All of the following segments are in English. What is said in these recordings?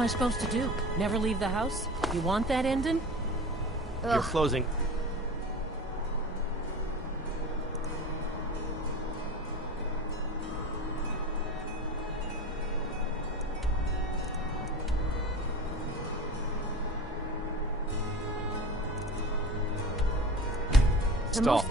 I supposed to do? Never leave the house? You want that ending? You're closing. Stall.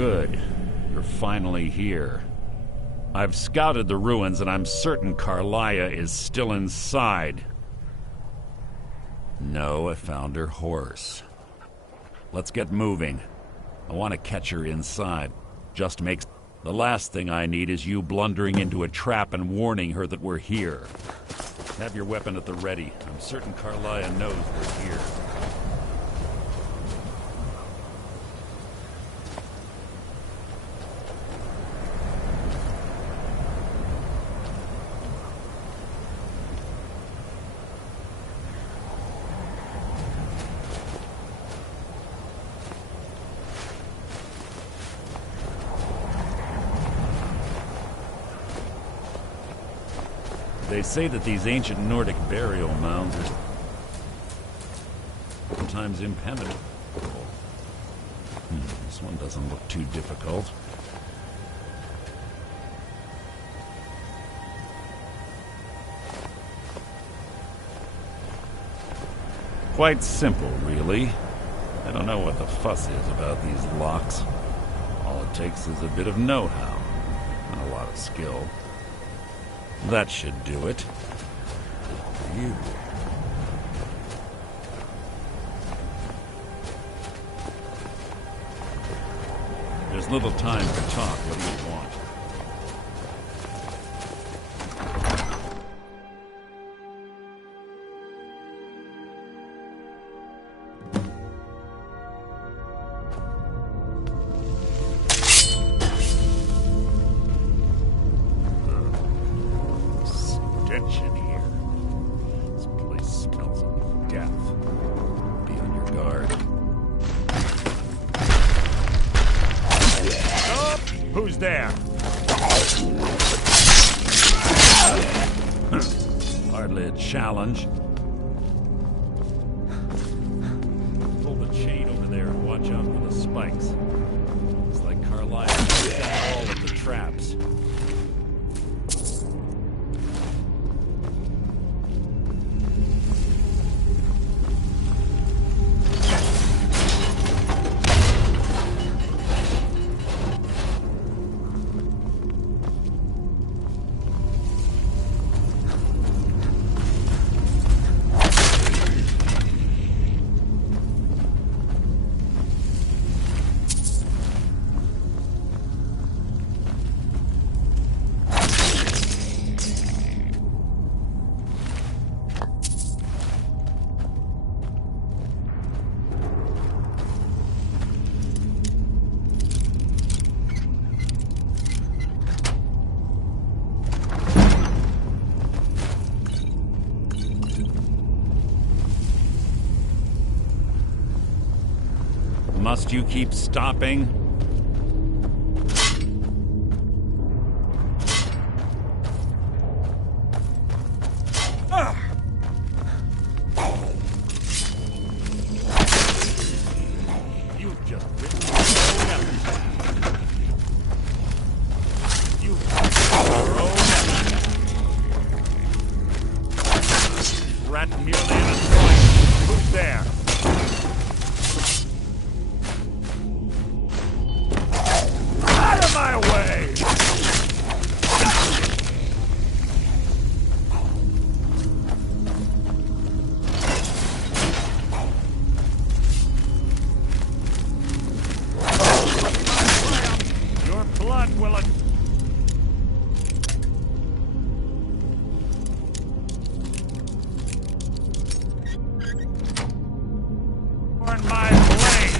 Good. You're finally here. I've scouted the ruins, and I'm certain Carlia is still inside. No, I found her horse. Let's get moving. I want to catch her inside. Just makes... The last thing I need is you blundering into a trap and warning her that we're here. Have your weapon at the ready. I'm certain Carlia knows we're here. They say that these ancient Nordic burial mounds are sometimes impenetrable. This one doesn't look too difficult. Quite simple, really. I don't know what the fuss is about these locks. All it takes is a bit of know-how and a lot of skill. That should do it. For you. There's little time for talk. What do you want? In here. This place smells of death. Be on your guard. Stop! Who's there? Hardly a challenge. Pull the chain over there and watch out for the spikes. It's like Carlisle set all of the traps. Must you keep stopping? You just ripped me up. You rat merely in a point. Who's there? My way! Your blood will... Burn my blade!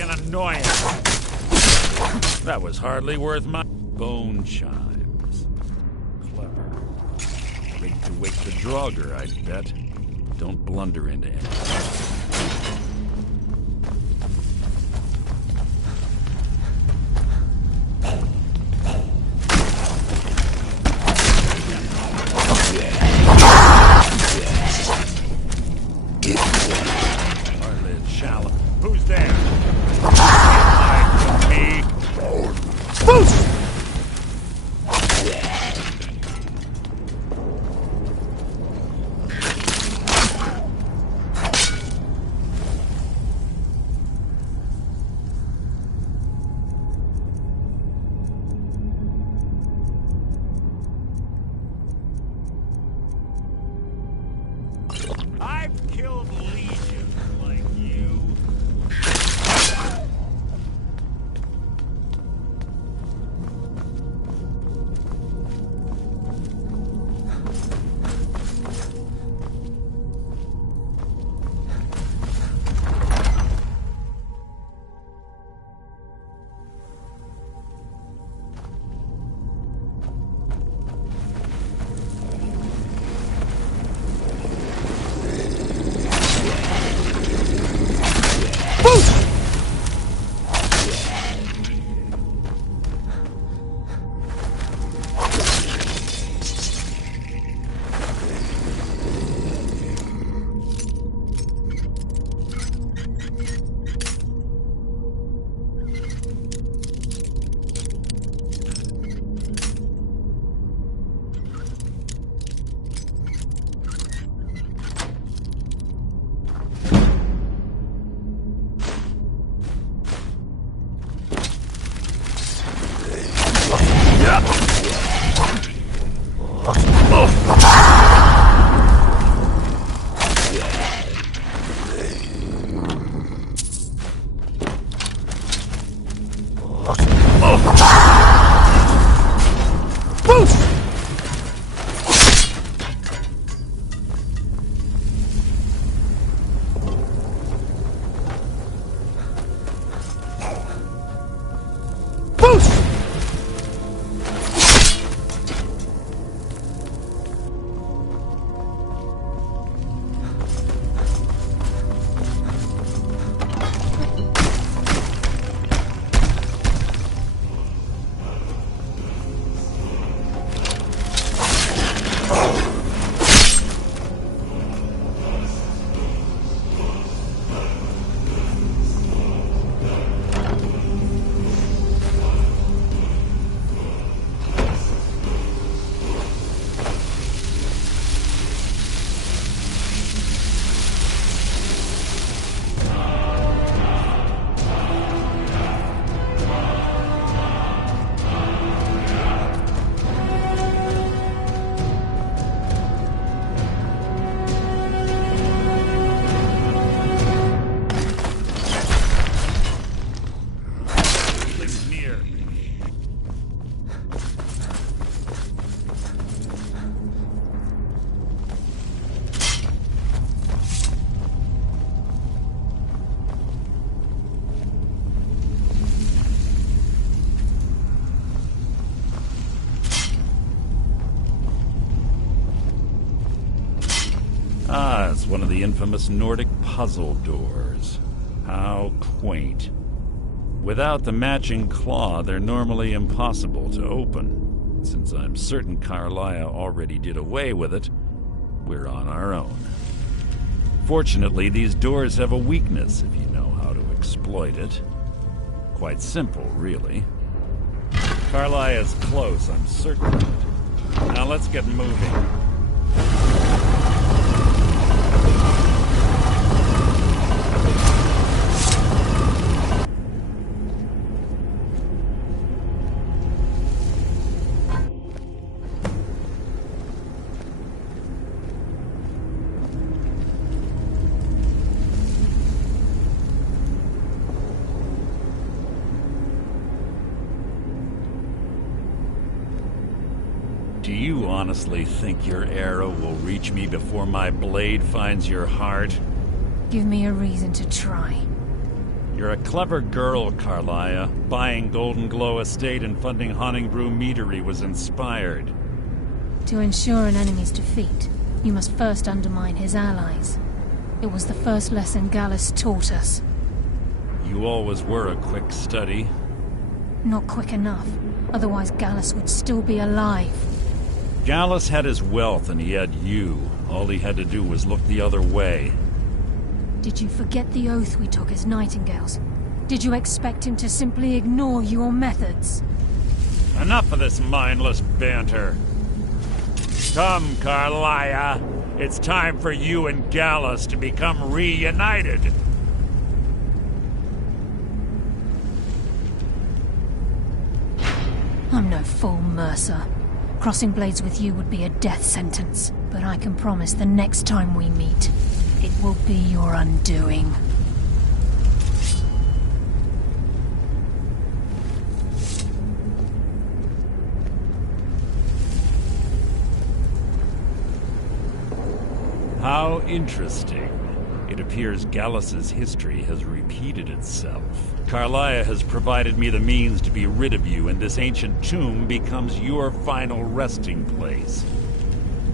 An annoyance. That was hardly worth my... Bone chimes. Clever. Rigged to wake the Draugr, I bet. Don't blunder into anything. Hardly a challenge. Who's there? Boost! I've killed legions like you. Ah, it's one of the infamous Nordic puzzle doors. How quaint. Without the matching claw, they're normally impossible to open. Since I'm certain Carlia already did away with it, we're on our own. Fortunately, these doors have a weakness if you know how to exploit it. Quite simple, really. Carlia's close, I'm certain of it. Now let's get moving. Do you honestly think your arrow will reach me before my blade finds your heart? Give me a reason to try. You're a clever girl, Carlia. Buying Golden Glow Estate and funding Honningbrew Meadery was inspired. To ensure an enemy's defeat, you must first undermine his allies. It was the first lesson Gallus taught us. You always were a quick study. Not quick enough. Otherwise Gallus would still be alive. Gallus had his wealth and he had you. All he had to do was look the other way. Did you forget the oath we took as Nightingales? Did you expect him to simply ignore your methods? Enough of this mindless banter. Come, Carlia. It's time for you and Gallus to become reunited. I'm no fool, Mercer. Crossing blades with you would be a death sentence, but I can promise the next time we meet, It will be your undoing. How interesting. It appears Gallus's history has repeated itself. Carlia has provided me the means to be rid of you, and this ancient tomb becomes your final resting place.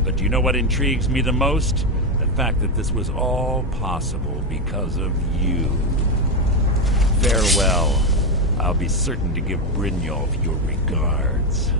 But do you know what intrigues me the most? The fact that this was all possible because of you. Farewell. I'll be certain to give Brynjolf your regards.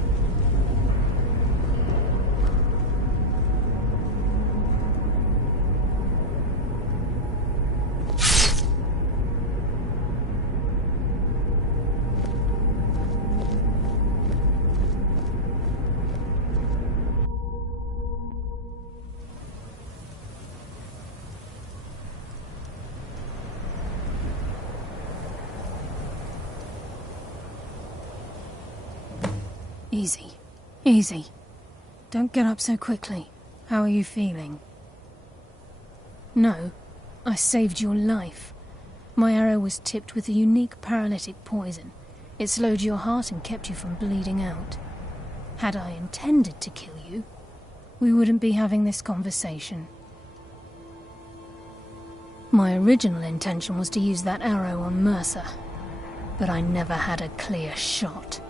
Easy. Easy. Don't get up so quickly. How are you feeling? No. I saved your life. My arrow was tipped with a unique paralytic poison. It slowed your heart and kept you from bleeding out. Had I intended to kill you, we wouldn't be having this conversation. My original intention was to use that arrow on Mercer, but I never had a clear shot.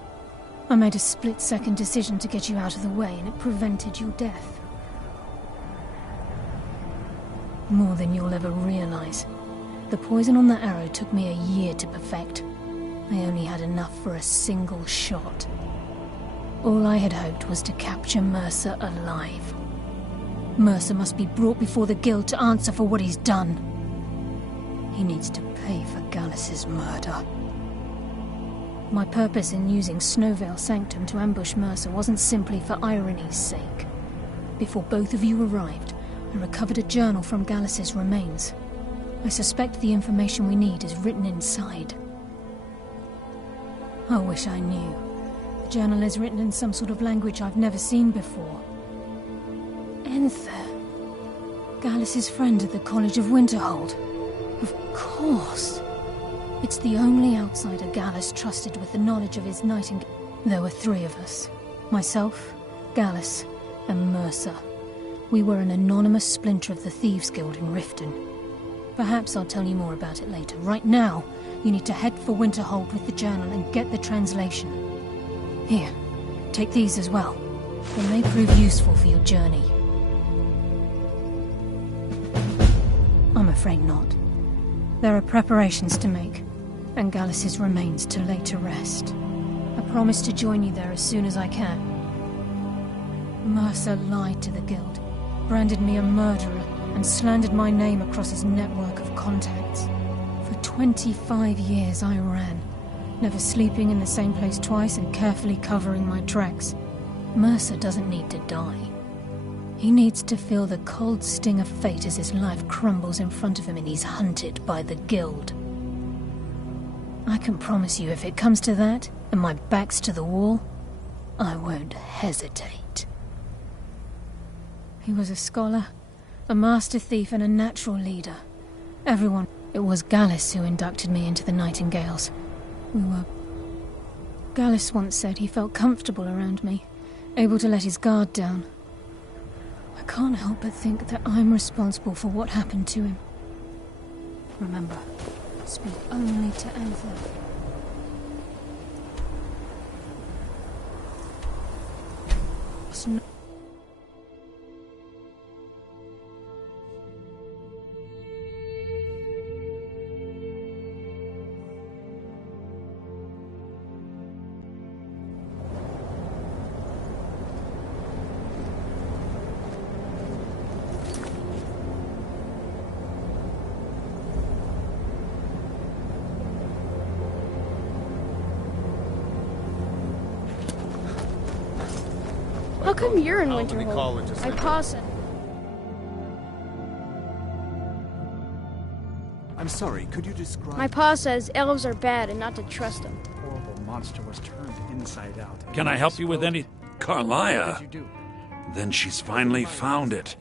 I made a split-second decision to get you out of the way, and it prevented your death. More than you'll ever realize. The poison on that arrow took me a year to perfect. I only had enough for a single shot. All I had hoped was to capture Mercer alive. Mercer must be brought before the Guild to answer for what he's done. He needs to pay for Gallus's murder. My purpose in using Snowvale Sanctum to ambush Mercer wasn't simply for irony's sake. Before both of you arrived, I recovered a journal from Gallus's remains. I suspect the information we need is written inside. I wish I knew. The journal is written in some sort of language I've never seen before. Enther. Gallus's friend at the College of Winterhold. Of course. It's the only outsider Gallus trusted with the knowledge of his nightingale. There were three of us. Myself, Gallus, and Mercer. We were an anonymous splinter of the Thieves' Guild in Riften. Perhaps I'll tell you more about it later. Right now, you need to head for Winterhold with the journal and get the translation. Here, take these as well. They may prove useful for your journey. I'm afraid not. There are preparations to make, and Gallus's remains to lay to rest. I promise to join you there as soon as I can. Mercer lied to the Guild, branded me a murderer, and slandered my name across his network of contacts. For 25 years I ran, never sleeping in the same place twice and carefully covering my tracks. Mercer doesn't need to die. He needs to feel the cold sting of fate as his life crumbles in front of him and he's hunted by the Guild. I can promise you, if it comes to that, and my back's to the wall, I won't hesitate. He was a scholar, a master thief, and a natural leader. Everyone... It was Gallus who inducted me into the Nightingales. Gallus once said he felt comfortable around me, able to let his guard down. I can't help but think that I'm responsible for what happened to him. Remember, speak only to Anthem. How come you're in Winterhold? I paused. I'm sorry, could you describe... My pa says elves are bad and not to trust them. The horrible monster was turned inside out. Can I help you with any... Carlia? Then she's finally found it.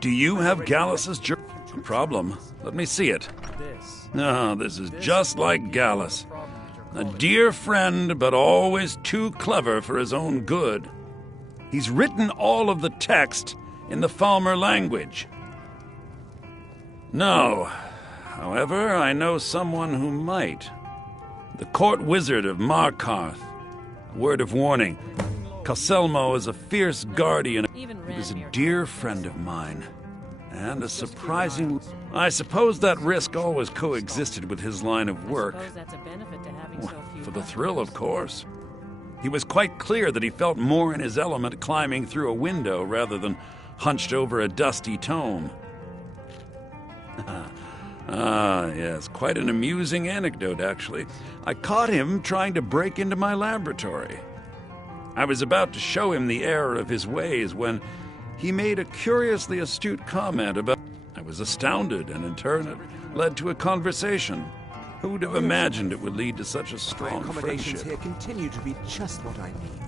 Do you have Gallus's journal? A problem? Let me see it. This. No, this is just like Gallus. A dear friend, but always too clever for his own good. He's written all of the text in the Falmer language. No. However, I know someone who might. The court wizard of Markarth. A word of warning. Coselmo is a fierce guardian. He was a dear friend of mine. And a surprising... I suppose that risk always coexisted with his line of work. For the thrill, of course. He was quite clear that he felt more in his element climbing through a window rather than hunched over a dusty tome. Yes, quite an amusing anecdote, actually. I caught him trying to break into my laboratory. I was about to show him the error of his ways when he made a curiously astute comment about... I was astounded, and in turn it led to a conversation. Who would have imagined it would lead to such a strong accommodations friendship? here continue to be just what I need.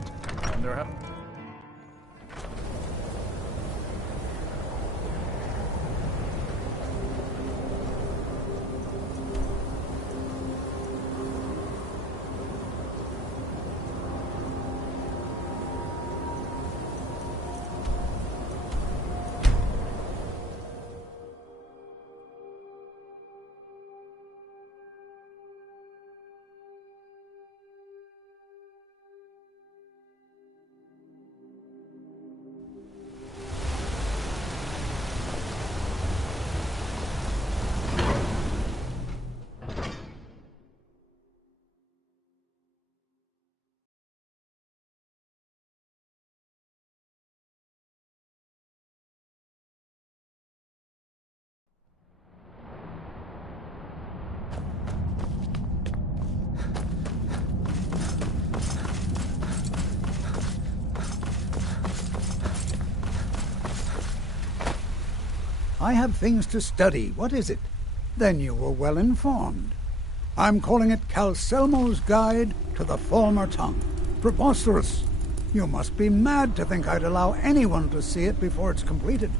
I have things to study. What is it? Then you were well informed. I'm calling it Calselmo's Guide to the Falmer Tongue. Preposterous. You must be mad to think I'd allow anyone to see it before it's completed.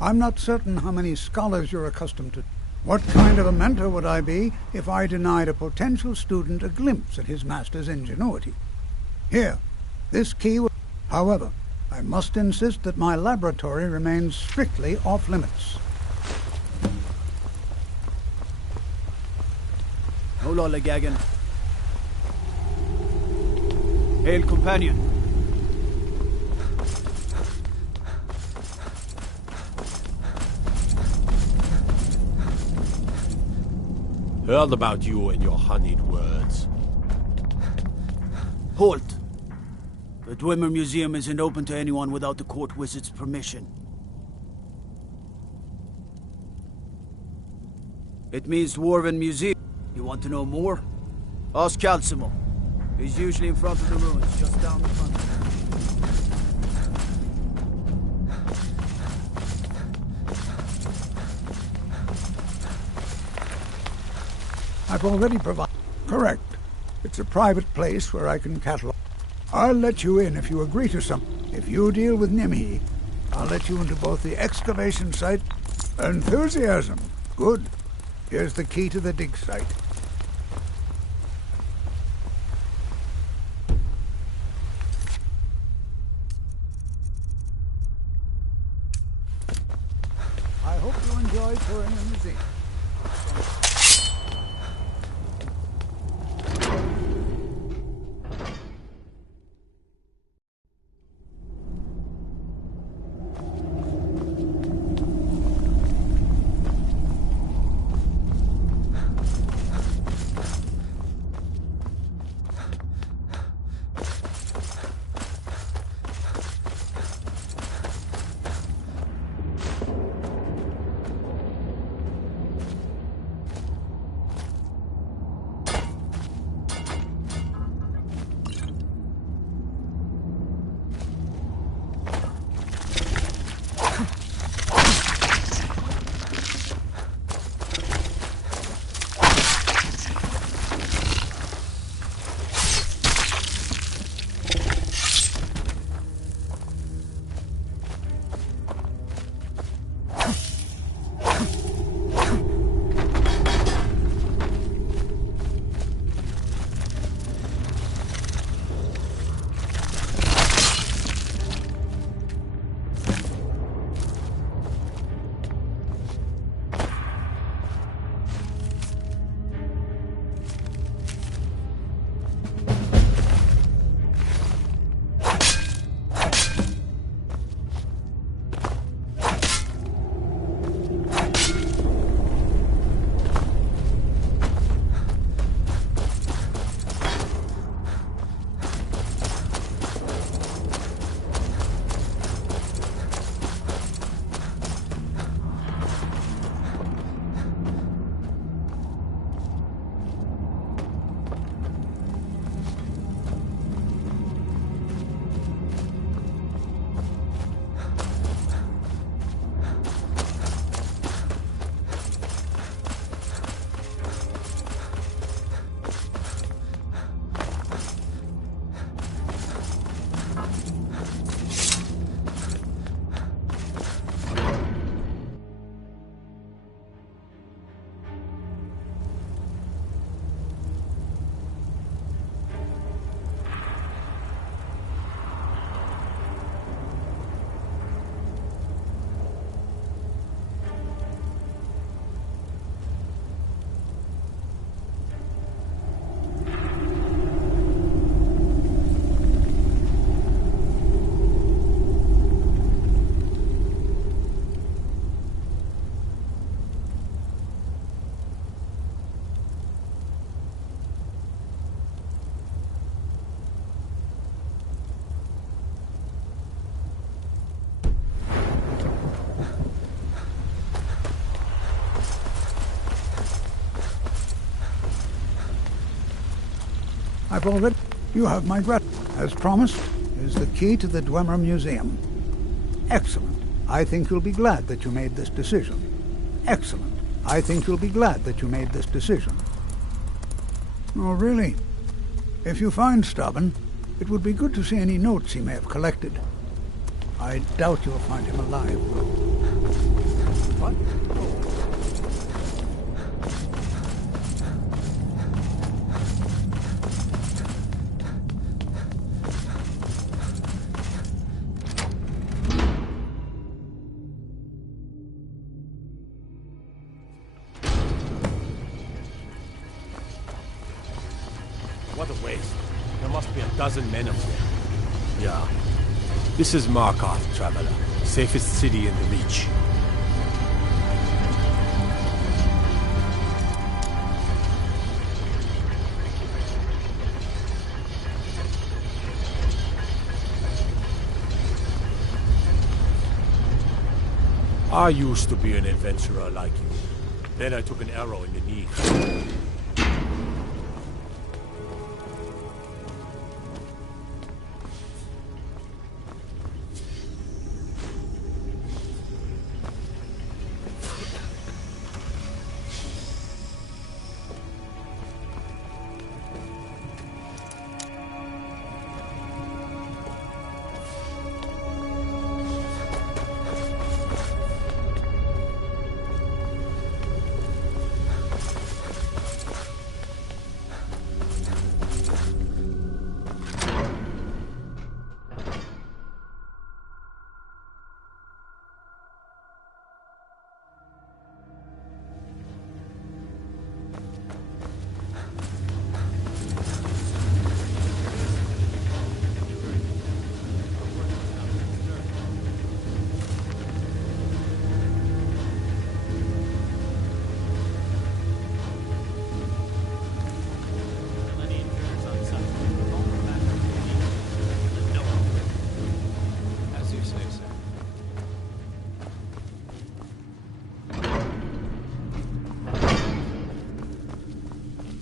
I'm not certain how many scholars you're accustomed to. What kind of a mentor would I be if I denied a potential student a glimpse at his master's ingenuity? Here, this key will... However, I must insist that my laboratory remains strictly off-limits. Hola, Legagan. Hail, companion. Heard about you and your honeyed words. Halt! The Dwemer Museum isn't open to anyone without the court wizard's permission. It means Dwarven Museum. You want to know more? Ask Calcimo. He's usually in front of the ruins, just down the front. I've already provided... Correct. It's a private place where I can catalog. I'll let you in if you agree to something. If you deal with Nimhi, I'll let you into both the excavation site... Enthusiasm. Good. Here's the key to the dig site. I hope you enjoy touring the museum. I've already... You have my as promised, is the key to the Dwemer Museum. Excellent. I think you'll be glad that you made this decision. Excellent. I think you'll be glad that you made this decision. Oh, really? If you find Stubborn, it would be good to see any notes he may have collected. I doubt you'll find him alive, though. What? What a waste. There must be a dozen men up there. Yeah. This is Markarth, Traveler. Safest city in the Reach. I used to be an adventurer like you. Then I took an arrow in the knee.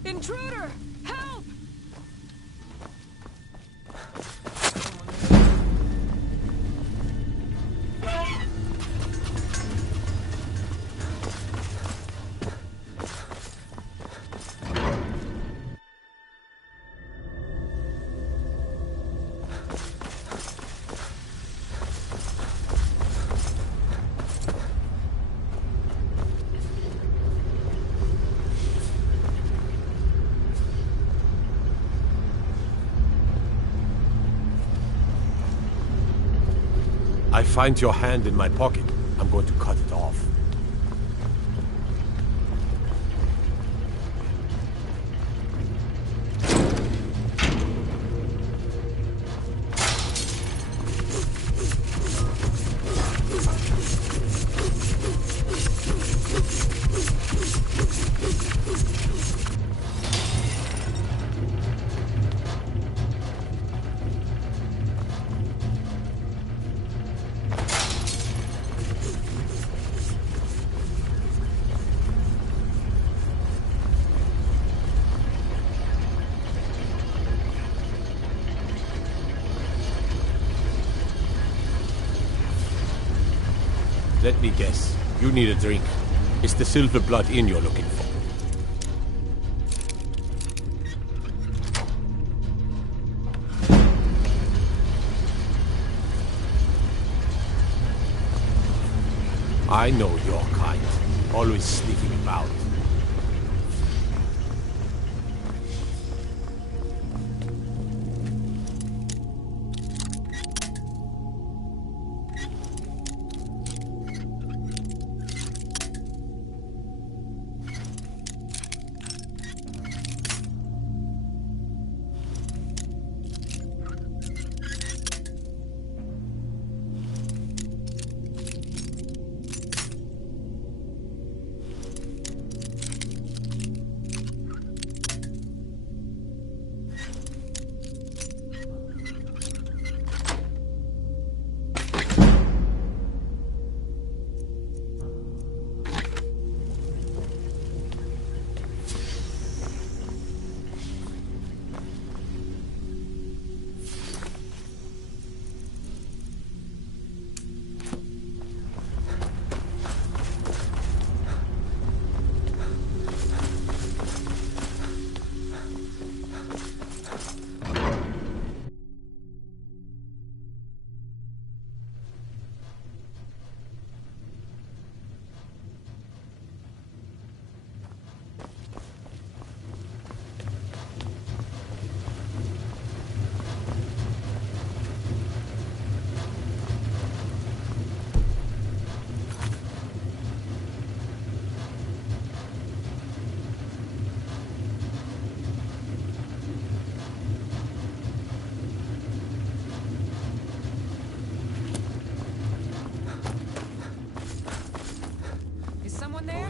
Intruder! Help! I find your hand in my pocket. I'm going to cut it off. Let me guess. You need a drink. It's the silver blood inn you're looking for. I know your kind. Always sneaking about.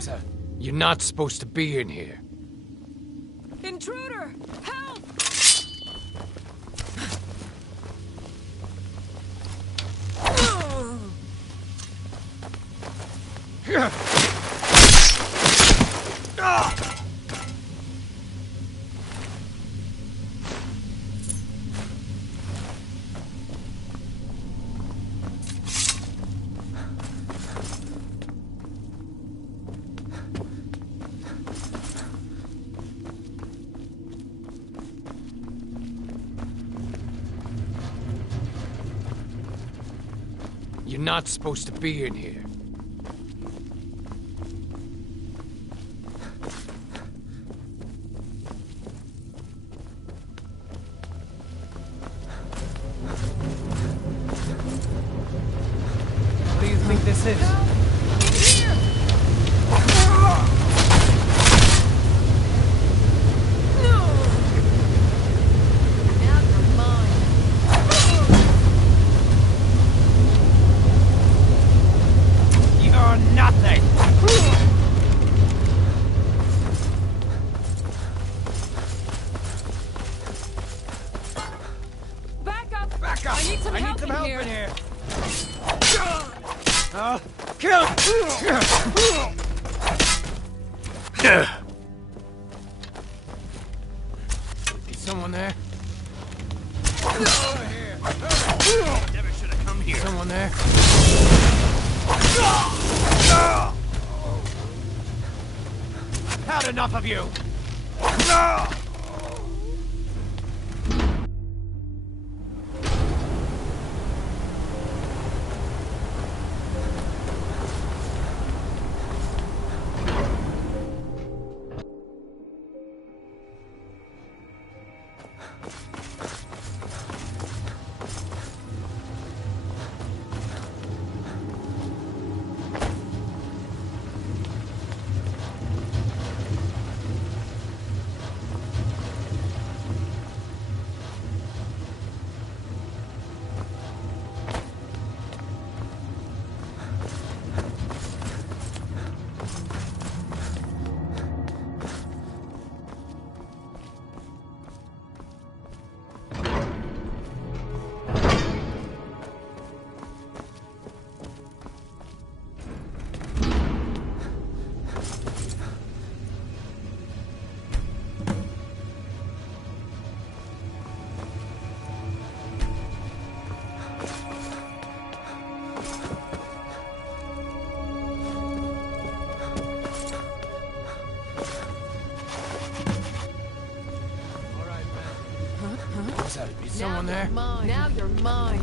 What's that? You're not supposed to be in here. Intruder! Help! You're not supposed to be in here. What do you think this is? I need some help in here. Kill! Is someone there? Over here. Never should have come here. Someone there? Had enough of you. Is someone there? Now you're mine.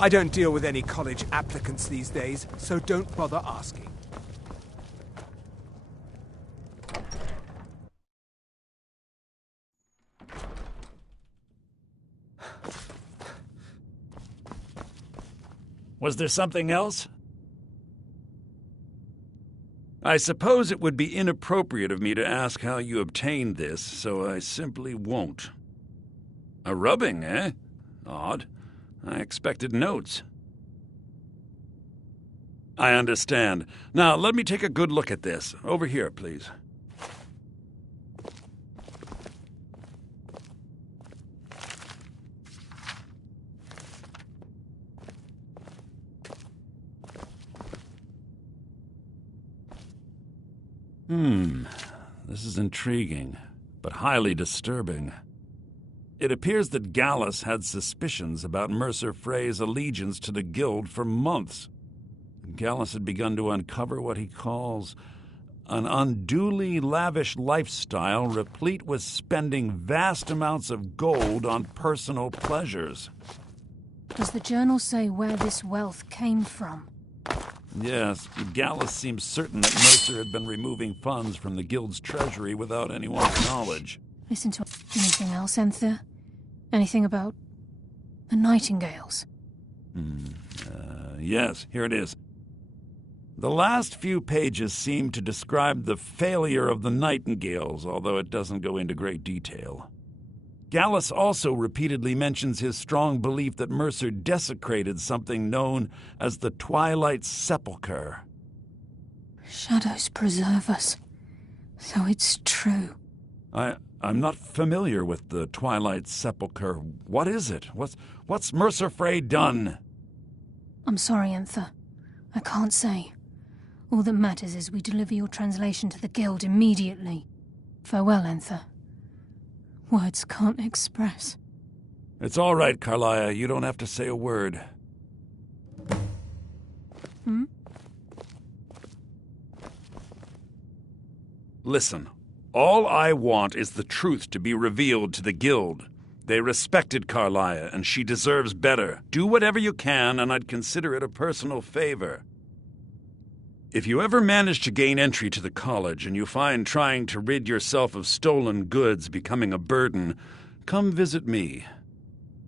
I don't deal with any college applicants these days, so don't bother asking. Was there something else? I suppose it would be inappropriate of me to ask how you obtained this, so I simply won't. A rubbing, eh? Odd. I expected notes. I understand. Now, let me take a good look at this. Over here, please. This is intriguing, but highly disturbing. It appears that Gallus had suspicions about Mercer Frey's allegiance to the Guild for months. Gallus had begun to uncover what he calls an unduly lavish lifestyle replete with spending vast amounts of gold on personal pleasures. Does the journal say where this wealth came from? Yes, Gallus seems certain that Mercer had been removing funds from the Guild's treasury without anyone's knowledge. Listen to anything else, Enther? Anything about the Nightingales? Yes, here it is. The last few pages seem to describe the failure of the Nightingales, although it doesn't go into great detail. Gallus also repeatedly mentions his strong belief that Mercer desecrated something known as the Twilight Sepulchre. Shadows preserve us. So it's true. I'm not familiar with the Twilight Sepulchre. What is it? What's Mercer Frey done? I'm sorry, Enther. I can't say. All that matters is we deliver your translation to the Guild immediately. Farewell, Enther. Words can't express. It's all right, Carlia. You don't have to say a word. Listen, all I want is the truth to be revealed to the Guild. They respected Carlia, and she deserves better. Do whatever you can, and I'd consider it a personal favor. If you ever manage to gain entry to the college and you find trying to rid yourself of stolen goods becoming a burden, come visit me.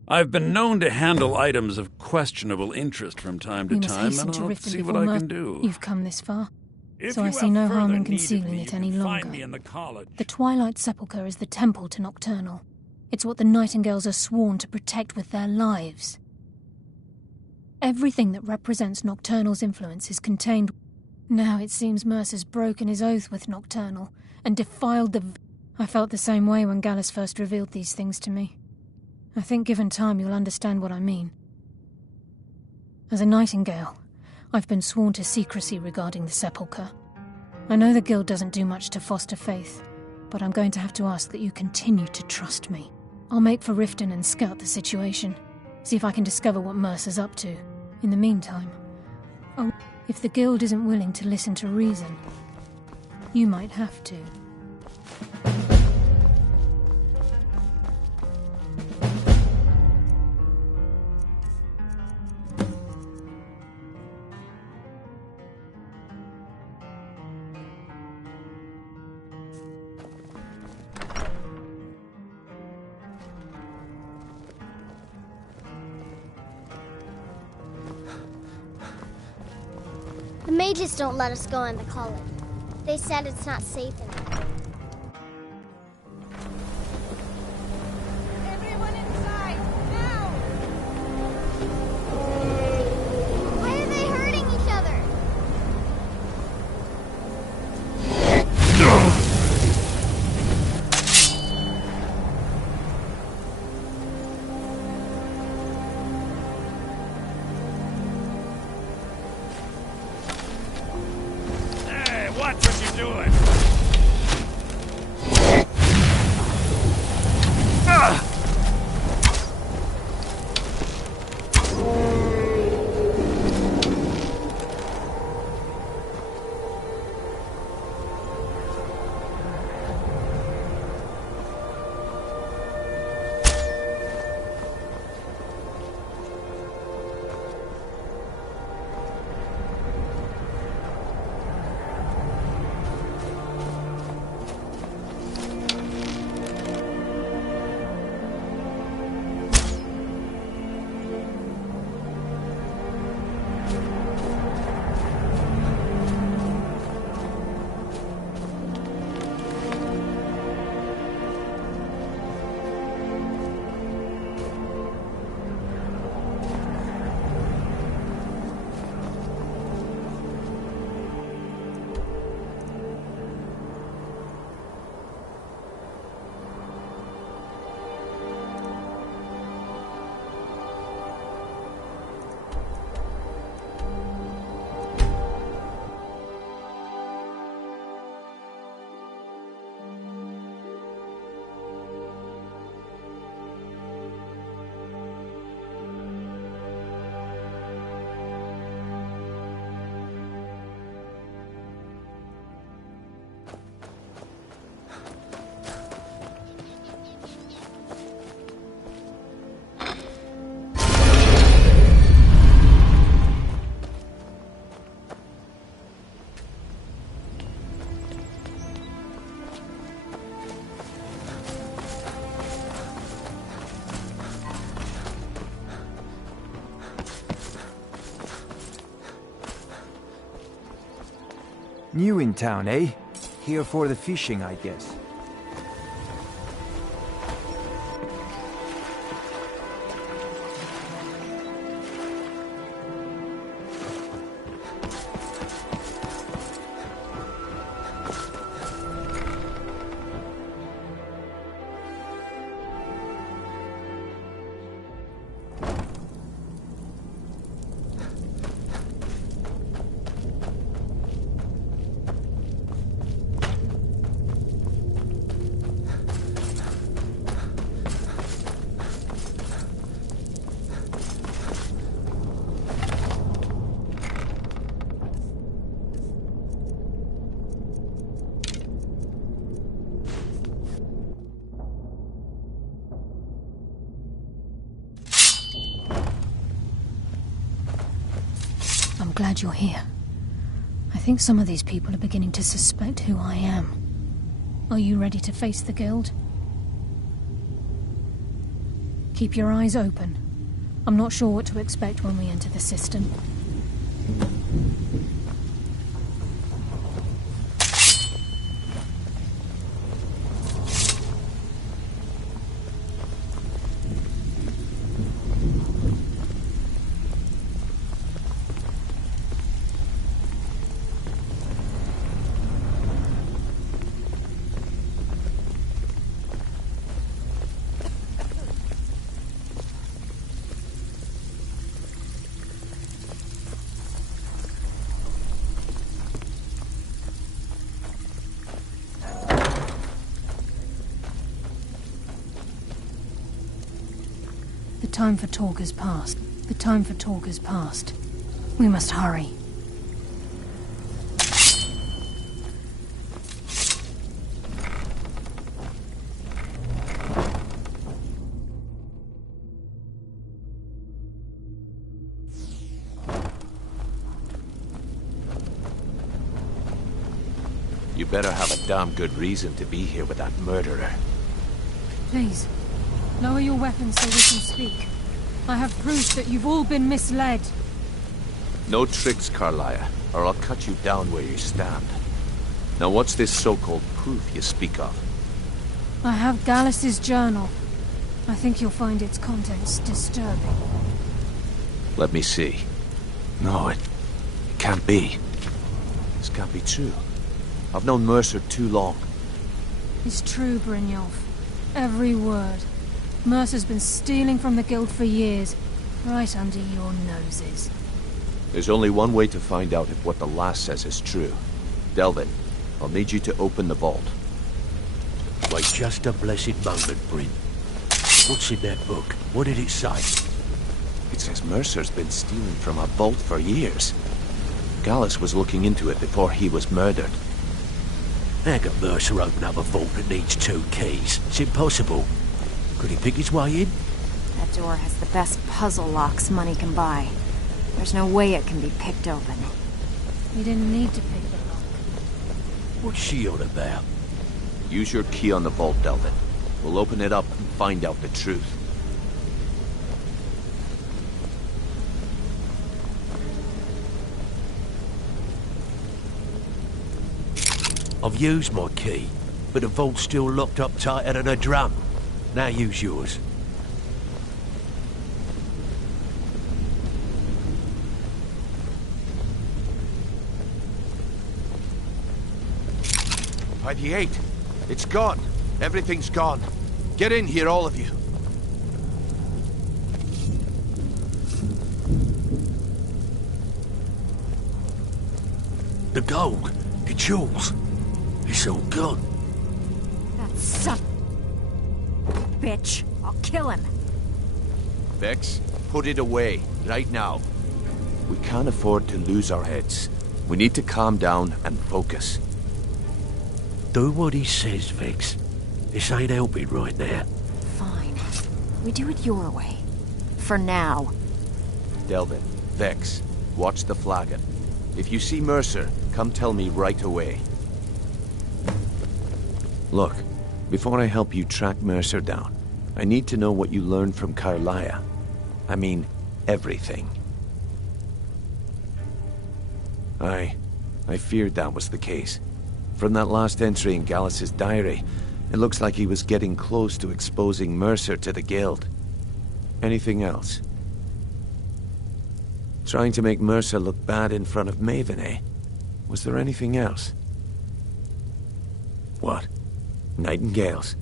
I've been known to handle items of questionable interest from time to time, and I'll see what I can do. You've come this far, so I see no harm in concealing it any longer. The Twilight Sepulchre is the temple to Nocturnal. It's what the Nightingales are sworn to protect with their lives. Everything that represents Nocturnal's influence is contained. Now it seems Mercer's broken his oath with Nocturnal and defiled the... I felt the same way when Gallus first revealed these things to me. I think given time you'll understand what I mean. As a Nightingale, I've been sworn to secrecy regarding the Sepulchre. I know the Guild doesn't do much to foster faith, but I'm going to have to ask that you continue to trust me. I'll make for Riften and scout the situation, see if I can discover what Mercer's up to. In the meantime, if the Guild isn't willing to listen to reason, you might have to. The mages don't let us go in the college. They said it's not safe in there. Everyone inside, now! Why are they hurting each other? Watch what you're doing! New in town, eh? Here for the fishing, I guess. I'm glad you're here. I think some of these people are beginning to suspect who I am. Are you ready to face the Guild? Keep your eyes open. I'm not sure what to expect when we enter the system. The time for talk has passed. The time for talk has passed. We must hurry. You better have a damn good reason to be here with that murderer. Please, lower your weapons so we can speak. I have proof that you've all been misled. No tricks, Carlia, or I'll cut you down where you stand. Now what's this so-called proof you speak of? I have Gallus's journal. I think you'll find its contents disturbing. Let me see. No, it can't be. This can't be true. I've known Mercer too long. It's true, Brynjolf. Every word. Mercer's been stealing from the Guild for years, right under your noses. There's only one way to find out if what the lass says is true. Delvin, I'll need you to open the vault. Wait just a blessed moment, Bryn. What's in that book? What did it say? It says Mercer's been stealing from a vault for years. Gallus was looking into it before he was murdered. How can Mercer open up a vault that needs 2 keys? It's impossible. Could he pick his way in? That door has the best puzzle locks money can buy. There's no way it can be picked open. You didn't need to pick the lock. What's she on about? Use your key on the vault, Delvin. We'll open it up and find out the truth. I've used my key, but the vault's still locked up tighter than a drum. Now use yours. By the 8. It's gone. Everything's gone. Get in here, all of you. The gold, the jewels, it's all gone. That son... bitch. I'll kill him. Vex, put it away, right now. We can't afford to lose our heads. We need to calm down and focus. Do what he says, Vex. This ain't helping right now. Fine. We do it your way. For now. Delvin, Vex, watch the flagon. If you see Mercer, come tell me right away. Look, before I help you track Mercer down, I need to know what you learned from Carlia. I mean, everything. I feared that was the case. From that last entry in Gallus's diary, it looks like he was getting close to exposing Mercer to the Guild. Anything else? Trying to make Mercer look bad in front of Maven, eh? Was there anything else? What? Nightingales?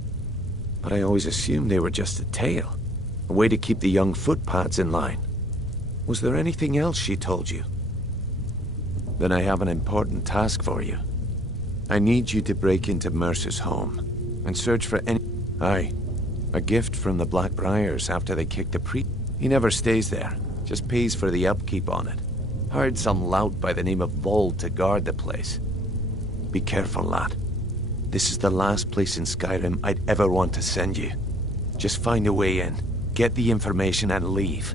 But I always assumed they were just a tale. A way to keep the young footpads in line. Was there anything else she told you? Then I have an important task for you. I need you to break into Mercer's home and search for any... Aye, a gift from the Blackbriars after they kicked the priest. He never stays there, just pays for the upkeep on it. Hired some lout by the name of Vold to guard the place. Be careful, lad. This is the last place in Skyrim I'd ever want to send you. Just find a way in, get the information and leave.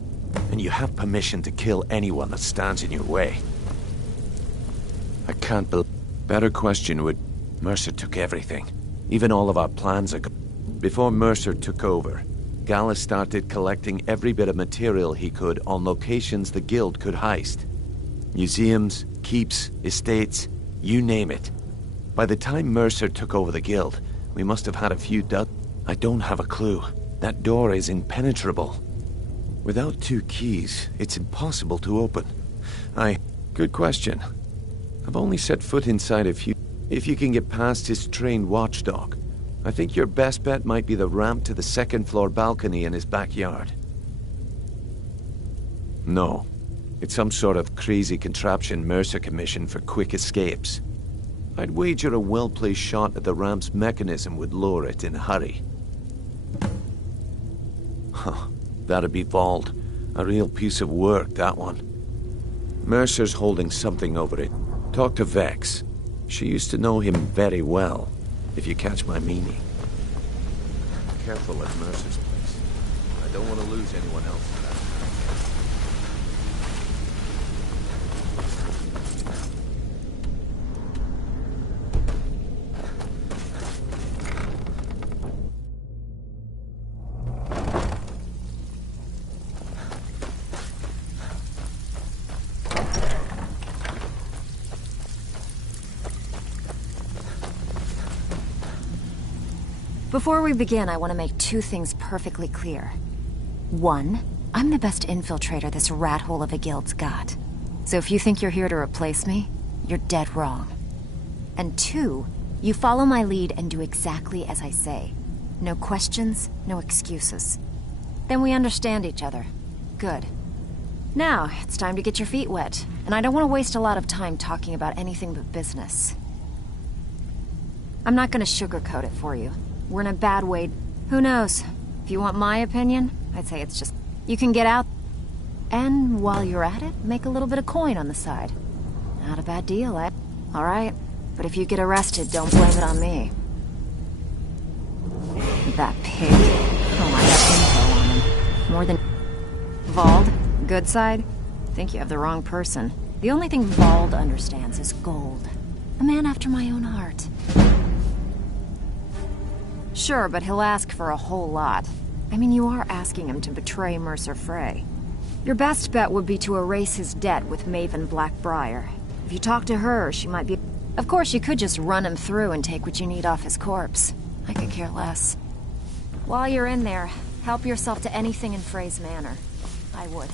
And you have permission to kill anyone that stands in your way. I can't believe... Better question would... Mercer took everything. Even all of our plans are... Before Mercer took over, Gallus started collecting every bit of material he could on locations the Guild could heist. Museums, keeps, estates, you name it. By the time Mercer took over the Guild, we must have had a few I don't have a clue. That door is impenetrable. Without 2 keys, it's impossible to open. Good question. I've only set foot inside a few... If you can get past his trained watchdog, I think your best bet might be the ramp to the 2nd floor balcony in his backyard. No. It's some sort of crazy contraption Mercer commissioned for quick escapes. I'd wager a well-placed shot at the ramp's mechanism would lower it in a hurry. Huh. That'd be Vold. A real piece of work, that one. Mercer's holding something over it. Talk to Vex. She used to know him very well, if you catch my meaning. Careful at Mercer's place. I don't want to lose anyone else to that. Before we begin, I want to make 2 things perfectly clear. 1, I'm the best infiltrator this rat hole of a guild's got. So if you think you're here to replace me, you're dead wrong. And 2, you follow my lead and do exactly as I say. No questions, no excuses. Then we understand each other. Good. Now, it's time to get your feet wet, and I don't want to waste a lot of time talking about anything but business. I'm not going to sugarcoat it for you. We're in a bad way. Who knows? If you want my opinion, I'd say it's just... You can get out, and while you're at it, make a little bit of coin on the side. Not a bad deal, eh? Alright, but if you get arrested, don't blame it on me. That pig. Oh, I got info on him. More than... Vold? Good side? Think you have the wrong person. The only thing Vold understands is gold. A man after my own heart. Sure, but he'll ask for a whole lot. I mean, you are asking him to betray Mercer Frey. Your best bet would be to erase his debt with Maven Blackbriar. If you talk to her, she might be... Of course, you could just run him through and take what you need off his corpse. I could care less. While you're in there, help yourself to anything in Frey's manor. I would.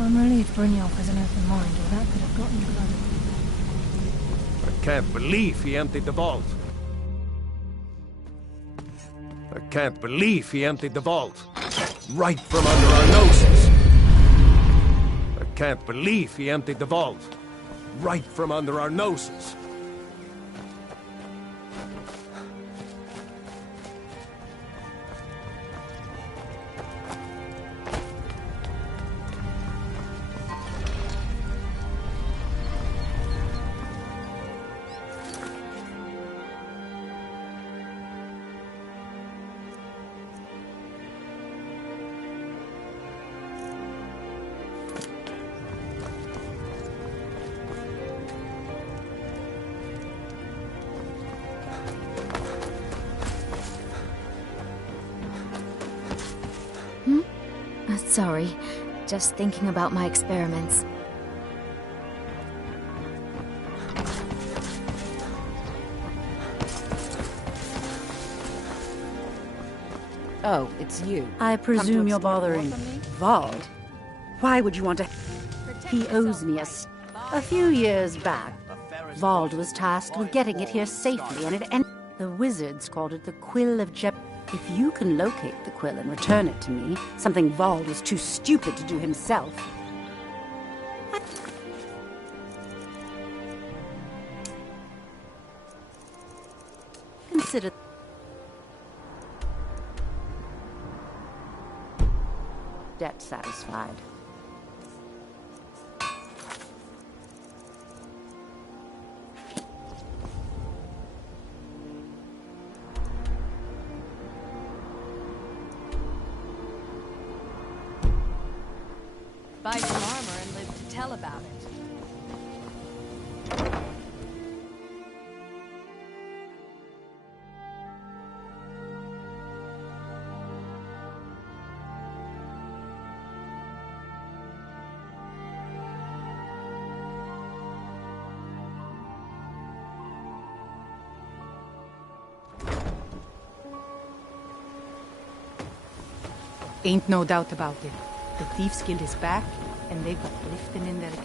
I'm relieved Brynjolf has an open mind, or that could have gotten bloody. I can't believe he emptied the vault. I can't believe he emptied the vault. Right from under our noses. I can't believe he emptied the vault. Right from under our noses. Sorry, just thinking about my experiments. Oh, it's you. I presume you're bothering Vald. Why would you want to... He owes me a few years back. Vald was tasked with getting it here safely, and the wizards called it the Quill of Jep. If you can locate the quill and return it to me, something Vald was too stupid to do himself, consider... debt satisfied. Buy some armor and live to tell about it. Ain't no doubt about it. The Thieves Guild is back, and they've got lifting in their gear.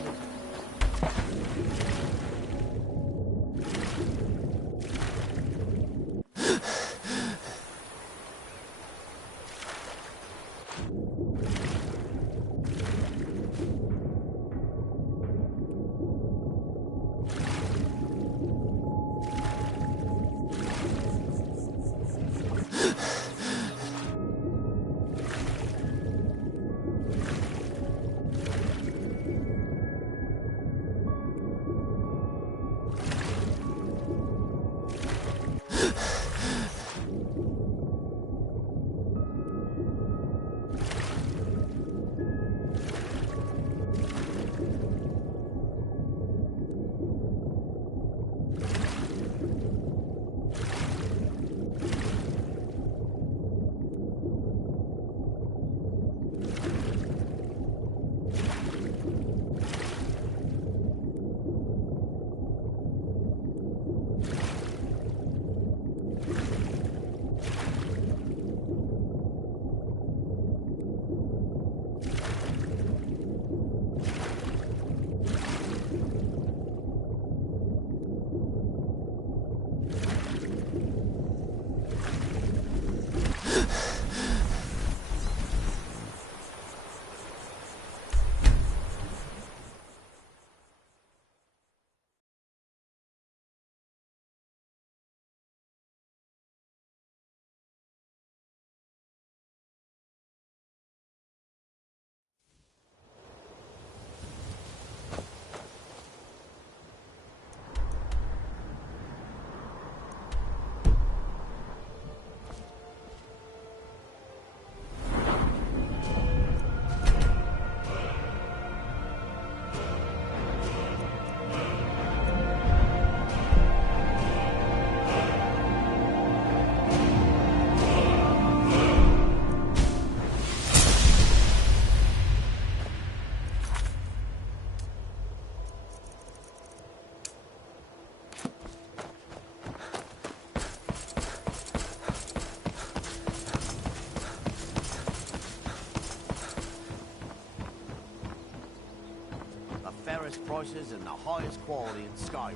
Fairest prices and the highest quality in Skyrim.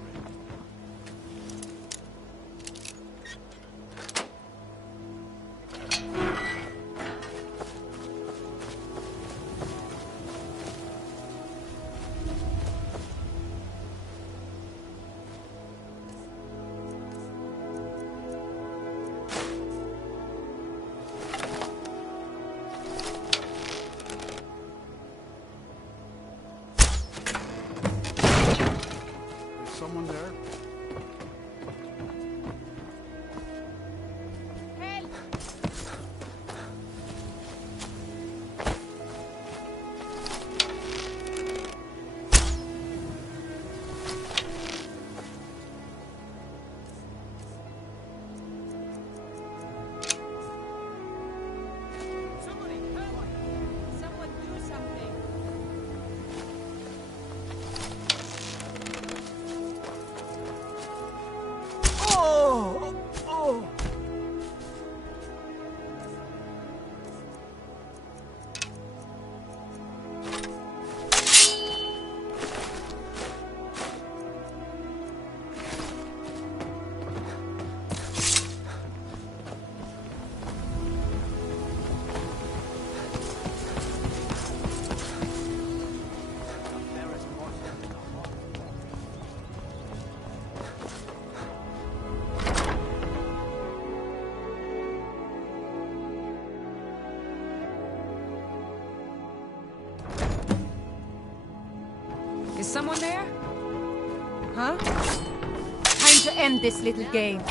Someone there? Someone there? Huh? Time to end this little game.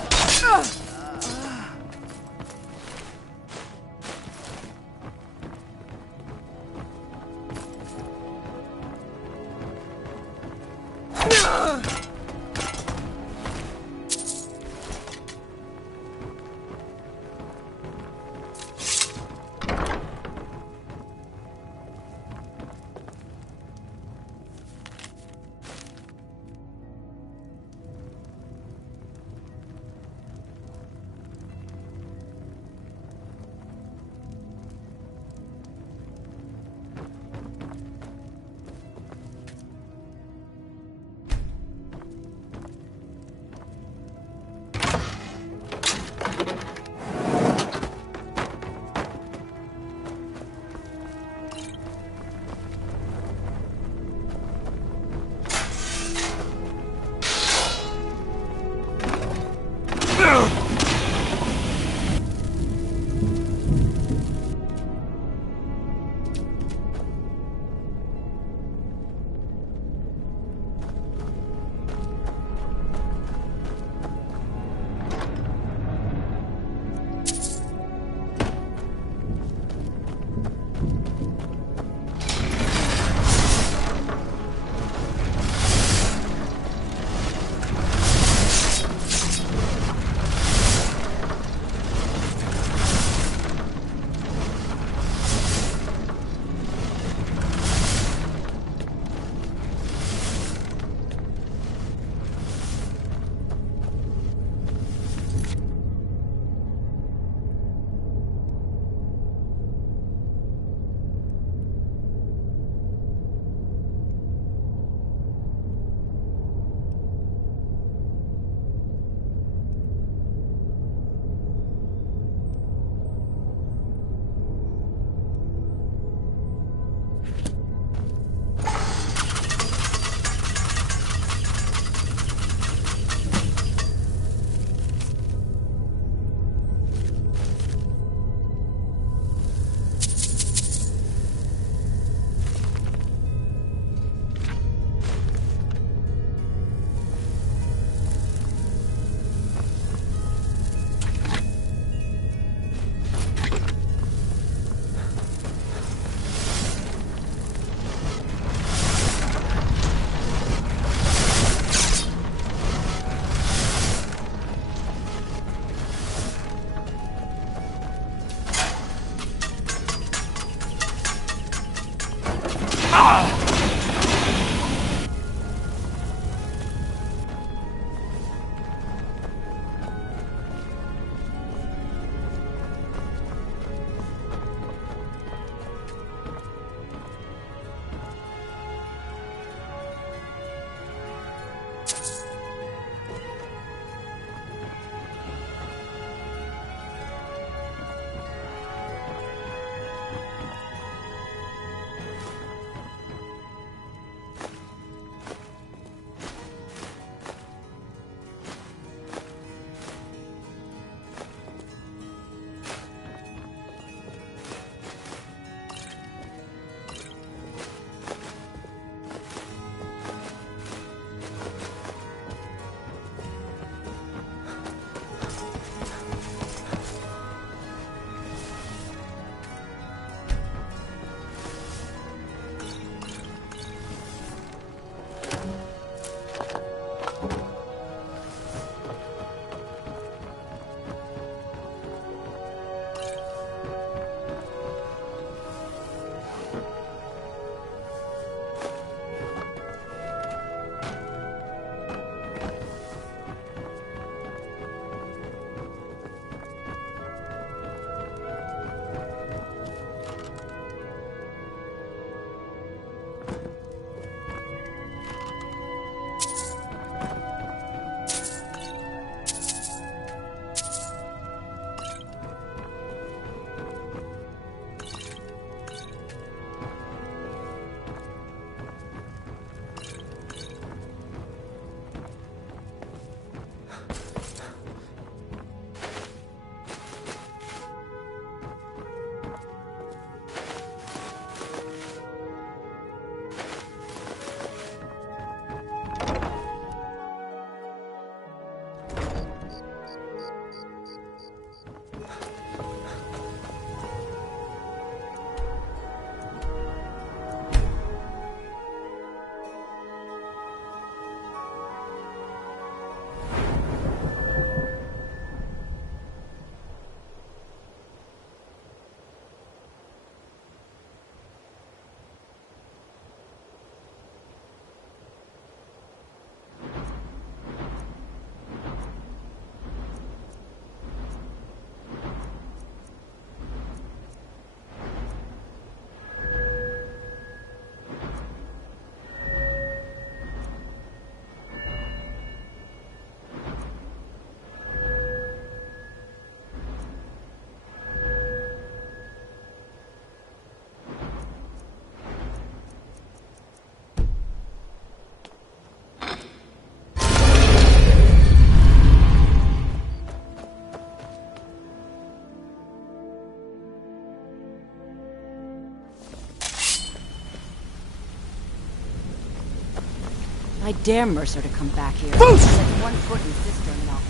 I dare Mercer to come back here. Set one foot in Cistern and I'll...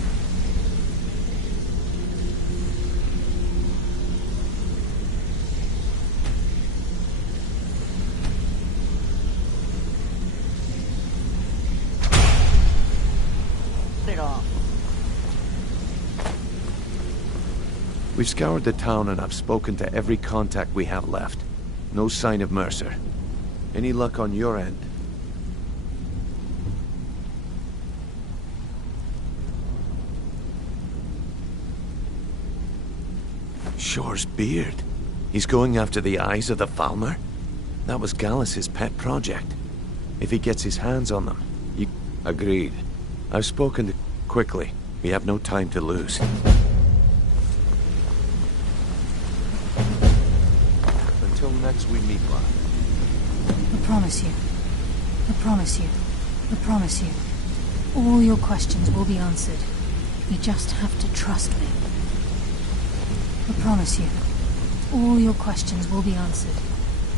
Put it off. We've scoured the town and I've spoken to every contact we have left. No sign of Mercer. Any luck on your end? Shore's beard. He's going after the eyes of the Falmer? That was Gallus's pet project. If he gets his hands on them, you... Agreed. I've spoken to... Quickly. We have no time to lose. Until next we meet, lad. I promise you. I promise you. I promise you. All your questions will be answered. You just have to trust me. I promise you. All your questions will be answered.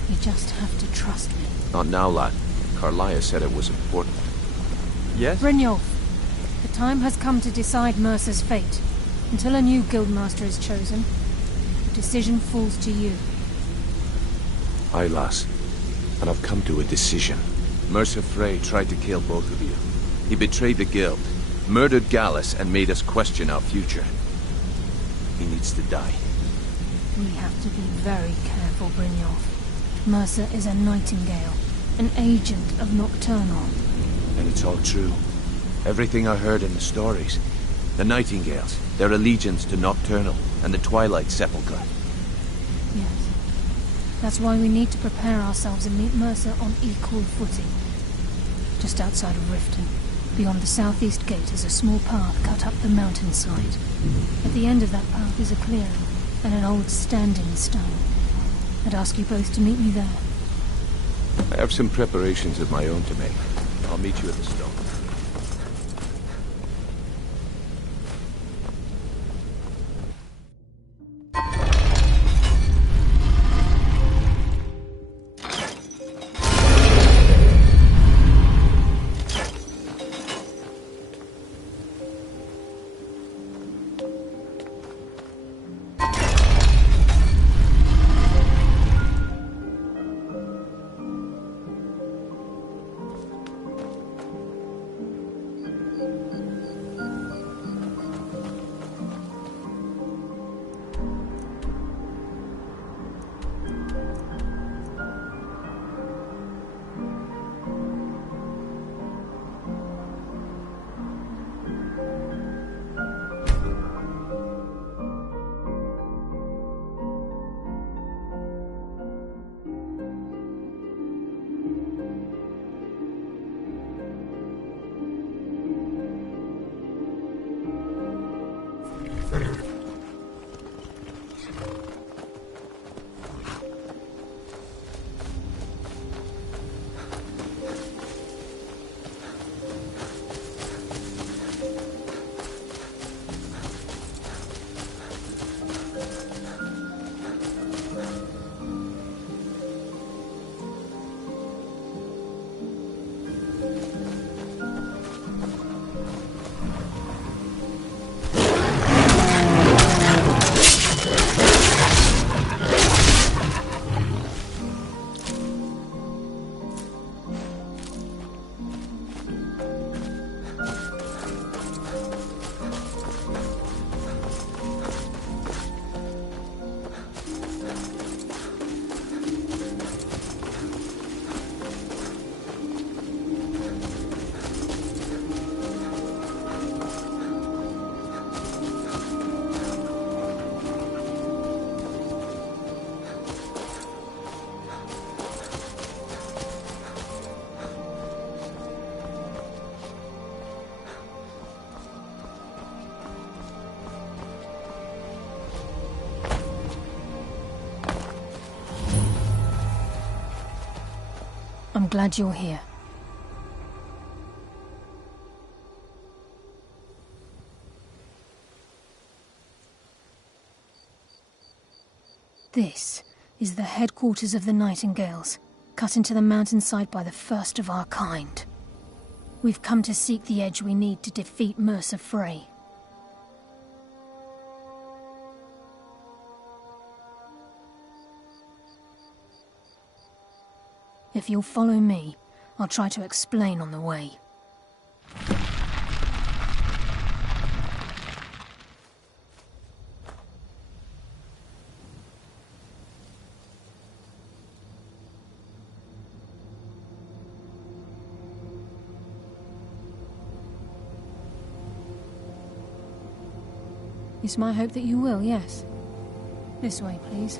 You just have to trust me. Not now, lad. Carlia said it was important. Yes? Brynjolf, the time has come to decide Mercer's fate. Until a new guildmaster is chosen, the decision falls to you. Aye, lass. And I've come to a decision. Mercer Frey tried to kill both of you. He betrayed the guild, murdered Gallus, and made us question our future. He needs to die. We have to be very careful, Brynjolf. Mercer is a Nightingale, an agent of Nocturnal. And it's all true. Everything I heard in the stories. The Nightingales, their allegiance to Nocturnal, and the Twilight Sepulchre. Yes. That's why we need to prepare ourselves and meet Mercer on equal footing. Just outside of Riften, beyond the southeast gate, is a small path cut up the mountainside. At the end of that path is a clearing, and an old standing stone. I'd ask you both to meet me there. I have some preparations of my own to make. I'll meet you at the stone. I'm glad you're here. This is the headquarters of the Nightingales, cut into the mountainside by the first of our kind. We've come to seek the edge we need to defeat Mercer Frey. If you'll follow me, I'll try to explain on the way. It's my hope that you will, yes. This way, please.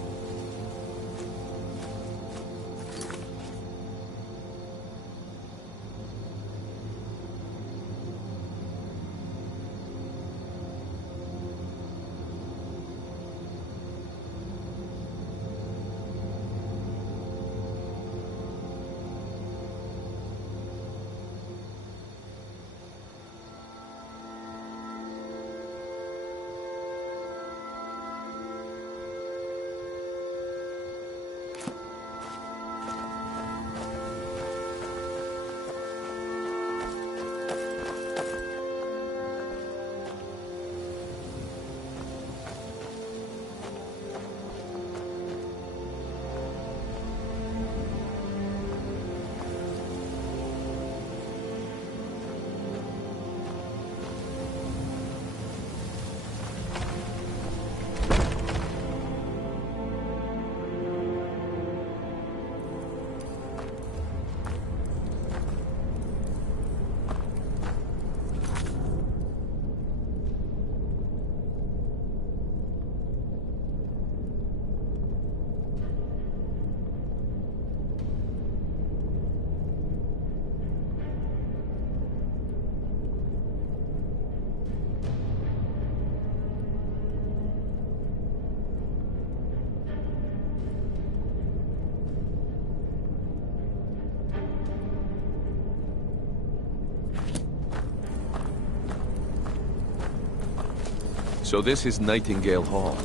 So this is Nightingale Hall.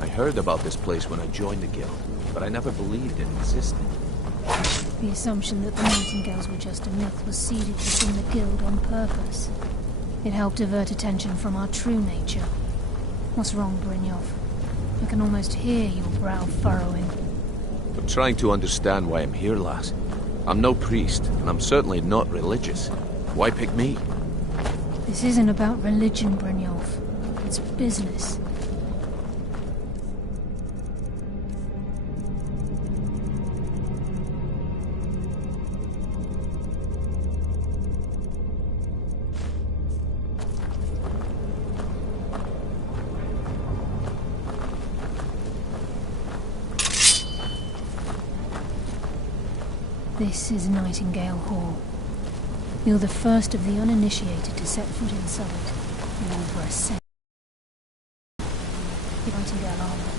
I heard about this place when I joined the guild, but I never believed it existed. The assumption that the Nightingales were just a myth was seeded within the guild on purpose. It helped divert attention from our true nature. What's wrong, Brynjolf? I can almost hear your brow furrowing. I'm trying to understand why I'm here, lass. I'm no priest, and I'm certainly not religious. Why pick me? This isn't about religion, Brynjolf. It's business. This is Nightingale Hall. You're the first of the uninitiated to set foot inside in over a century. Nightingale armor.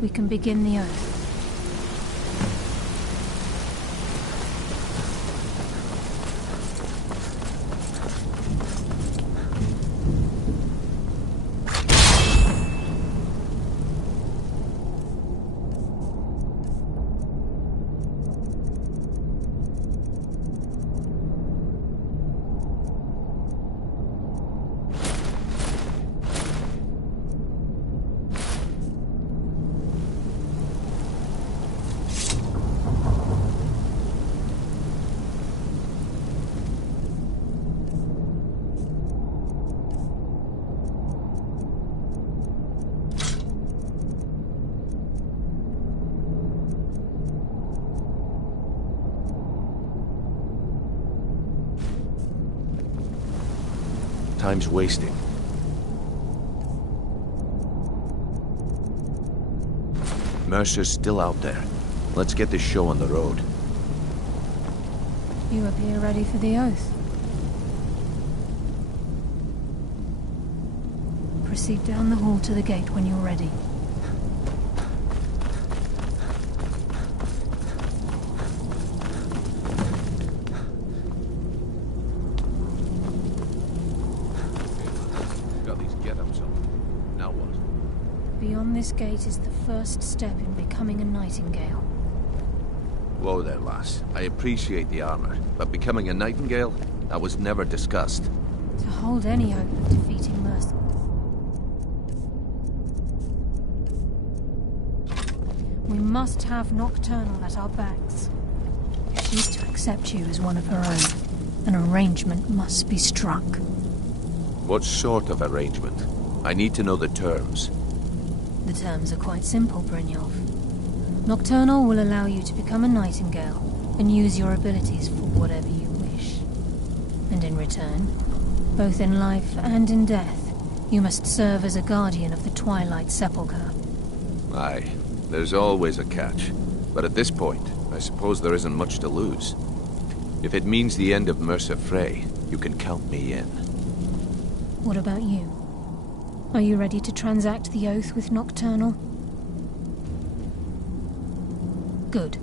We can begin the oath. Time's wasting. Mercer's still out there. Let's get this show on the road. You appear ready for the oath. Proceed down the hall to the gate when you're ready. Got these get-ups on. Now what? Beyond this gate is the first step in becoming a nightingale. Whoa there, lass. I appreciate the armor, but becoming a nightingale? That was never discussed. To hold any hope of defeating Mercer. We must have Nocturnal at our backs. If she's to accept you as one of her own, an arrangement must be struck. What sort of arrangement? I need to know the terms. The terms are quite simple, Brynjolf. Nocturnal will allow you to become a nightingale and use your abilities for whatever you wish. And in return, both in life and in death, you must serve as a guardian of the Twilight Sepulchre. Aye, there's always a catch. But at this point, I suppose there isn't much to lose. If it means the end of Mercer Frey, you can count me in. What about you? Are you ready to transact the oath with Nocturnal? Good.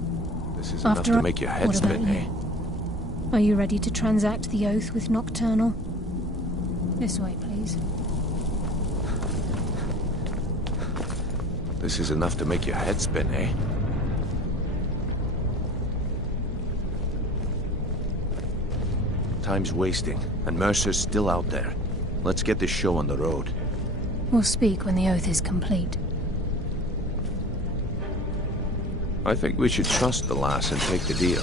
This is enough to make your head spin, eh? Are you ready to transact the oath with Nocturnal? This way, please. This is enough to make your head spin, eh? Time's wasting, and Mercer's still out there. Let's get this show on the road. We'll speak when the oath is complete. I think we should trust the lass and take the deal.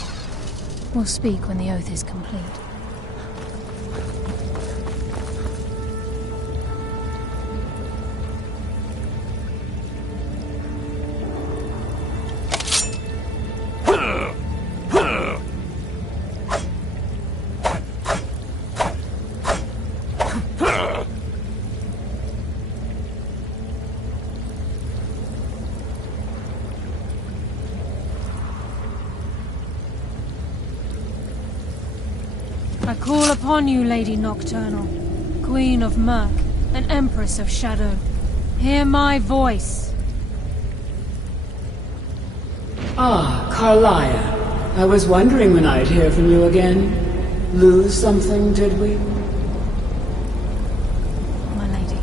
We'll speak when the oath is complete. I call upon you, Lady Nocturnal, Queen of Murk, and Empress of Shadow. Hear my voice. Ah, Carlia. I was wondering when I'd hear from you again. Lose something, did we? My lady,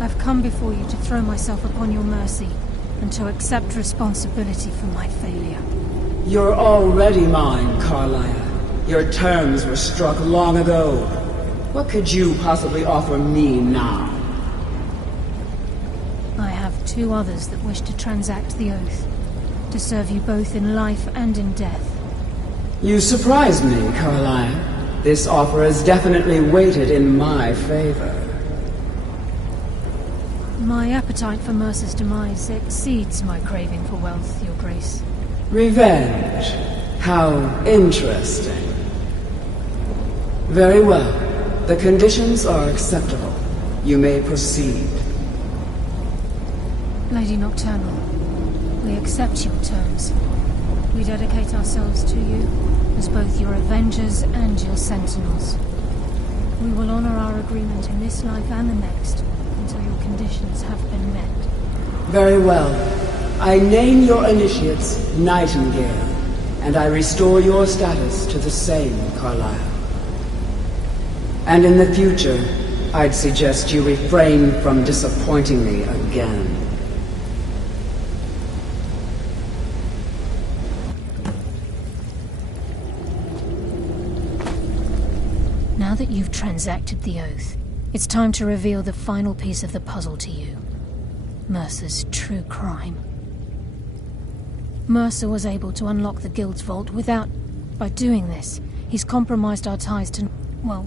I've come before you to throw myself upon your mercy, and to accept responsibility for my failure. You're already mine, Carlia. Your terms were struck long ago. What could you possibly offer me now? I have two others that wish to transact the oath, to serve you both in life and in death. You surprised me, Carlia. This offer is definitely weighted in my favor. My appetite for Mercer's demise exceeds my craving for wealth, Your Grace. Revenge. How interesting. Very well. The conditions are acceptable. You may proceed. Lady Nocturnal, we accept your terms. We dedicate ourselves to you as both your avengers and your sentinels. We will honor our agreement in this life and the next until your conditions have been met. Very well. I name your initiates Nightingale, and I restore your status to the same, Carlisle. And in the future, I'd suggest you refrain from disappointing me again. Now that you've transacted the oath, it's time to reveal the final piece of the puzzle to you. Mercer's true crime. Mercer was able to unlock the Guild's vault without... By doing this, he's compromised our ties to... well,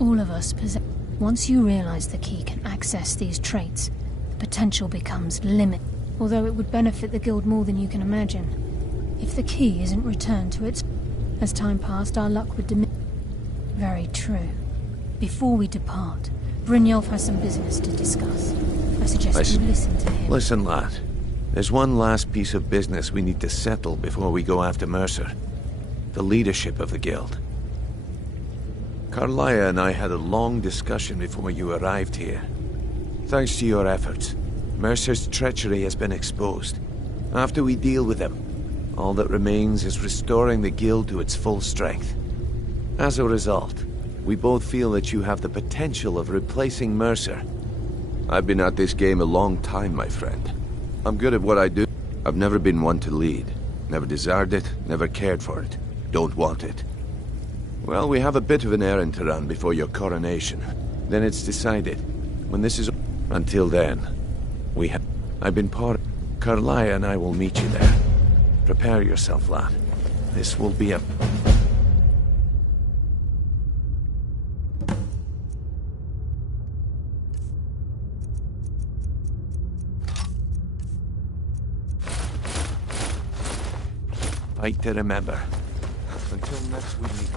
all of us possess... Once you realize the key can access these traits, the potential becomes limitless. Although it would benefit the Guild more than you can imagine. If the key isn't returned to its... As time passed, our luck would diminish. Very true. Before we depart, Brynjolf has some business to discuss. I suggest you listen to him. Listen, lad. There's one last piece of business we need to settle before we go after Mercer. The leadership of the guild. Carlia and I had a long discussion before you arrived here. Thanks to your efforts, Mercer's treachery has been exposed. After we deal with him, all that remains is restoring the guild to its full strength. As a result, we both feel that you have the potential of replacing Mercer. I've been at this game a long time, my friend. I'm good at what I do. I've never been one to lead. Never desired it, never cared for it. Don't want it. Well, we have a bit of an errand to run before your coronation. Then it's decided. When this is... Until then, we have... I've been part... Carlia and I will meet you there. Prepare yourself, lad. This will be a... fight to remember. Until next we meet.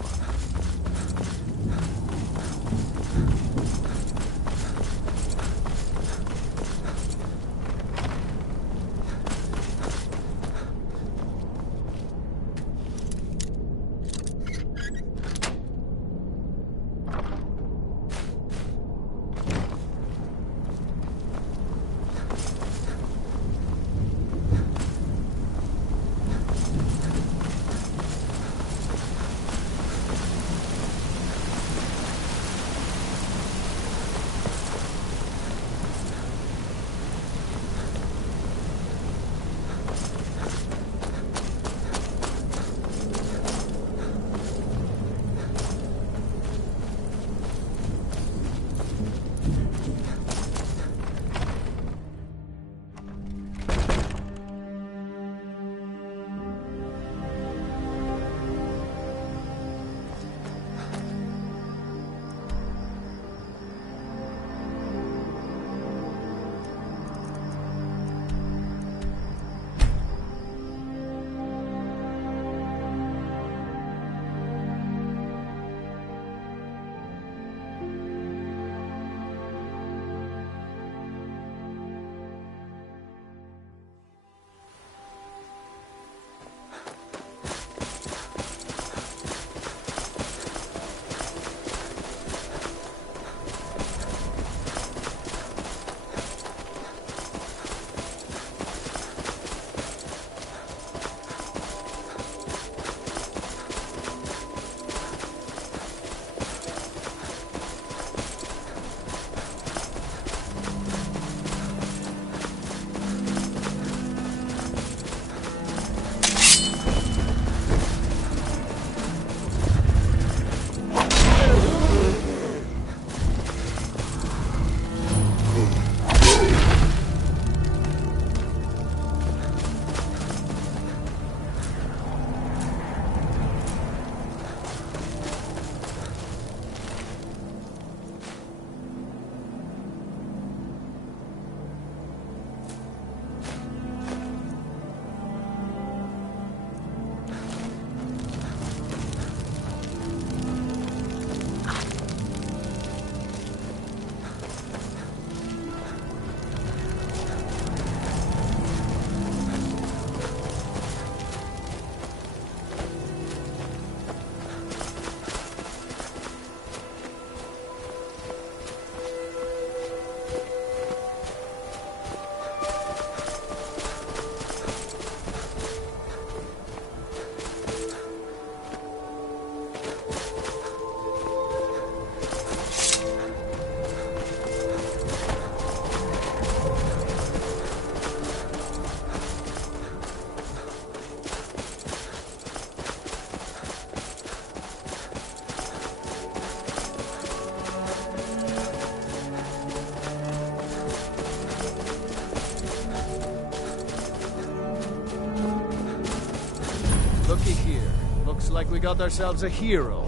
Looky here. Looks like we got ourselves a hero.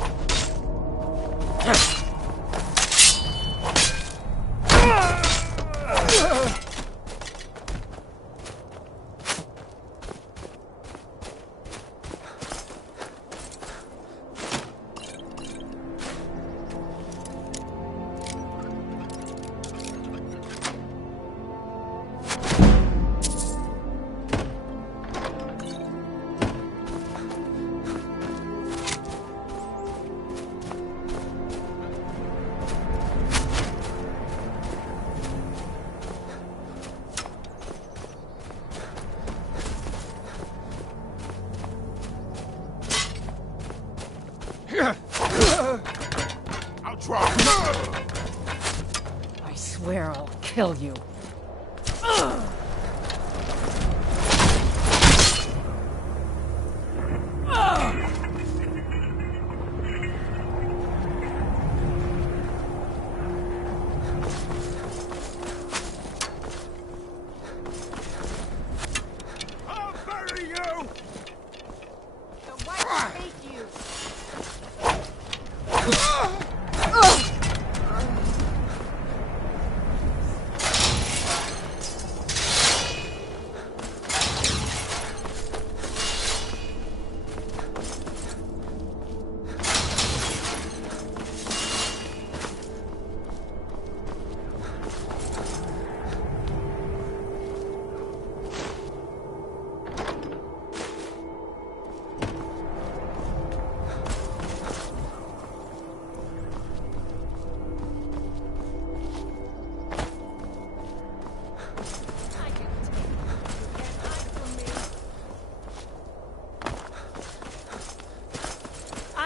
swear I'll kill you.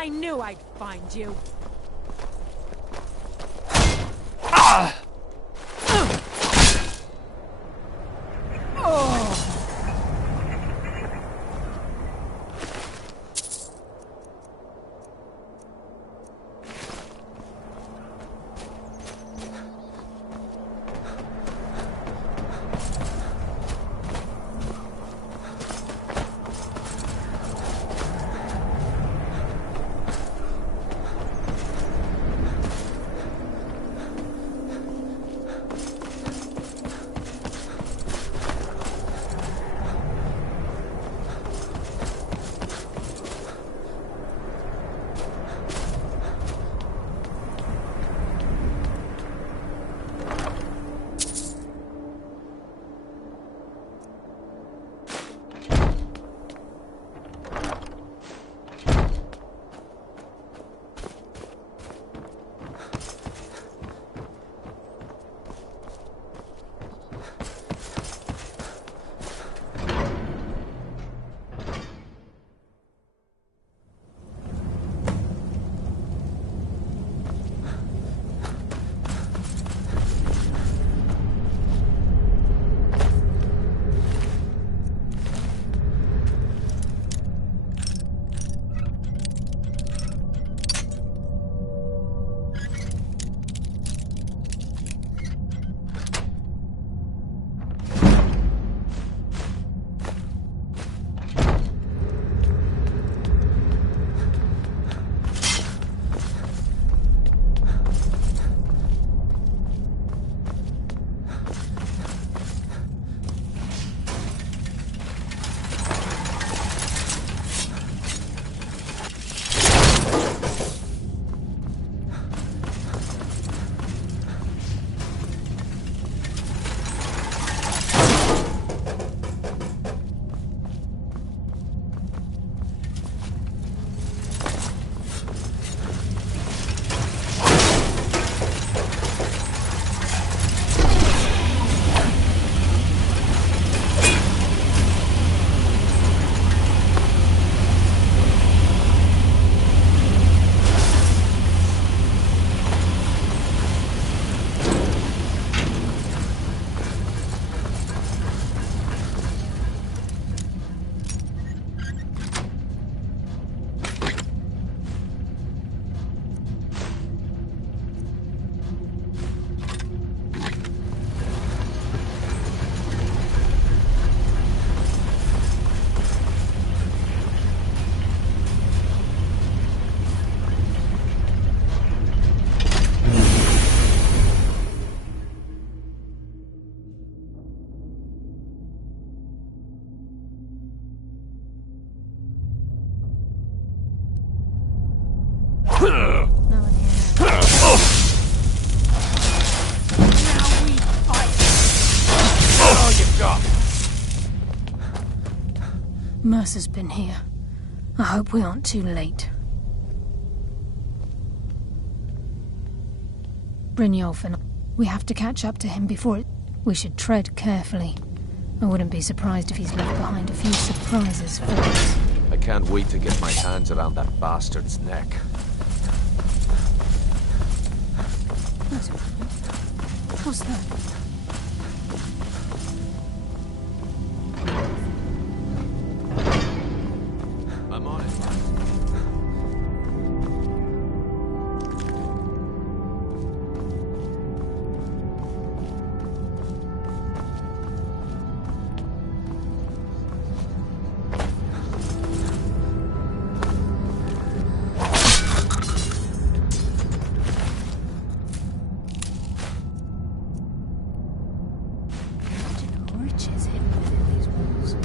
I knew I'd find you. Mercer's been here. I hope we aren't too late. Brynjolf and we have to catch up to him before it... We should tread carefully. I wouldn't be surprised if he's left behind a few surprises for us. I can't wait to get my hands around that bastard's neck. That's all right. What's that? I'm on it. Riches hidden within these walls.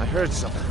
I heard something.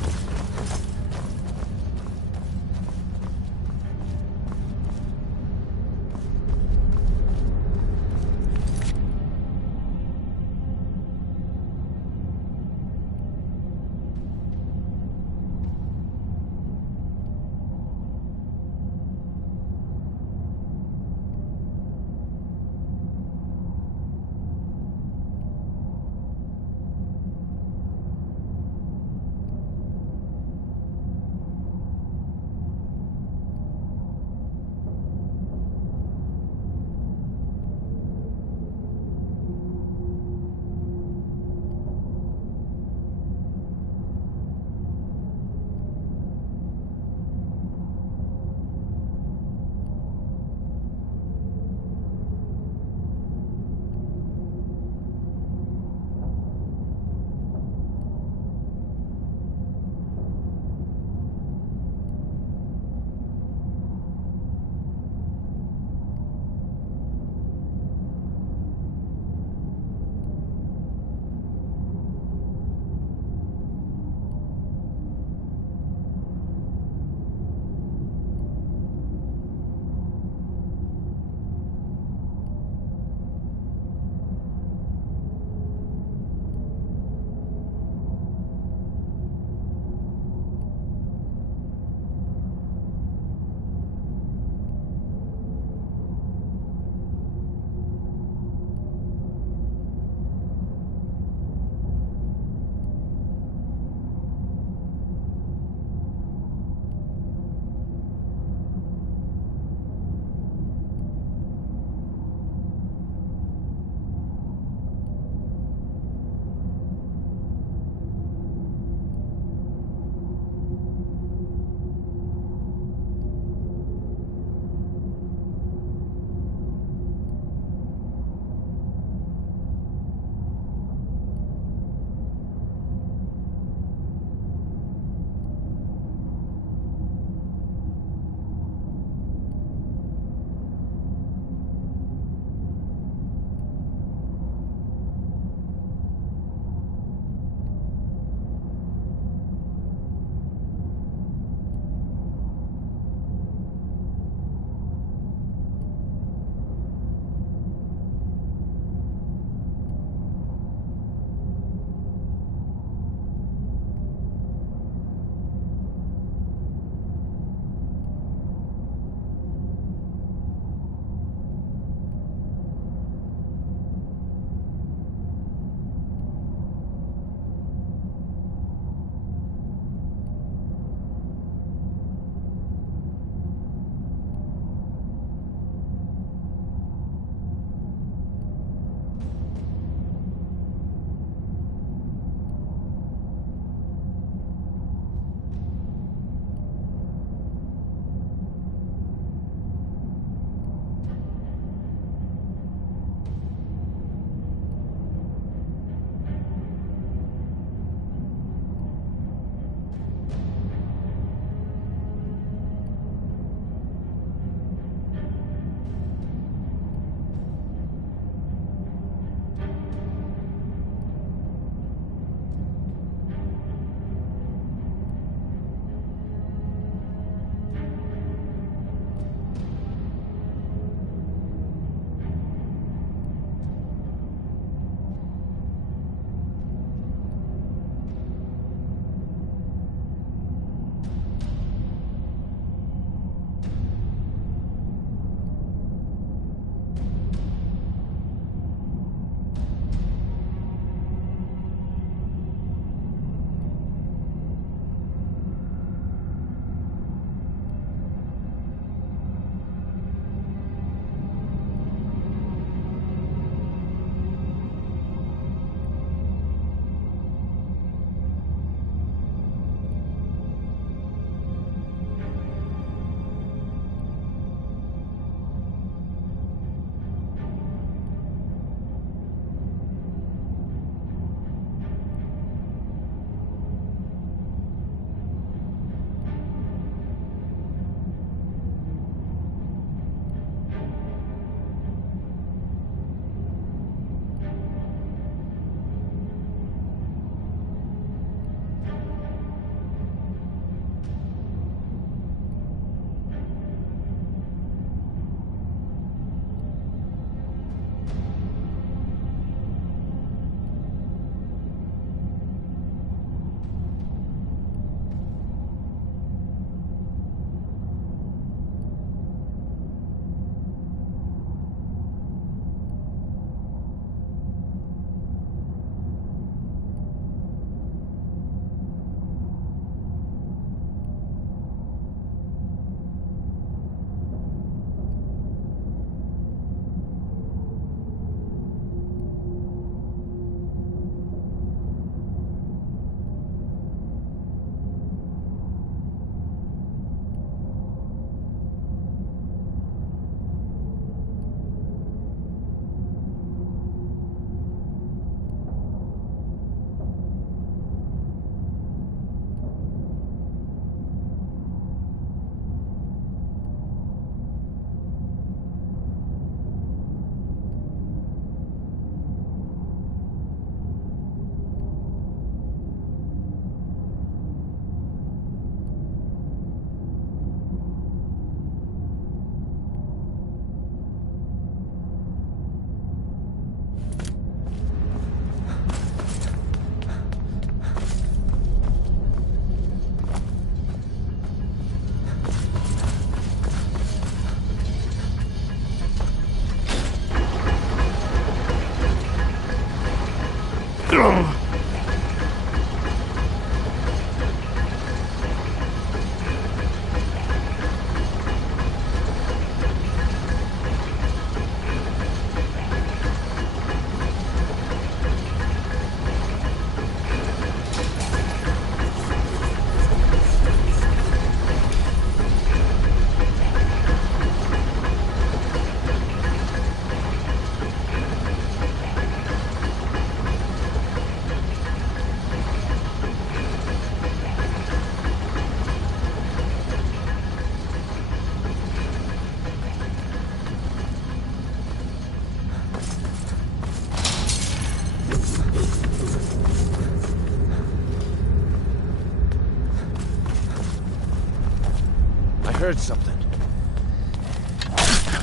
Heard something.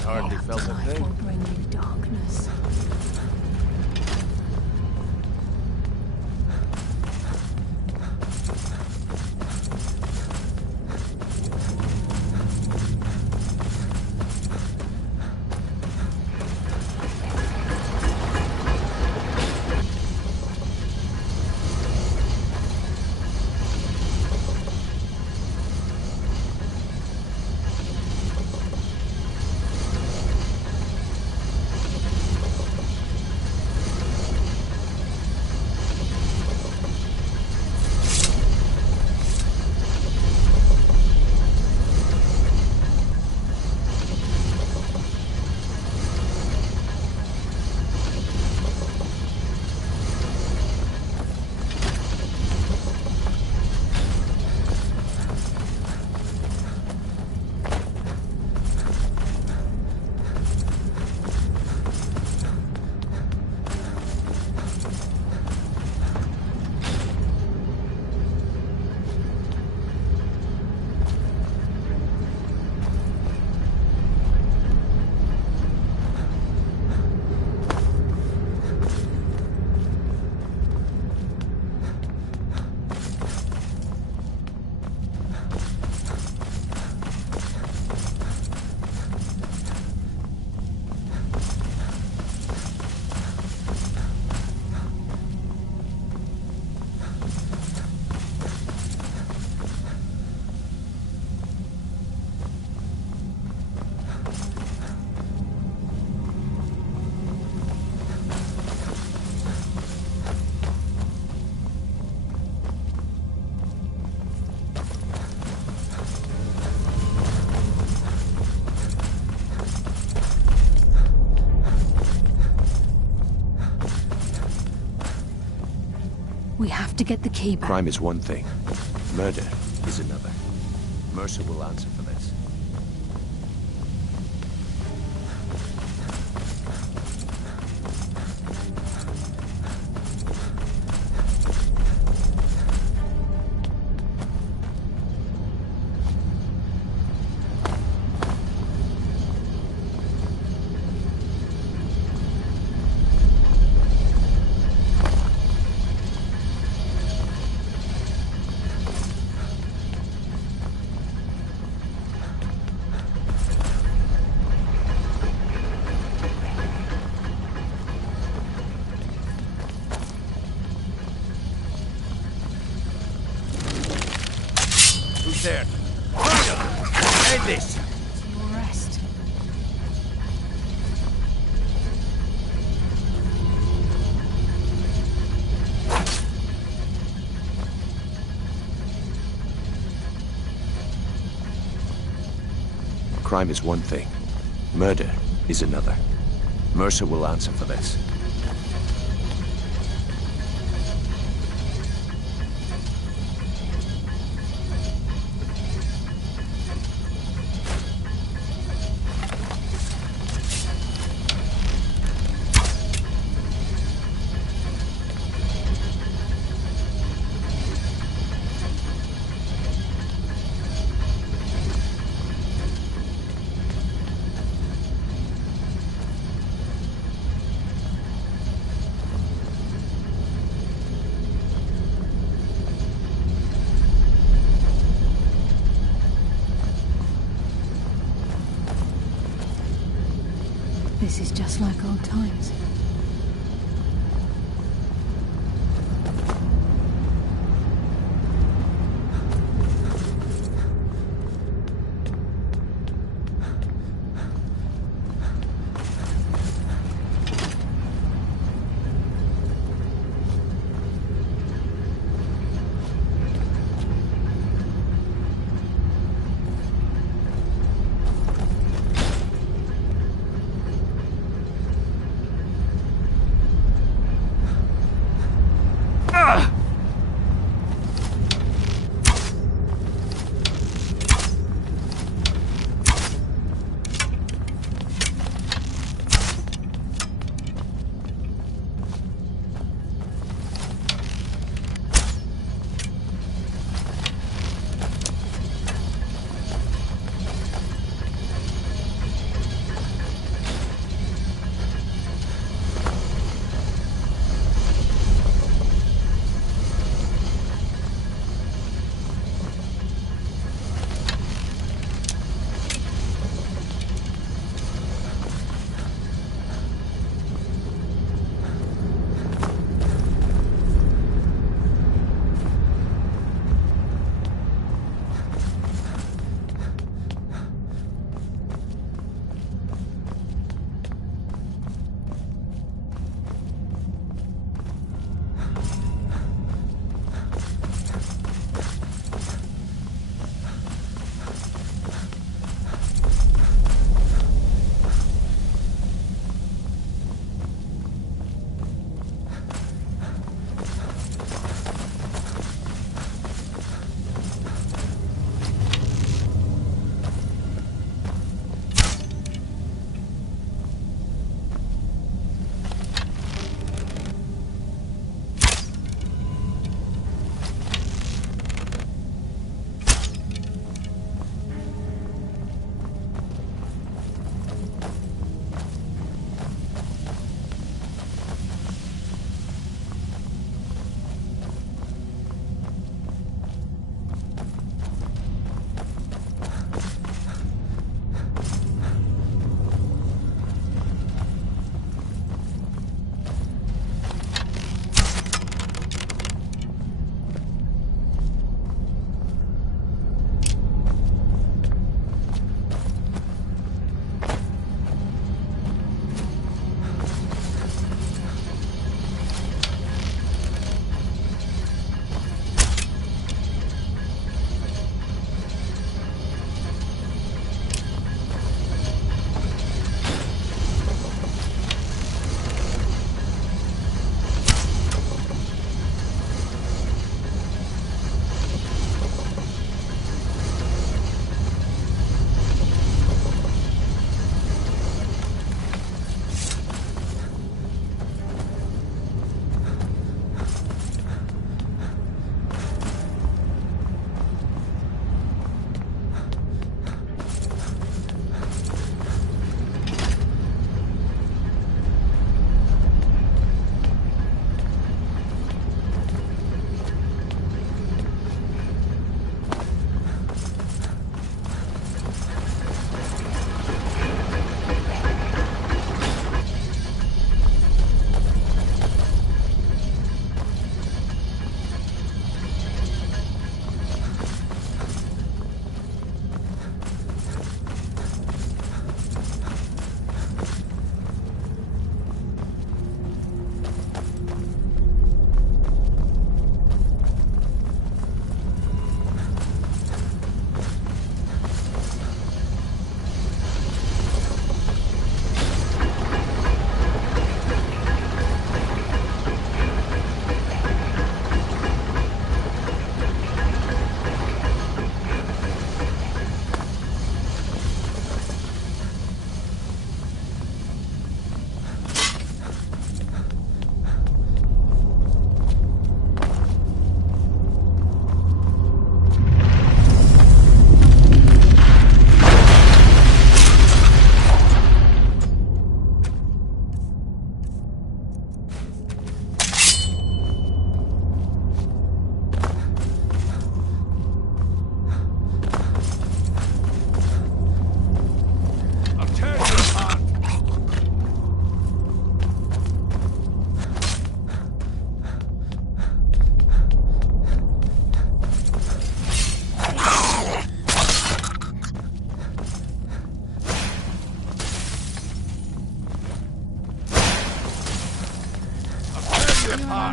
Hardly felt a Life thing. will bring you darkness. We have to get the key back. Crime is one thing. Murder is another. Mercer will answer for this. There. End this. To your rest. Crime is one thing. Murder is another. Mercer will answer for this. This is just like old times.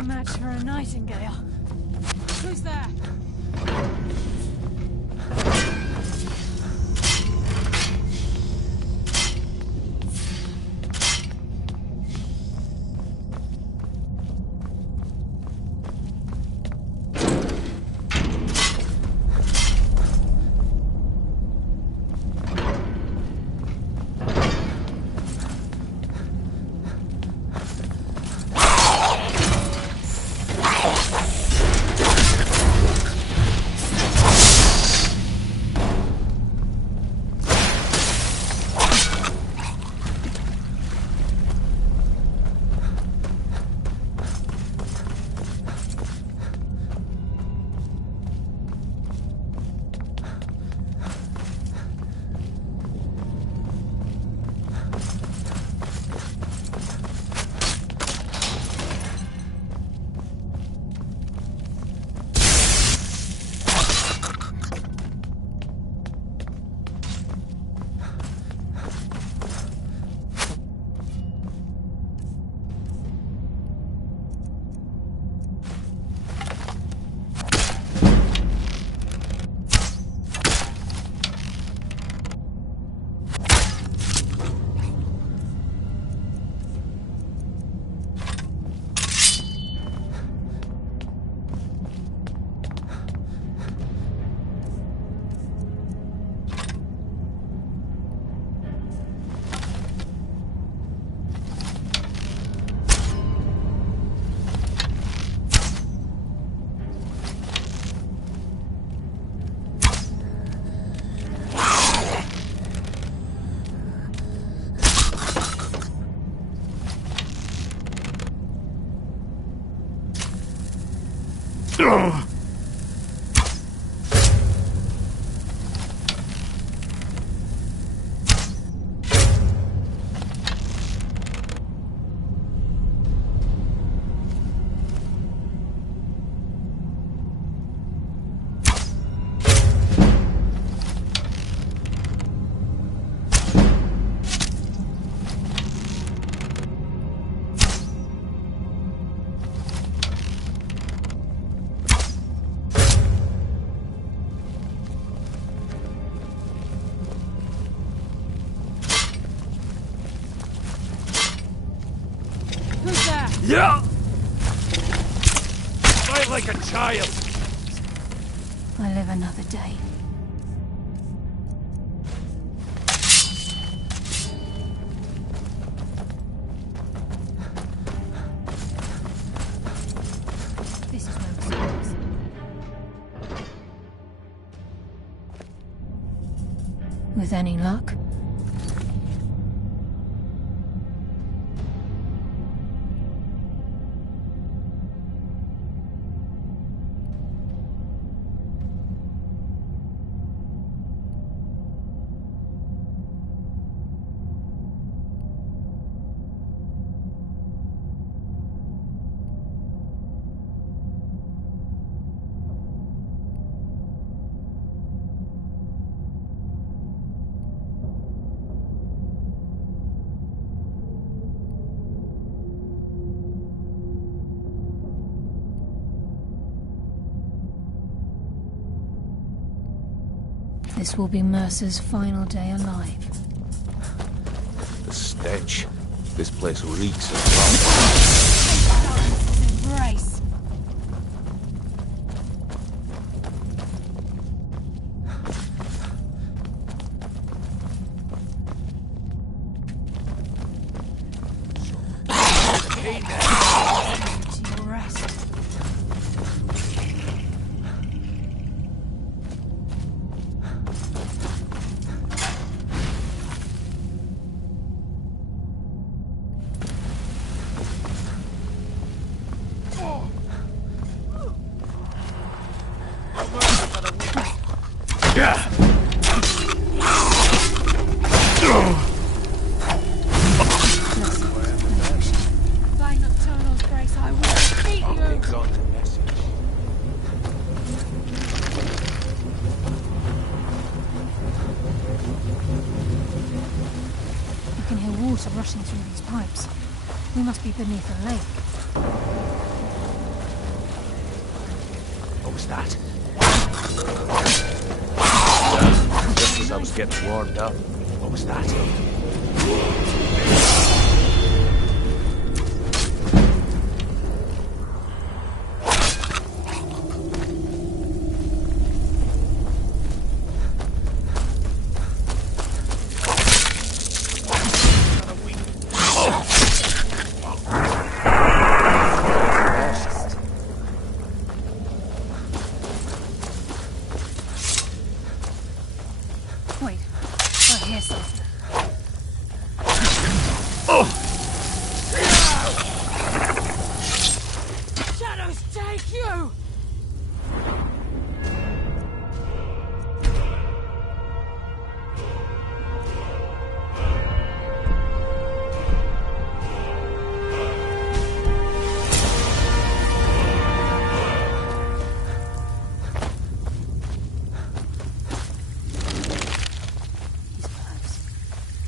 No match for a nightingale. Who's there? Yeah! Fight like a child! I live another day. This is where it starts. With any luck. This will be Mercer's final day alive. The stench. This place reeks of blood. Embrace. To your rest. By Nocturnal's grace, I will defeat you! You can hear water rushing through these pipes. We must be beneath a lake. What was that? Just as I was getting warmed up. What was that? Wait, I hear something. Shadows take you!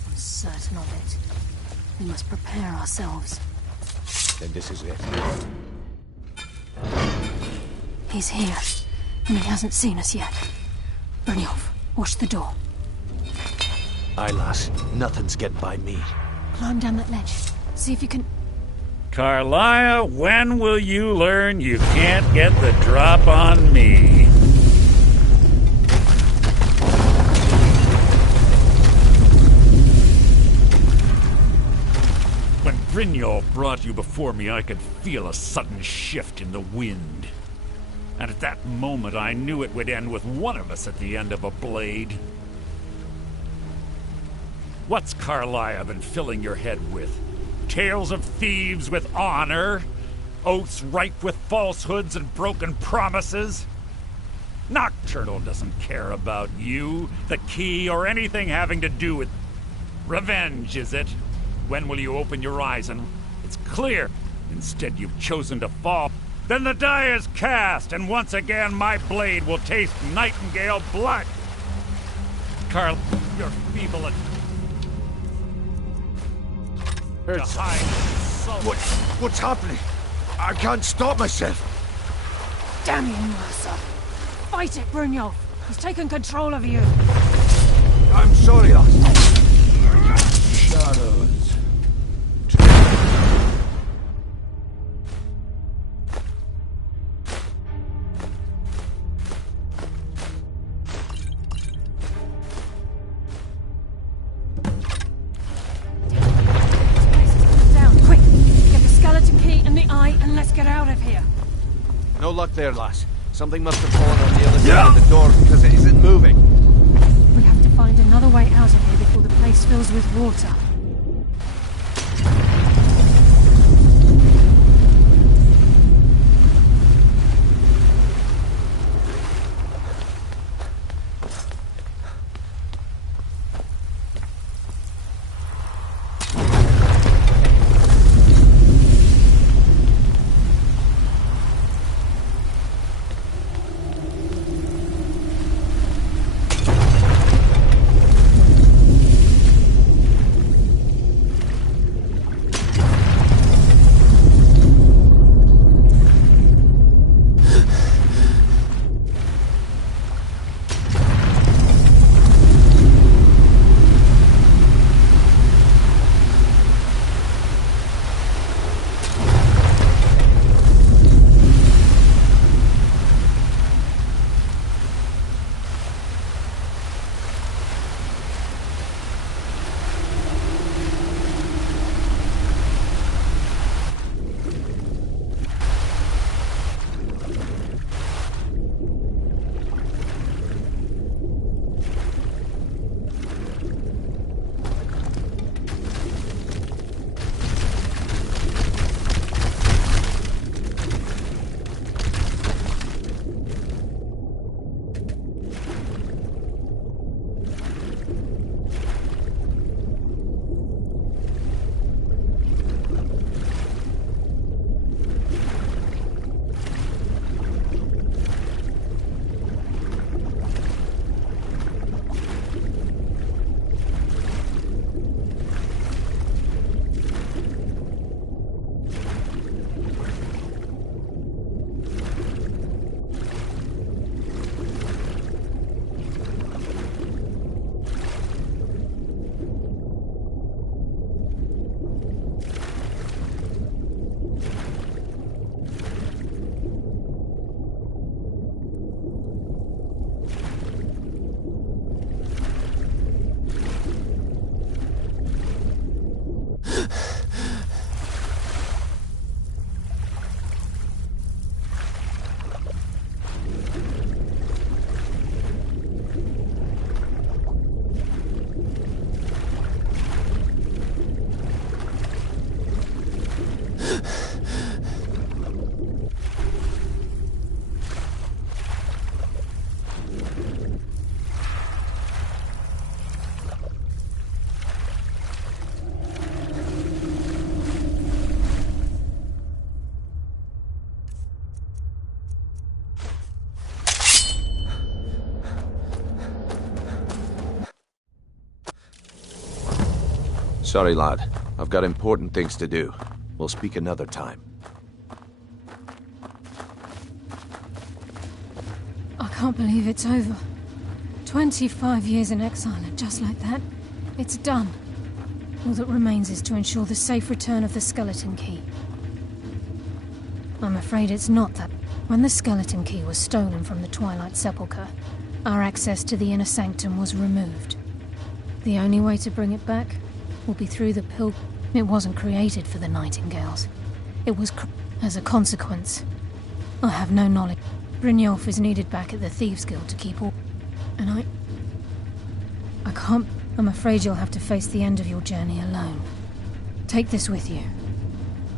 I'm certain of it. We must prepare ourselves. Then this is it. He's here, and he hasn't seen us yet. Brynjolf, watch the door. Aye, lass. Nothing's getting by me. Climb down that ledge. See if you can... Carlia, when will you learn you can't get the drop on me? When Brynjolf brought you before me, I could feel a sudden shift in the wind. And at that moment, I knew it would end with one of us at the end of a blade. What's Carlia been filling your head with? Tales of thieves with honor? Oaths ripe with falsehoods and broken promises? Nocturnal doesn't care about you, the key, or anything having to do with... revenge, is it? When will you open your eyes and... It's clear. Instead, you've chosen to fall. Then the die is cast, and once again my blade will taste Nightingale blood. Carl, you're feeble and... What's happening? I can't stop myself. Damn you, Mercer. Fight it, Brynjolf. He's taken control of you. I'm sorry, lass. Shadows. No luck there, lass. Something must have fallen on the other side of the door because it isn't moving. We have to find another way out of here before the place fills with water. Sorry, lad. I've got important things to do. We'll speak another time. I can't believe it's over. 25 years in exile, and just like that, it's done. All that remains is to ensure the safe return of the skeleton key. I'm afraid it's not that. When the skeleton key was stolen from the Twilight Sepulchre, our access to the inner sanctum was removed. The only way to bring it back will be through the pill. It wasn't created for the Nightingales. It was as a consequence. I have no knowledge. Brynjolf is needed back at the Thieves' Guild to keep all... And I can't... I'm afraid you'll have to face the end of your journey alone. Take this with you.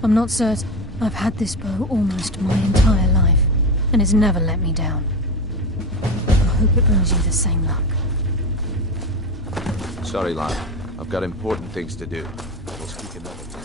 I'm not certain... I've had this bow almost my entire life, and it's never let me down. I hope it brings you the same luck. Sorry, lad. I've got important things to do. We'll speak another time.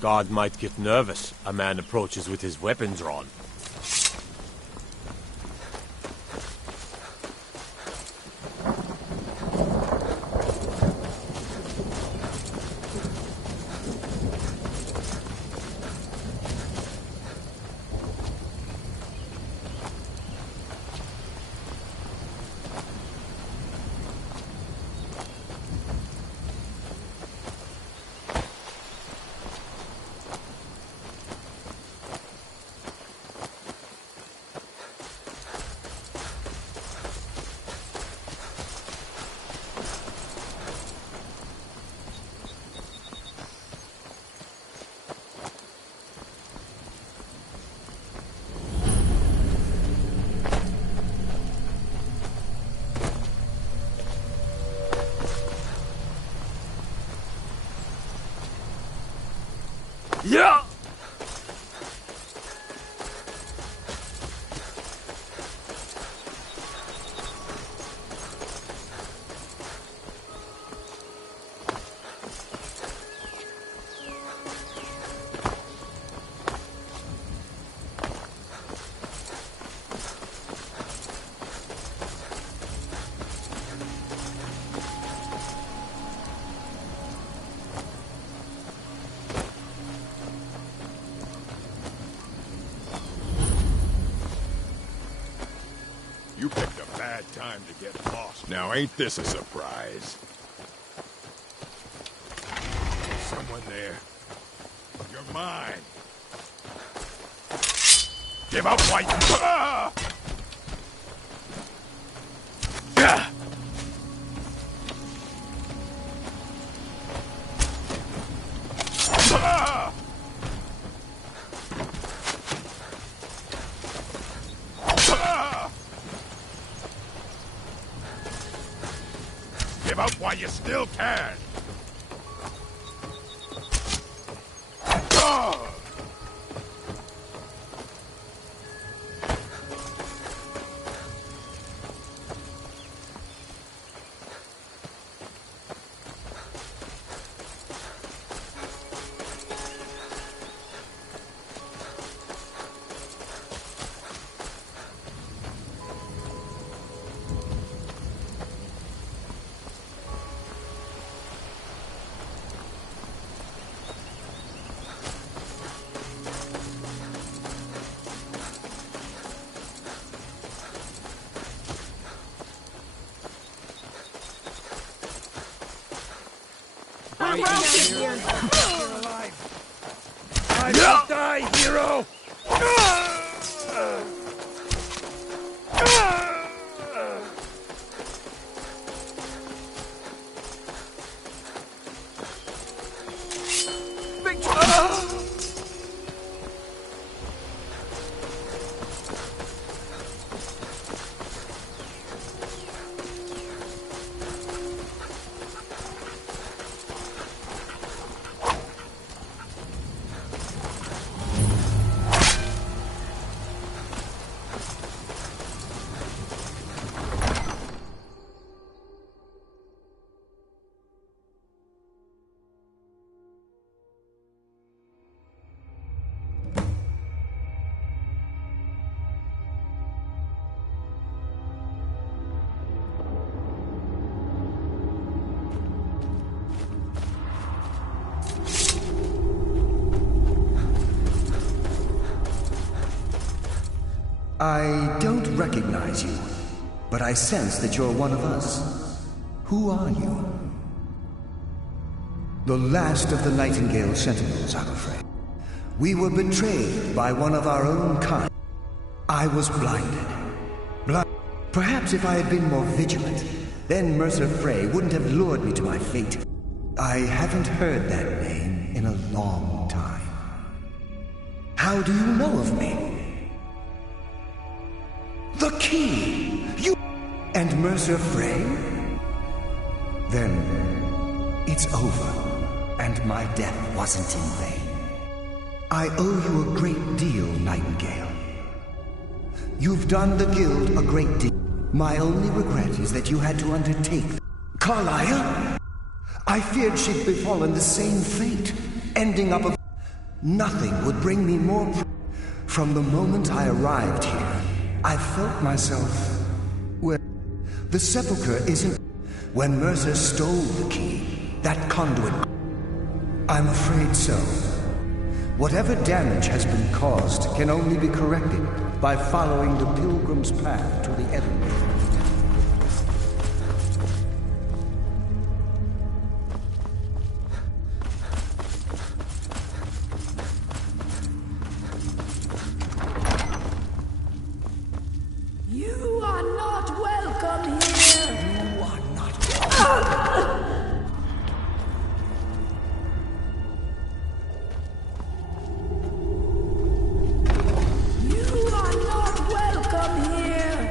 Guard might get nervous. A man approaches with his weapons drawn. Yeah! You picked a bad time to get lost. Now ain't this a surprise? Someone there. You're mine. Give up, white. Ah! Ah! Ah! Ah! Give up while you still can. Ah! You're alive. I will die, hero! I don't recognize you, but I sense that you're one of us. Who are you? The last of the Nightingale Sentinels, I'm afraid. We were betrayed by one of our own kind. I was blinded. Perhaps if I had been more vigilant, then Mercer Frey wouldn't have lured me to my fate. I haven't heard that name in a long time. How do you know of me? The key! You and Mercer Frey? Then it's over, and my death wasn't in vain. I owe you a great deal, Nightingale. You've done the Guild a great deal. My only regret is that you had to undertake... Carlisle? I feared she'd befallen the same fate, ending up a... Nothing would bring me more... From the moment I arrived here, I felt myself... Well, the sepulchre isn't... When Mercer stole the key, that conduit... I'm afraid so. Whatever damage has been caused can only be corrected by following the pilgrim's path to the Evermore. You are not welcome here! You are not welcome. You are not welcome here!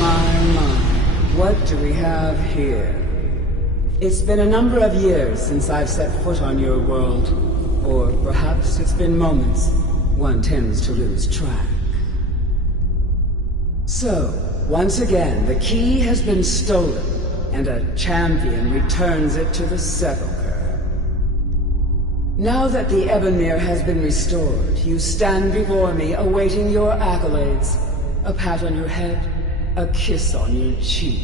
My, what do we have here? It's been a number of years since I've set foot on your world. Or perhaps it's been moments. One tends to lose track. So, once again, the key has been stolen, and a champion returns it to the sepulchre. Now that the Ebonmere has been restored, you stand before me awaiting your accolades. A pat on your head, a kiss on your cheek.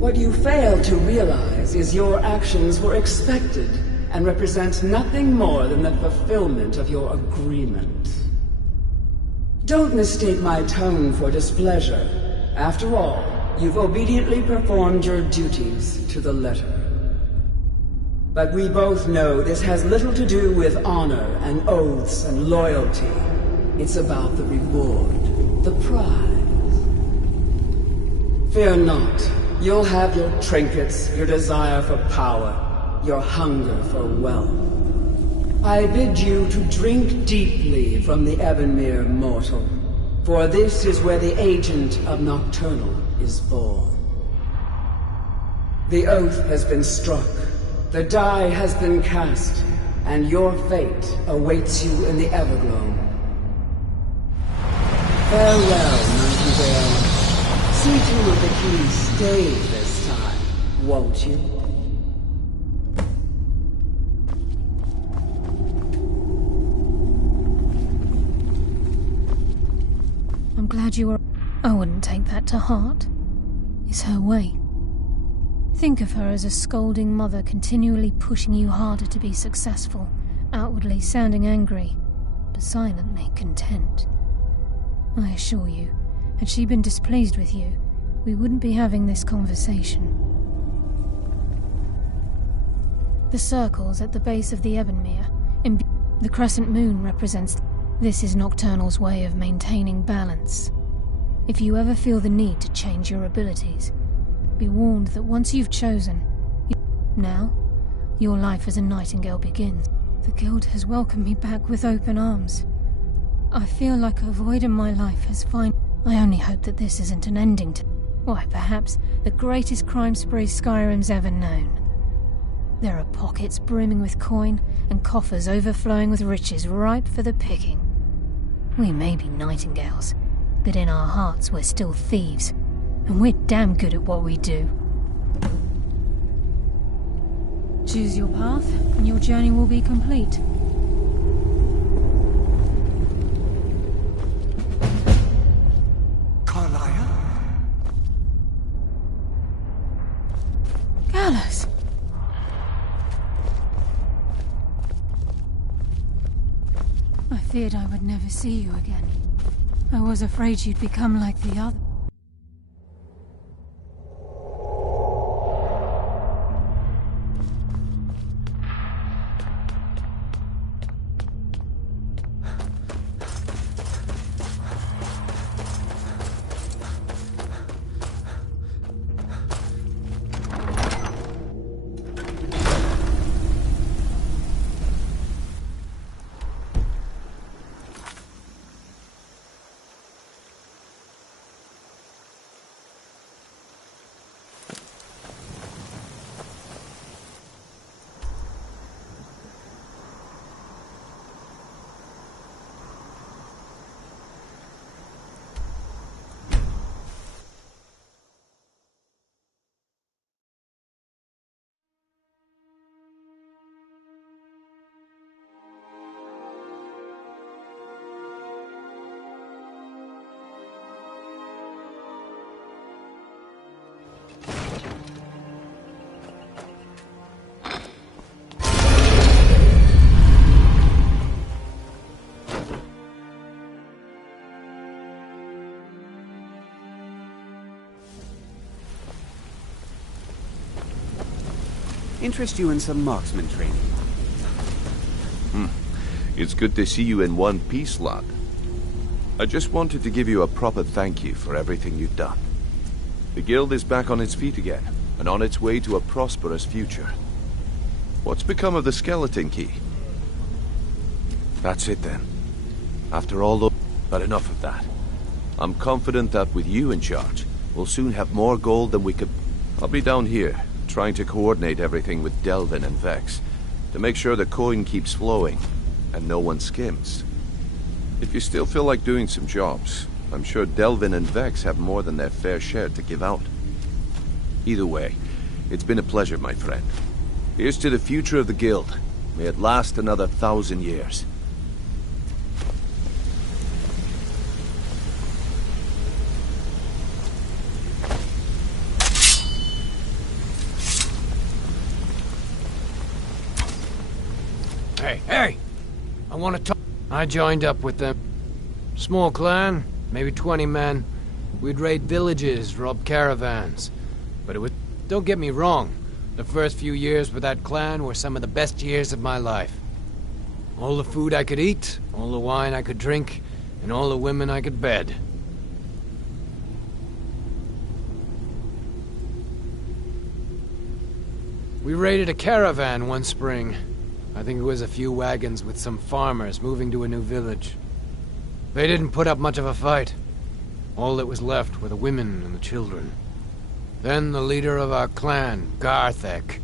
What you fail to realize is your actions were expected and represent nothing more than the fulfillment of your agreement. Don't mistake my tone for displeasure. After all, you've obediently performed your duties to the letter. But we both know this has little to do with honor and oaths and loyalty. It's about the reward, the prize. Fear not. You'll have your trinkets, your desire for power, your hunger for wealth. I bid you to drink deeply from the Ebonmere mortal, for this is where the agent of Nocturnal is born. The oath has been struck, the die has been cast, and your fate awaits you in the Evergloam. Farewell, Nightingale. See to it the keys stay this time, won't you? I'm glad you were... I wouldn't take that to heart. It's her way. Think of her as a scolding mother continually pushing you harder to be successful, outwardly sounding angry, but silently content. I assure you, had she been displeased with you, we wouldn't be having this conversation. The circles at the base of the Ebonmere, the crescent moon represents... This is Nocturnal's way of maintaining balance. If you ever feel the need to change your abilities, be warned that once you've chosen, now, your life as a Nightingale begins. The Guild has welcomed me back with open arms. I feel like a void in my life has finally... I only hope that this isn't an ending to... Why, perhaps the greatest crime spree Skyrim's ever known. There are pockets brimming with coin, and coffers overflowing with riches ripe for the picking. We may be Nightingales, but in our hearts we're still thieves, and we're damn good at what we do. Choose your path, and your journey will be complete. Gallus! I feared I would never see you again. I was afraid you'd become like the other. Interest you in some marksman training? It's good to see you in one piece, lad. I just wanted to give you a proper thank you for everything you've done. The Guild is back on its feet again, and on its way to a prosperous future. What's become of the skeleton key? That's it then. After all those... But enough of that. I'm confident that with you in charge, we'll soon have more gold than we could... I'll be down here, trying to coordinate everything with Delvin and Vex, to make sure the coin keeps flowing, and no one skims. If you still feel like doing some jobs, I'm sure Delvin and Vex have more than their fair share to give out. Either way, it's been a pleasure, my friend. Here's to the future of the Guild. May it last another 1,000 years. Hey! I want to talk. I joined up with them. Small clan, maybe 20 men. We'd raid villages, rob caravans. But it was... Don't get me wrong. The first few years with that clan were some of the best years of my life. All the food I could eat, all the wine I could drink, and all the women I could bed. We raided a caravan one spring. I think it was a few wagons with some farmers moving to a new village. They didn't put up much of a fight. All that was left were the women and the children. Then the leader of our clan, Garthek,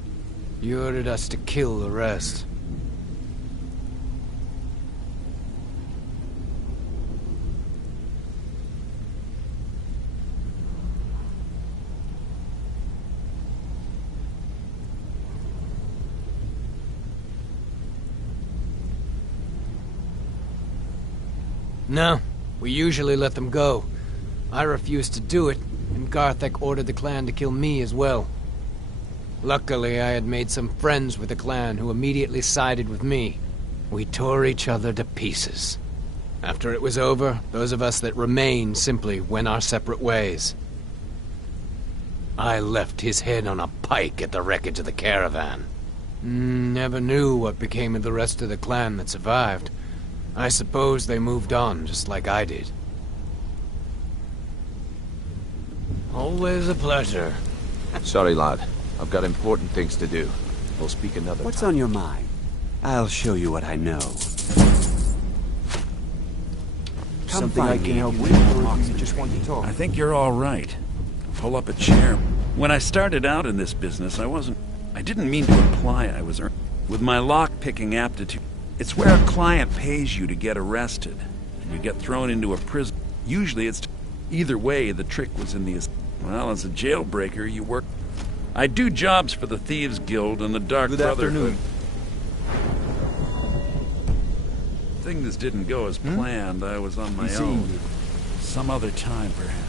he ordered us to kill the rest. No, we usually let them go. I refused to do it, and Garthek ordered the clan to kill me as well. Luckily, I had made some friends with the clan who immediately sided with me. We tore each other to pieces. After it was over, those of us that remained simply went our separate ways. I left his head on a pike at the wreckage of the caravan. Never knew what became of the rest of the clan that survived. I suppose they moved on, just like I did. Always a pleasure. Sorry, lad. I've got important things to do. We'll speak another What's time. on your mind? I'll show you what I know. Something I can help with, or you just want to talk? I think you're all right. Pull up a chair. When I started out in this business, I didn't mean to imply I was with my lock-picking aptitude. It's where a client pays you to get arrested. You get thrown into a prison. Usually it's... Either way, the trick was in the... Well, as a jailbreaker, you work... I do jobs for the Thieves Guild and the Dark Brotherhood. Things didn't go as planned. I was on my own. Some other time, perhaps.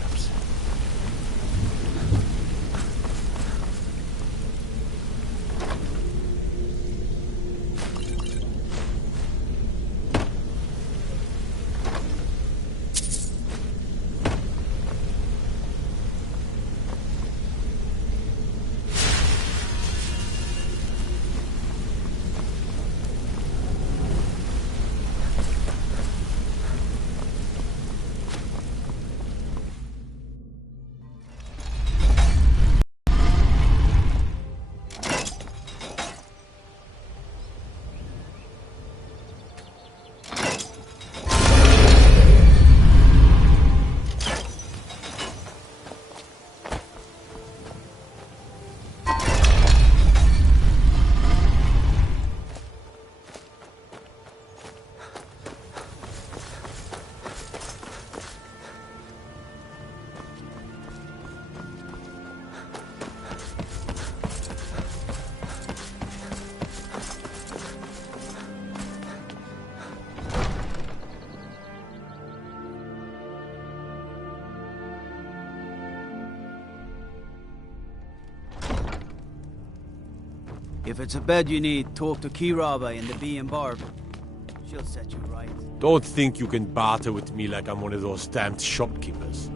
If it's a bed you need, talk to Kiraba in the Bee and Barb. She'll set you right. Don't think you can barter with me like I'm one of those stamped shopkeepers.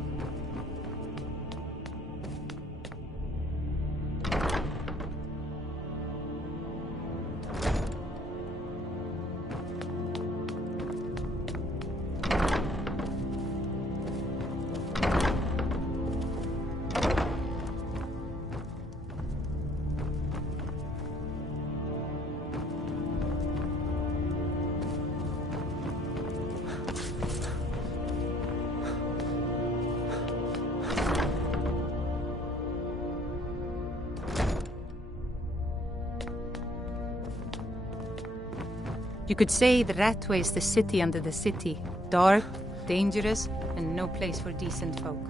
You could say the Ratway is the city under the city. Dark, dangerous, and no place for decent folk.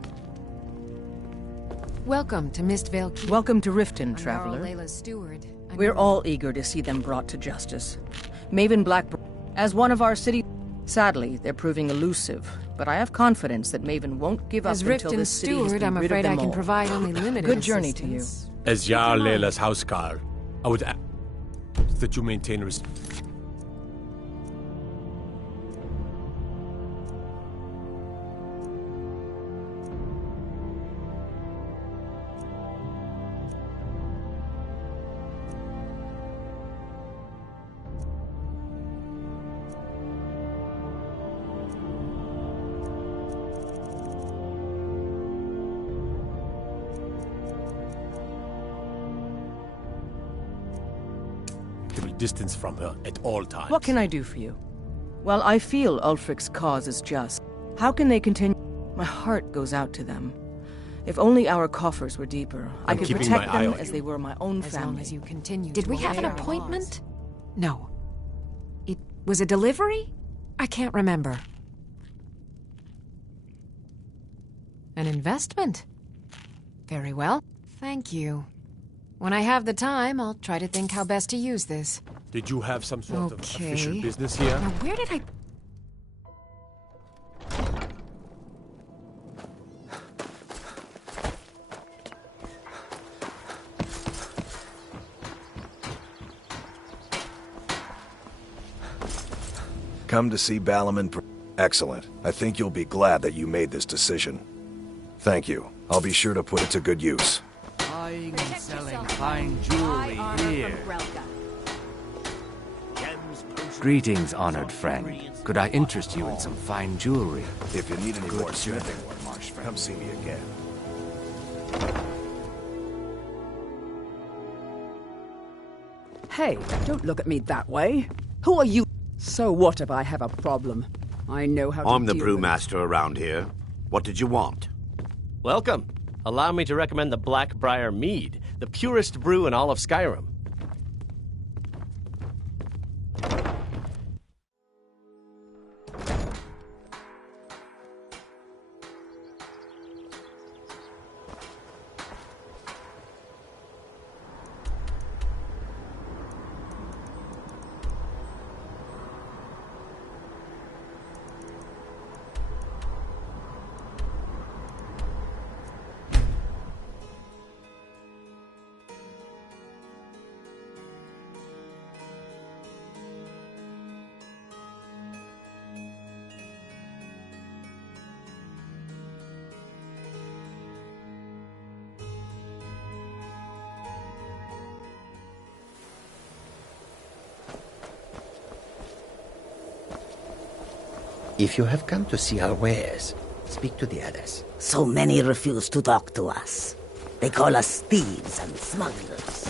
Welcome to Mistvale Keep. Welcome to Riften, I'm traveler. Jarl Layla's steward. We're all eager to see them brought to justice. Maven Blackburn, as one of our city... Sadly, they're proving elusive, but I have confidence that Maven won't give up As until Riften's the city has steward, been I'm rid of afraid them I can all. provide only limited Good journey to you. assistance. As Jarl Layla's housecarl, I would ask that you maintain respect. Distance from her at all times. What can I do for you? Well, I feel Ulfric's cause is just. How can they continue? My heart goes out to them. If only our coffers were deeper, I could protect them as they were my own family. As long as you continue. Did we have an appointment? No. It was a delivery? I can't remember. An investment? Very well. Thank you. When I have the time, I'll try to think how best to use this. Did you have some sort of Okay. official business here? Now, where did I... Come to see Balaman. Excellent. I think you'll be glad that you made this decision. Thank you. I'll be sure to put it to good use. Buying and selling fine jewelry here. Greetings, honored friend. Could I interest you in some fine jewelry? If you need any more smithing work, come see me again. Hey, don't look at me that way. Who are you? So what if I have a problem? I know how to I'm the deal with it. brewmaster around here. What did you want? Welcome. Allow me to recommend the Blackbriar Mead, the purest brew in all of Skyrim. If you have come to see our wares, speak to the others. So many refuse to talk to us. They call us thieves and smugglers.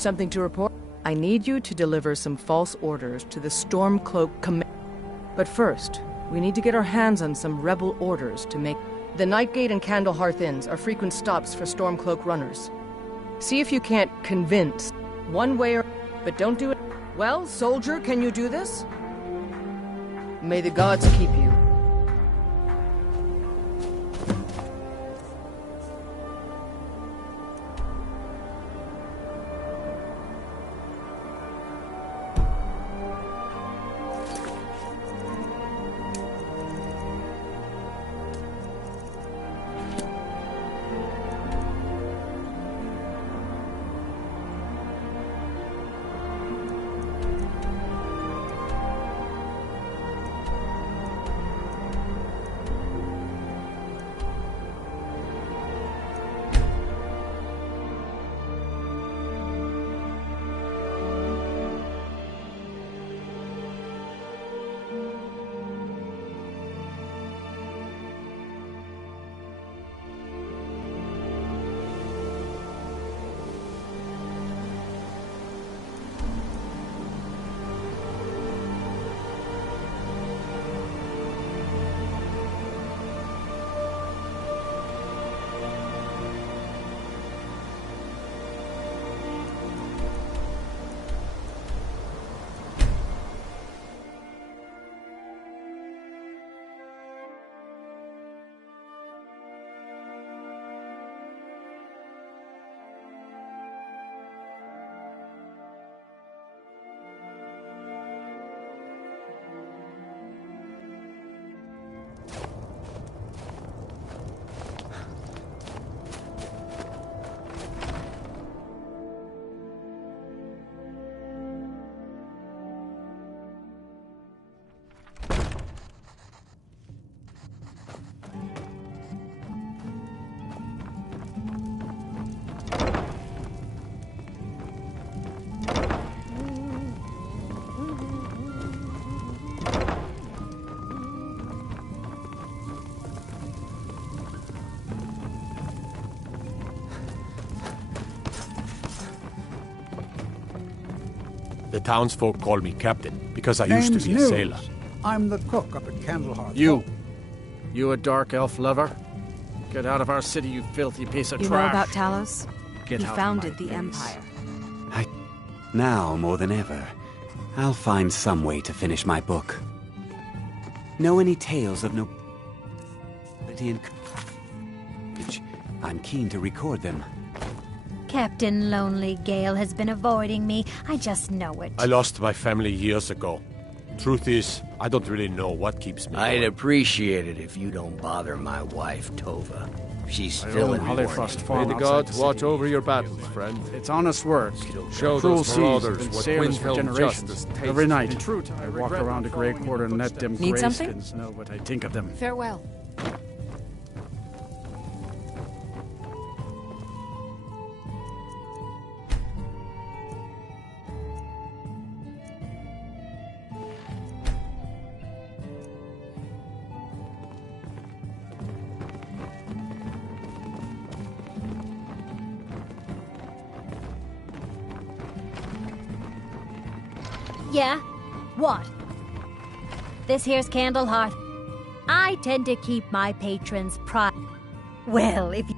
Something to report? I need you to deliver some false orders to the Stormcloak Command. But first, we need to get our hands on some rebel orders to make... The Nightgate and Candlehearth Inns are frequent stops for Stormcloak runners. See if you can't convince one way or... But don't do it... Well, soldier, can you do this? May the gods keep you. The townsfolk call me captain, because I used to be a sailor. I'm the cook up at Candlehearth. You a dark elf lover? Get out of our city, you filthy piece of trash. You know about Talos? Get he out founded of the my face. Empire. Now, more than ever, I'll find some way to finish my book. Know any tales of nobility and courage? I'm keen to record them. Captain Lonely Gale has been avoiding me. I just know it. I lost my family years ago. Truth is, I don't really know what keeps me I'd going. appreciate it if you don't bother my wife, Tova. She's filling Hollyfrost Farm. May the gods watch over your battles, friend. It's honest work. Show Cruel those seas marauders have been what sailors for Windhelm generations. justice tastes. Every night, In truth, I walk around the Grey Quarter and let them Need something? greyskins know what I think of them. Farewell. Yeah? What? This here's Candlehearth. I tend to keep my patrons Well, if you...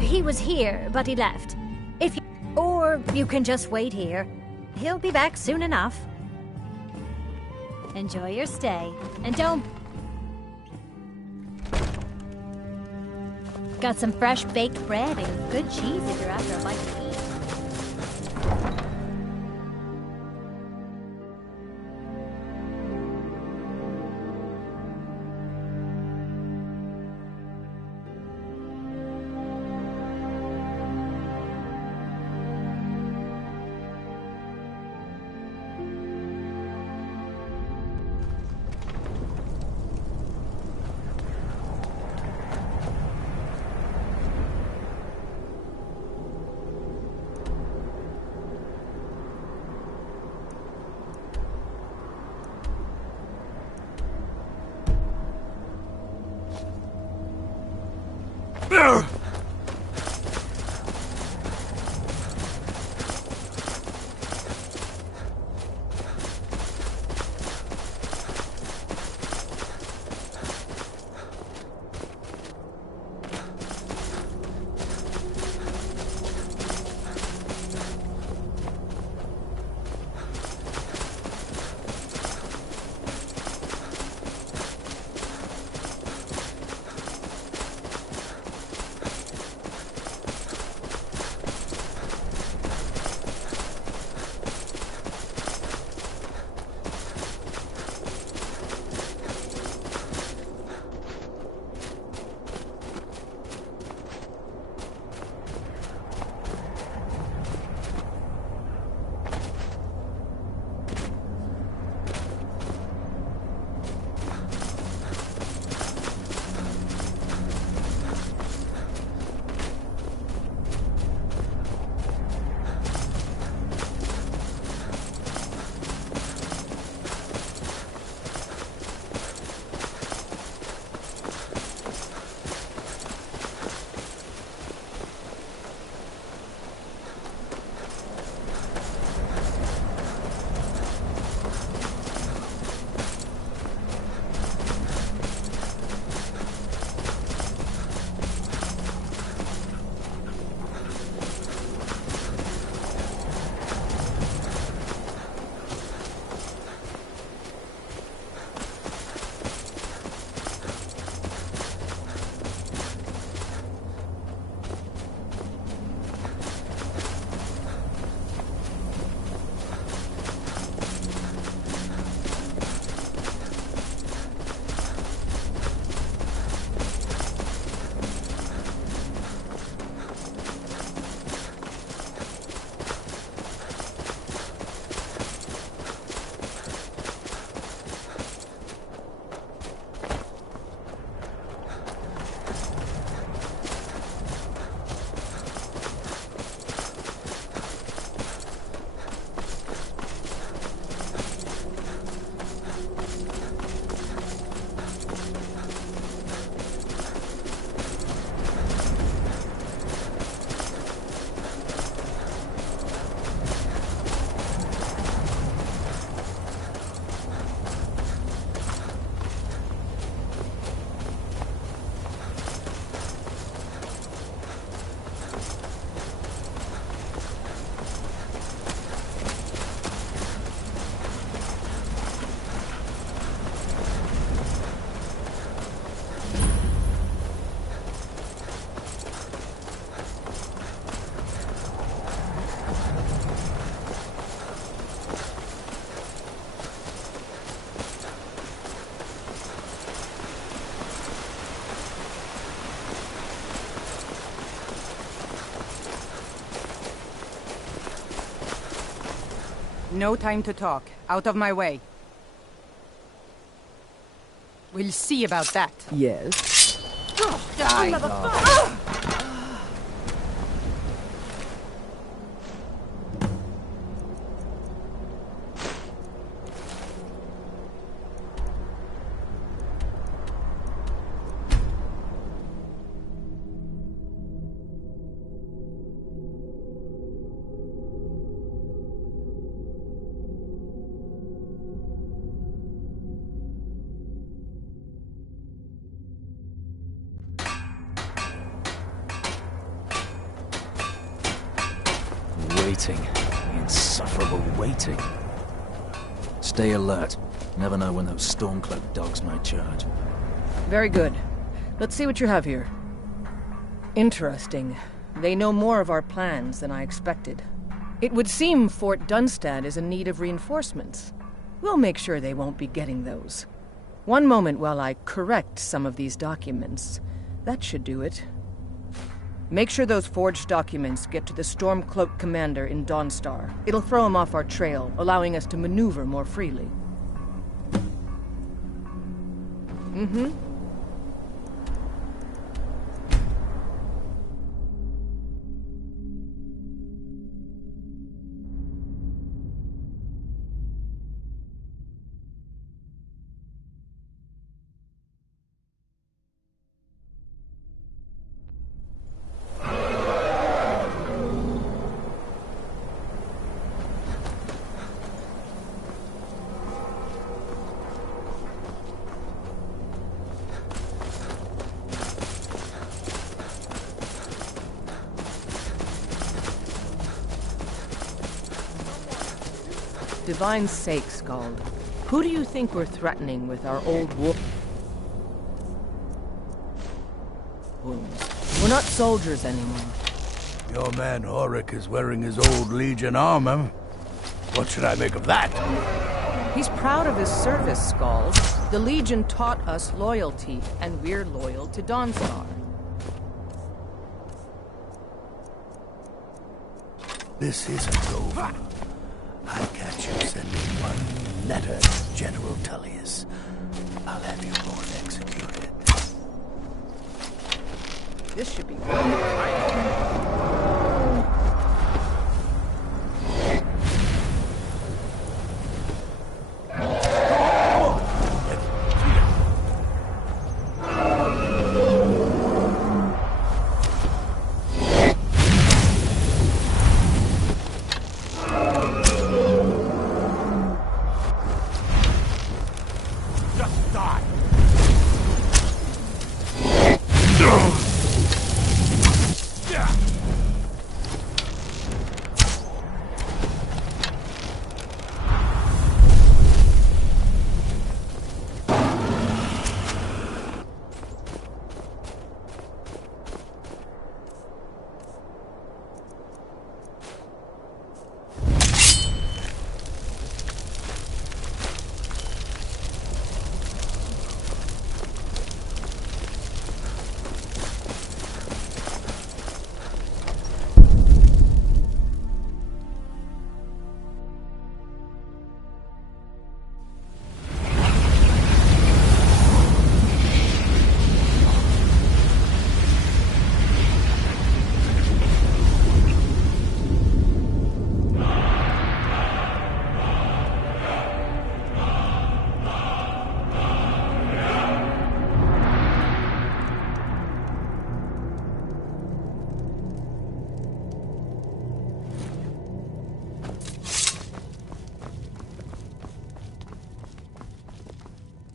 He was here, but he left. If you... Or you can just wait here. He'll be back soon enough. Enjoy your stay, and don't... Got some fresh baked bread and good cheese if you're after a bite to eat. No time to talk. Out of my way. We'll see about that. Yes. Die. Waiting. Insufferable waiting. Stay alert. Never know when those Stormcloak dogs might charge. Very good. Let's see what you have here. Interesting. They know more of our plans than I expected. It would seem Fort Dunstad is in need of reinforcements. We'll make sure they won't be getting those. One moment while I correct some of these documents. That should do it. Make sure those forged documents get to the Stormcloak commander in Dawnstar. It'll throw him off our trail, allowing us to maneuver more freely. Mm-hmm. Divine sake, Skald. Who do you think we're threatening with our old wolf wounds? We're not soldiers anymore. Your man Horik is wearing his old Legion armor. What should I make of that? He's proud of his service, Skald. The Legion taught us loyalty, and we're loyal to Dawnstar. This isn't over. I'll catch you sending one letter to General Tullius. I'll have you both executed. This should be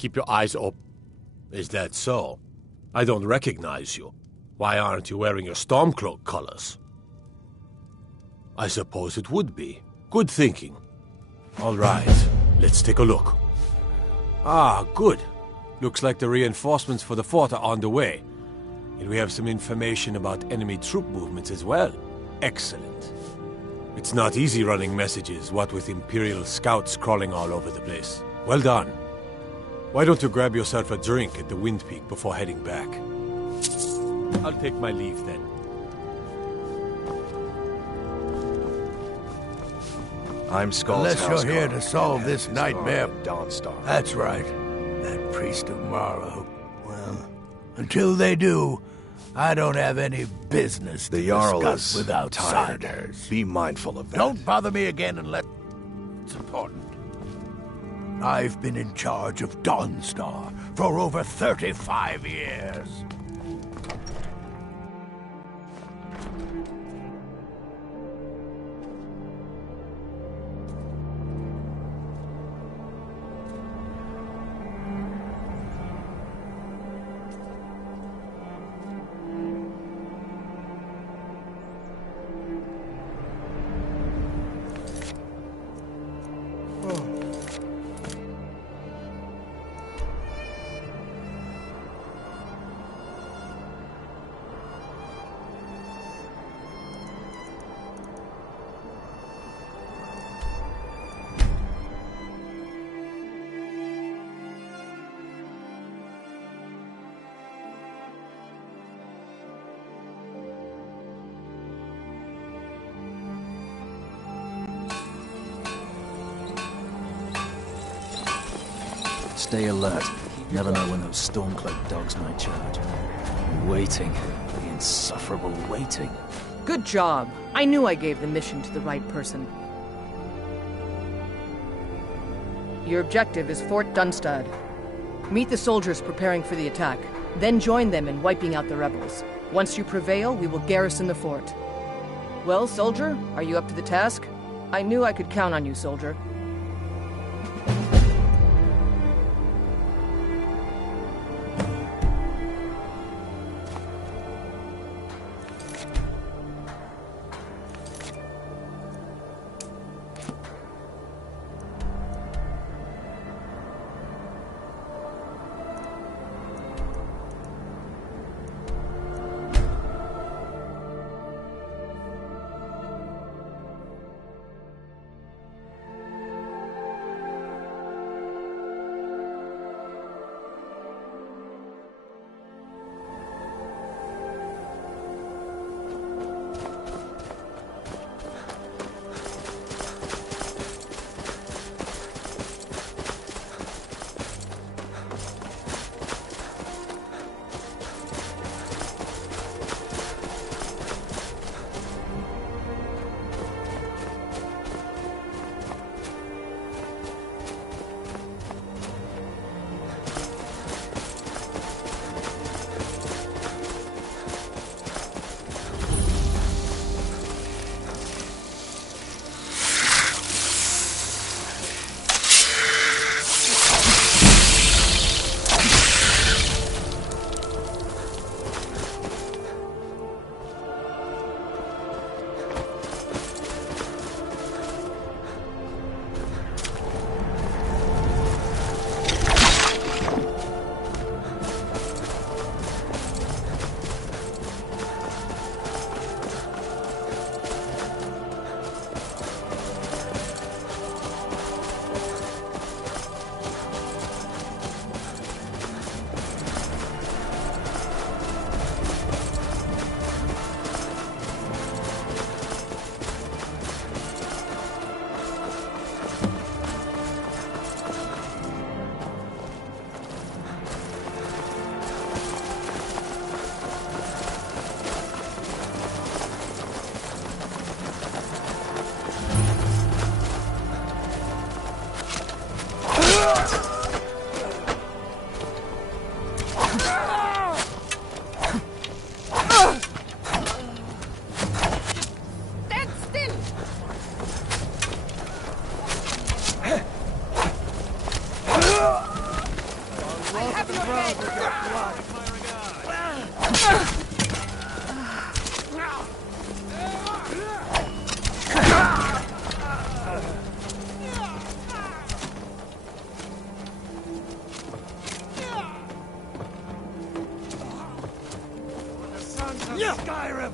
Keep your eyes open. Is that so? I don't recognize you. Why aren't you wearing your Stormcloak colors? I suppose it would be. Good thinking. All right, let's take a look. Ah, good. Looks like the reinforcements for the fort are on the way. And we have some information about enemy troop movements as well. Excellent. It's not easy running messages, what with Imperial scouts crawling all over the place. Well done. Why don't you grab yourself a drink at the Wind Peak before heading back? I'll take my leave then. I'm Skull's Unless you're here houseguard. to solve this nightmare. Dawnstar. That's right. That priest of Mara. Well, until they do, I don't have any business to The Jarl discuss is with outsiders. tired. Be mindful of that. Don't bother me again unless it's important. I've been in charge of Dawnstar for over 35 years. Stay alert. Never know when those Stormcloak dogs might charge. Waiting. The insufferable waiting. Good job. I knew I gave the mission to the right person. Your objective is Fort Dunstad. Meet the soldiers preparing for the attack. Then join them in wiping out the rebels. Once you prevail, we will garrison the fort. Well, soldier, are you up to the task? I knew I could count on you, soldier. Skyrim!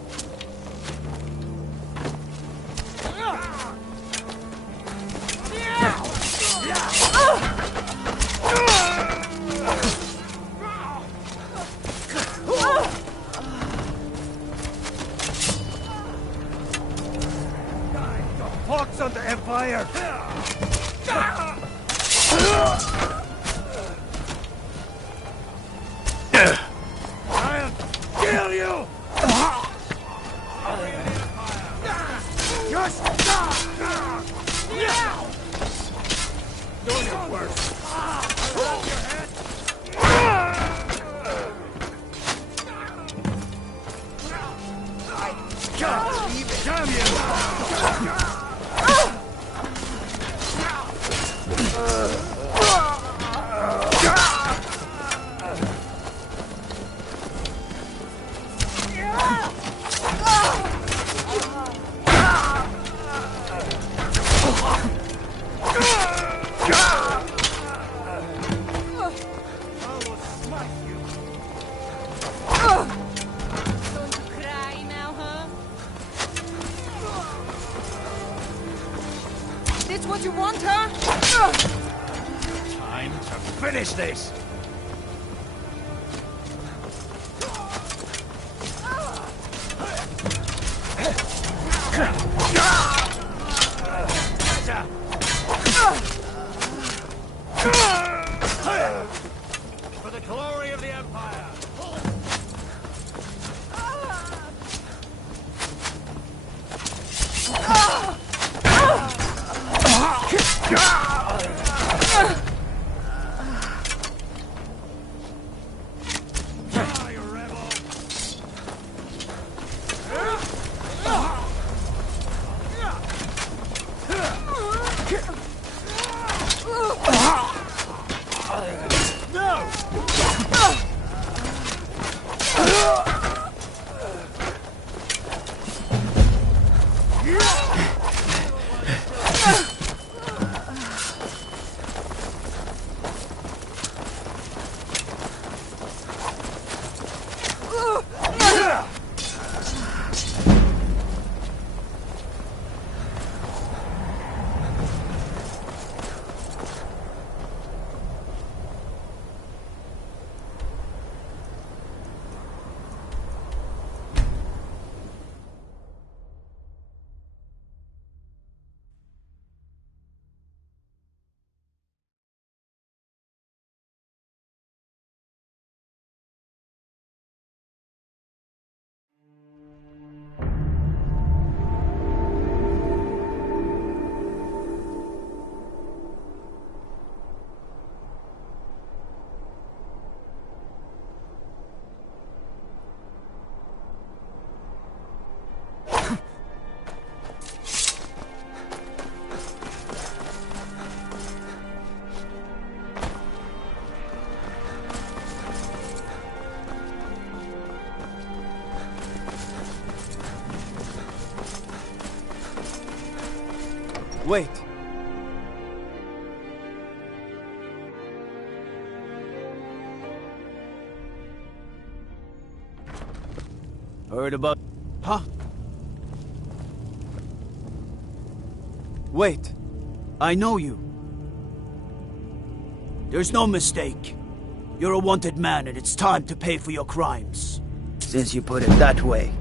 nuts on the Empire! I'll kill you! Just doing your worst. Hold your head. Damn you! What you want, huh? Time to finish this! For the glory of the Empire! Wait. Heard about... Huh? Wait. I know you. There's no mistake. You're a wanted man and it's time to pay for your crimes. Since you put it that way,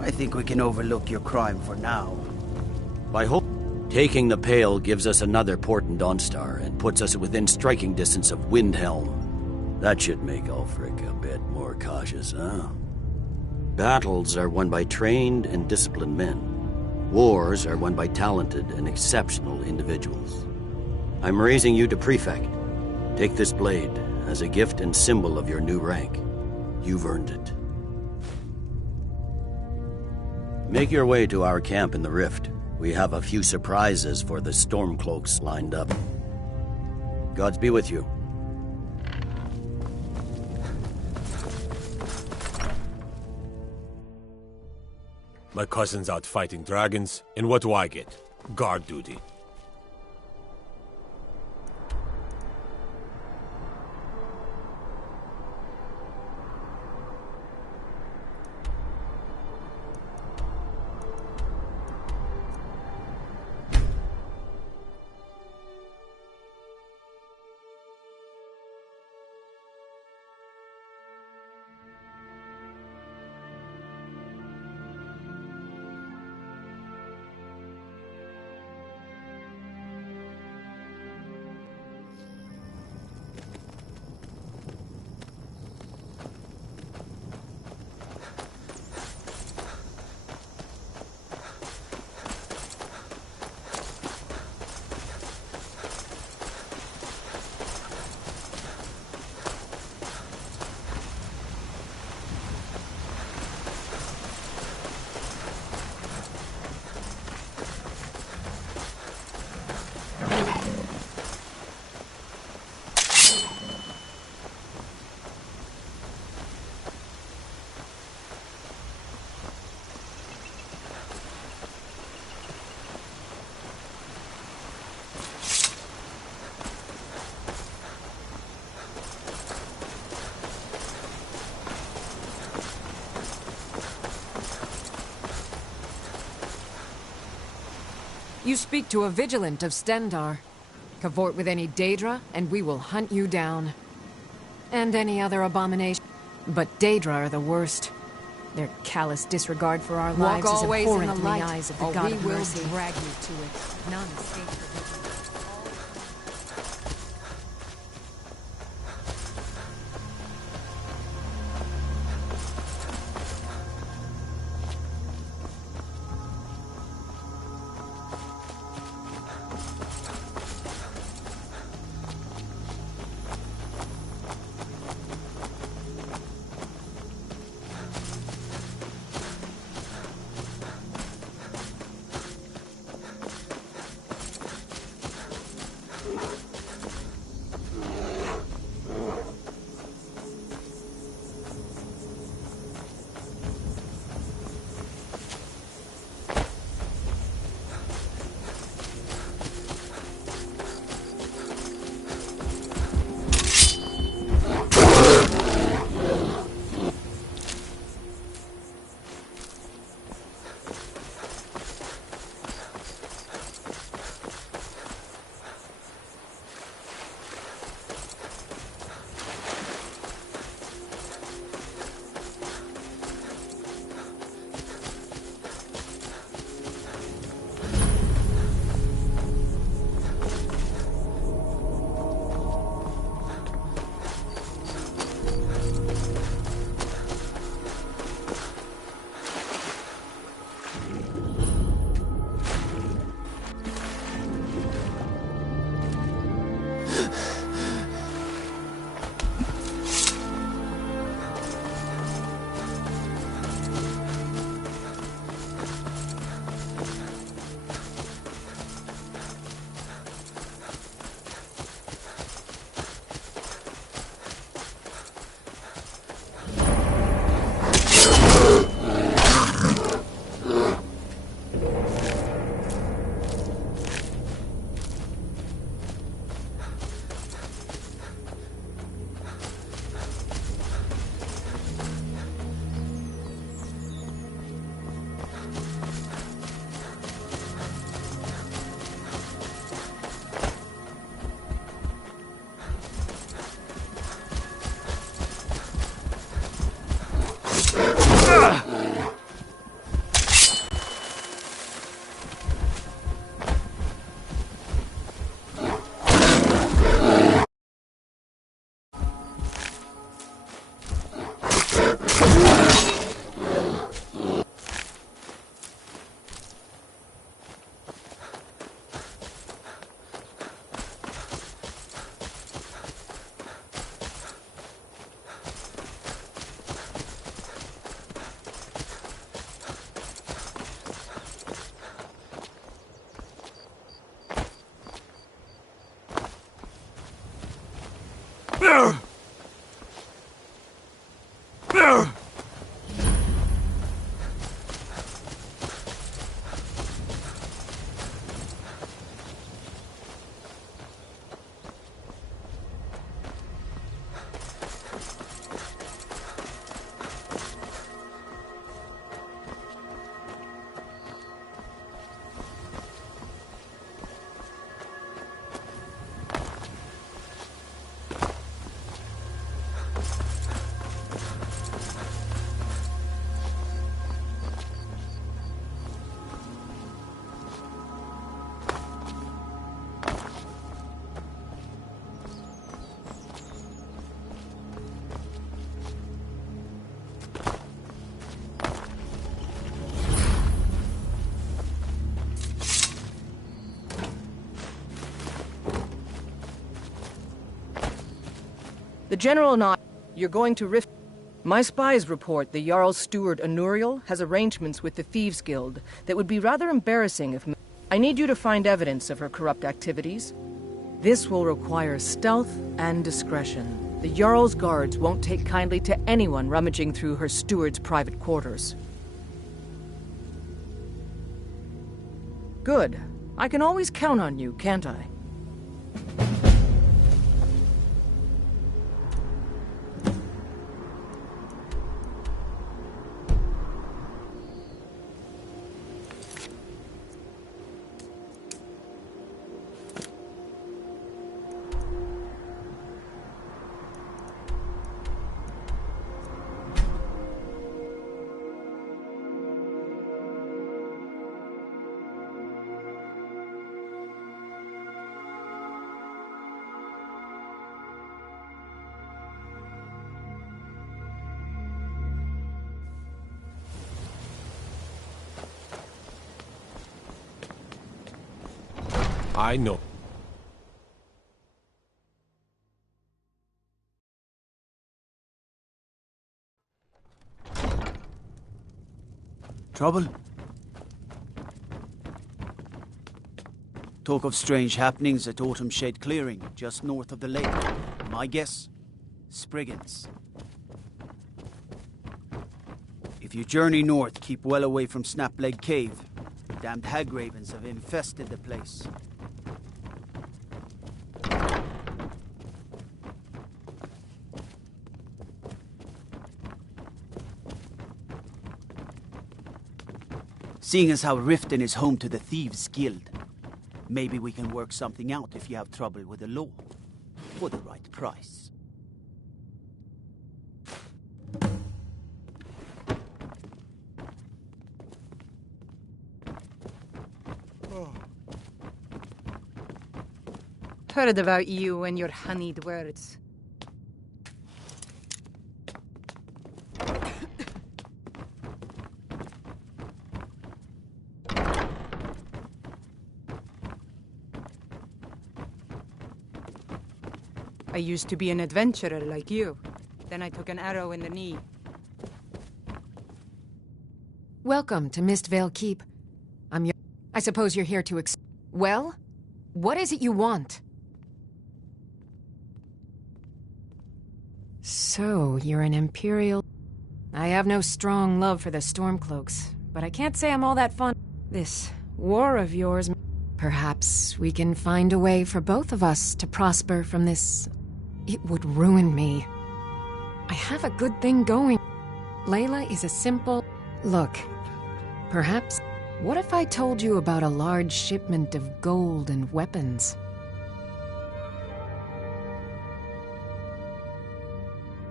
I think we can overlook your crime for now. I hope taking the Pale gives us another port in Dawnstar and puts us within striking distance of Windhelm. That should make Ulfric a bit more cautious, huh? Battles are won by trained and disciplined men. Wars are won by talented and exceptional individuals. I'm raising you to Prefect. Take this blade as a gift and symbol of your new rank. You've earned it. Make your way to our camp in the Rift. We have a few surprises for the Stormcloaks lined up. Gods be with you. My cousin's out fighting dragons, and what do I get? Guard duty. You speak to a vigilant of Stendar. Cavort with any Daedra, and we will hunt you down. And any other abomination. But Daedra are the worst. Their callous disregard for our lives is abhorrent in the eyes of the God of Mercy. We will drag you to it. None escape the vigilant. The General and I, you're going to Rift. My spies report the Jarl's steward Anuriel has arrangements with the Thieves Guild that would be rather embarrassing if... I need you to find evidence of her corrupt activities. This will require stealth and discretion. The Jarl's guards won't take kindly to anyone rummaging through her steward's private quarters. Good. I can always count on you, can't I? I know. Trouble? Talk of strange happenings at Autumn Shade Clearing, just north of the lake. My guess? Spriggans. If you journey north, keep well away from Snapleg Cave. Damned hag ravens have infested the place. Seeing as how Riften is home to the Thieves' Guild, maybe we can work something out if you have trouble with the law. For the right price. Heard about you and your honeyed words. I used to be an adventurer like you. Then I took an arrow in the knee. Welcome to Mistvale Keep. I suppose you're here to Well? What is it you want? So, you're an Imperial... I have no strong love for the Stormcloaks, but I can't say I'm all that fond. This war of yours... Perhaps we can find a way for both of us to prosper from this... It would ruin me. I have a good thing going. Layla is a simple... Look, perhaps... What if I told you about a large shipment of gold and weapons?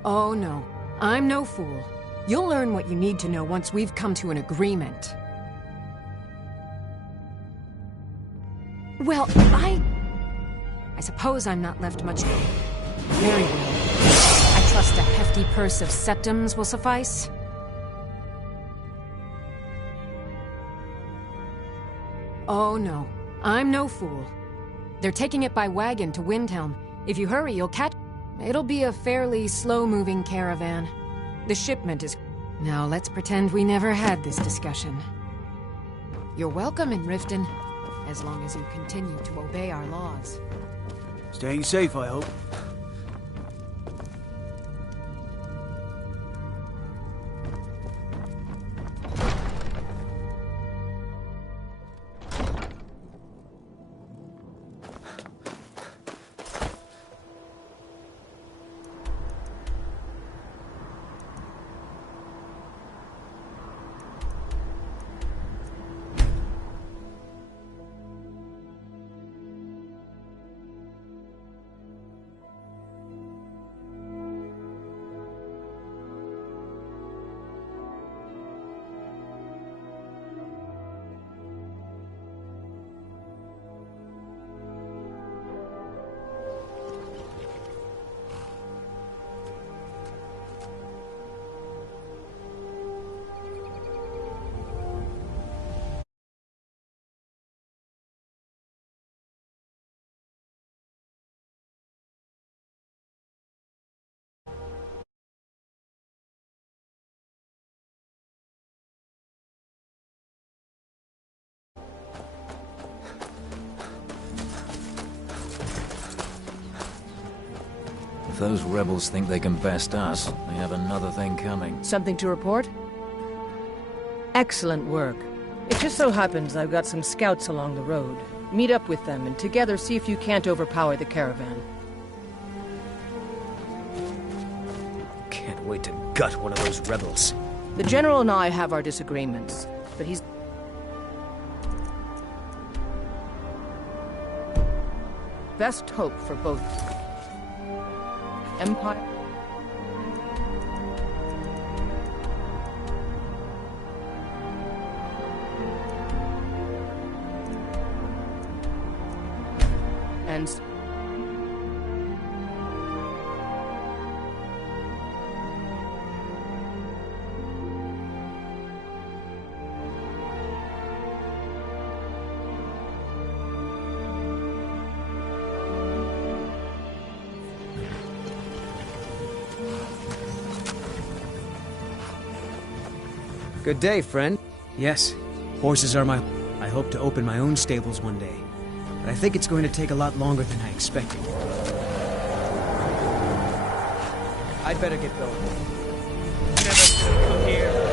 Oh no, I'm no fool. You'll learn what you need to know once we've come to an agreement. Well, I suppose I'm not left much... Very well. I trust a hefty purse of septums will suffice? Oh no, I'm no fool. They're taking it by wagon to Windhelm. If you hurry, you'll catch... It'll be a fairly slow-moving caravan. The shipment is... Now let's pretend we never had this discussion. You're welcome in Riften, as long as you continue to obey our laws. Staying safe, I hope. If those rebels think they can best us, they have another thing coming. Something to report? Excellent work. It just so happens I've got some scouts along the road. Meet up with them and together see if you can't overpower the caravan. Can't wait to gut one of those rebels. The General and I have our disagreements, but he's... Best hope for both. Empire... And... Good day, friend. Yes, horses are my... I hope to open my own stables one day. But I think it's going to take a lot longer than I expected. I'd better get going. Never should have come here.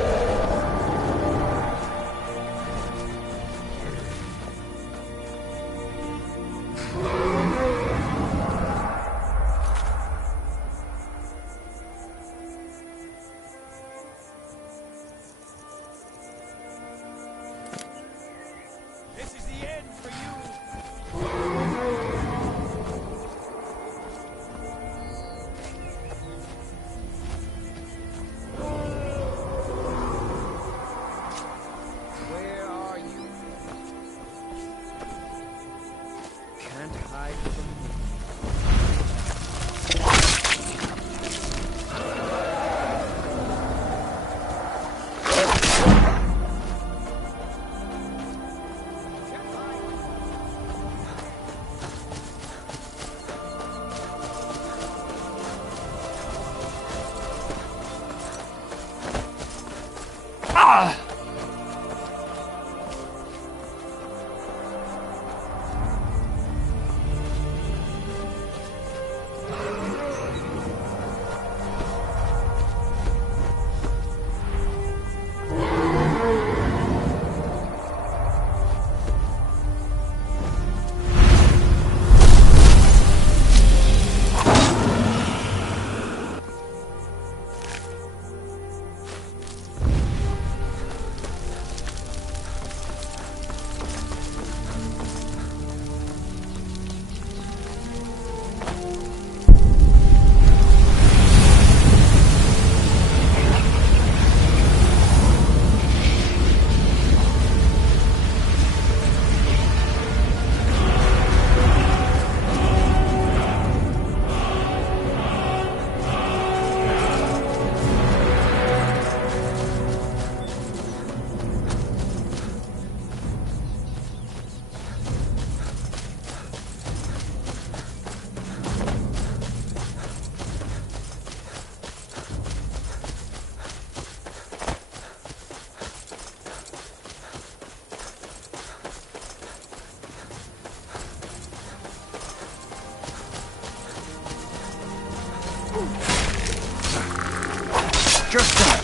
Just that.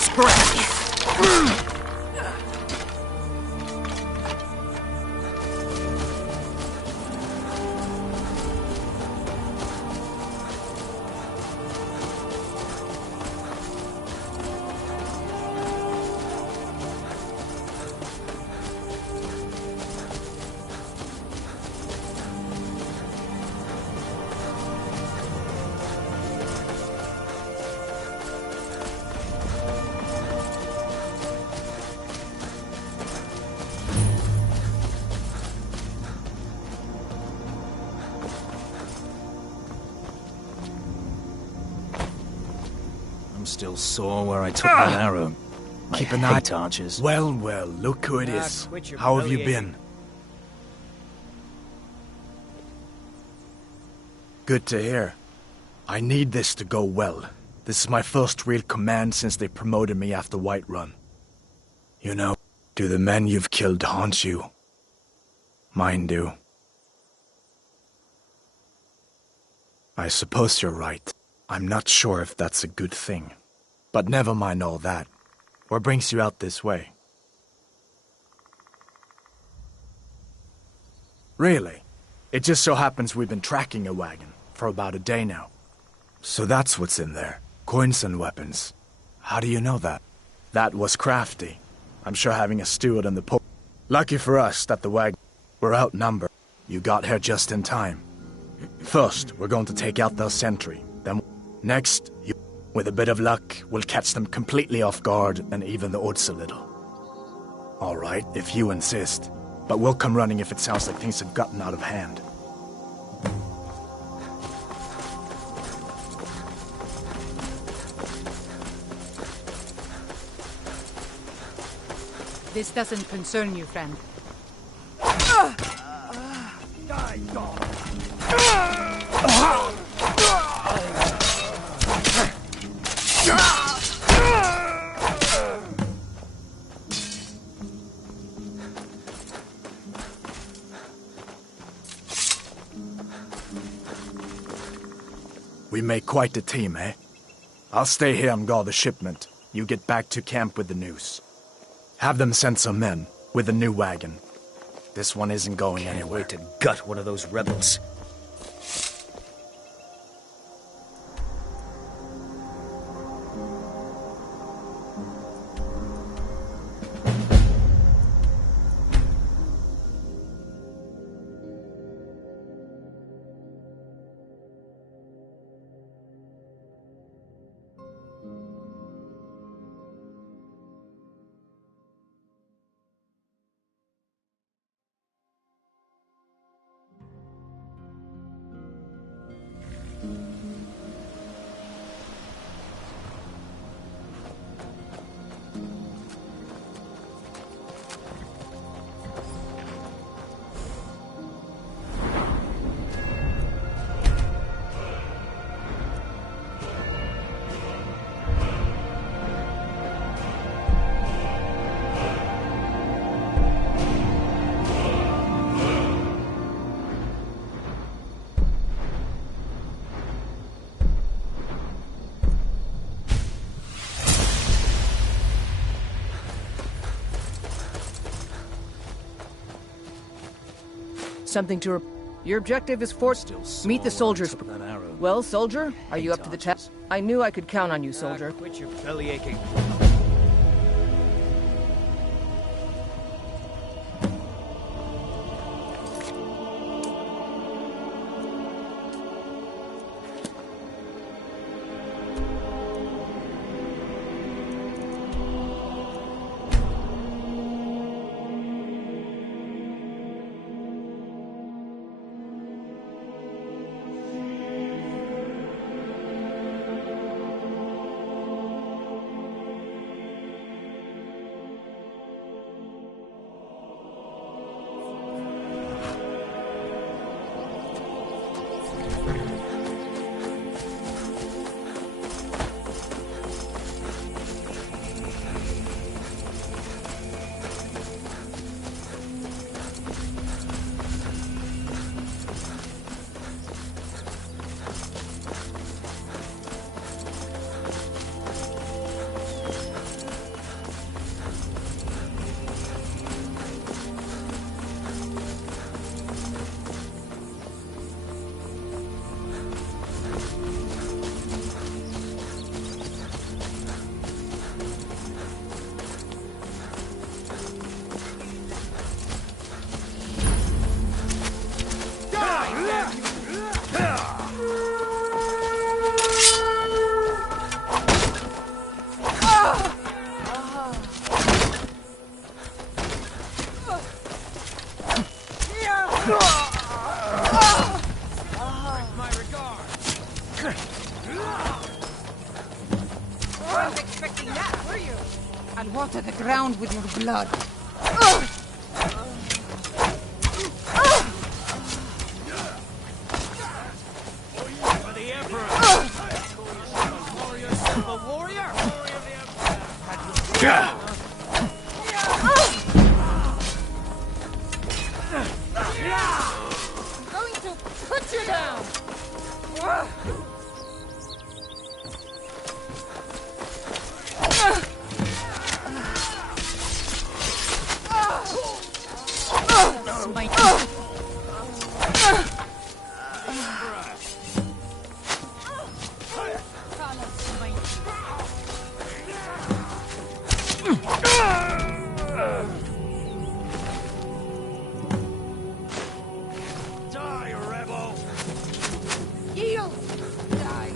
Scratch. Still sore where I took that arrow. Keep an eye. Archers. Well, well, look who it is. How have you been? Good to hear. I need this to go well. This is my first real command since they promoted me after Whiterun. You know, do the men you've killed haunt you? Mine do. I suppose you're right. I'm not sure if that's a good thing. But never mind all that. What brings you out this way? Really? It just so happens we've been tracking a wagon for about a day now. So that's what's in there. Coins and weapons. How do you know that? That was crafty. I'm sure having a steward in the port. Lucky for us that the wagon were outnumbered. You got here just in time. First, we're going to take out their sentry. Then, next, with a bit of luck, we'll catch them completely off guard and even the odds a little. All right, if you insist. But we'll come running if it sounds like things have gotten out of hand. This doesn't concern you, friend. We make quite a team, eh? I'll stay here and guard the shipment. You get back to camp with the news. Have them send some men with a new wagon. This one isn't going anywhere. Can't wait to gut one of those rebels. Something to... Your objective is meet the soldiers. Well, soldier, are you up to the task? I knew I could count on you, soldier. Quit your belly aching. Water the ground with your blood. For the Emperor! Call yourself a warrior? I'm going to put you down! Die, rebel! Yield! Die!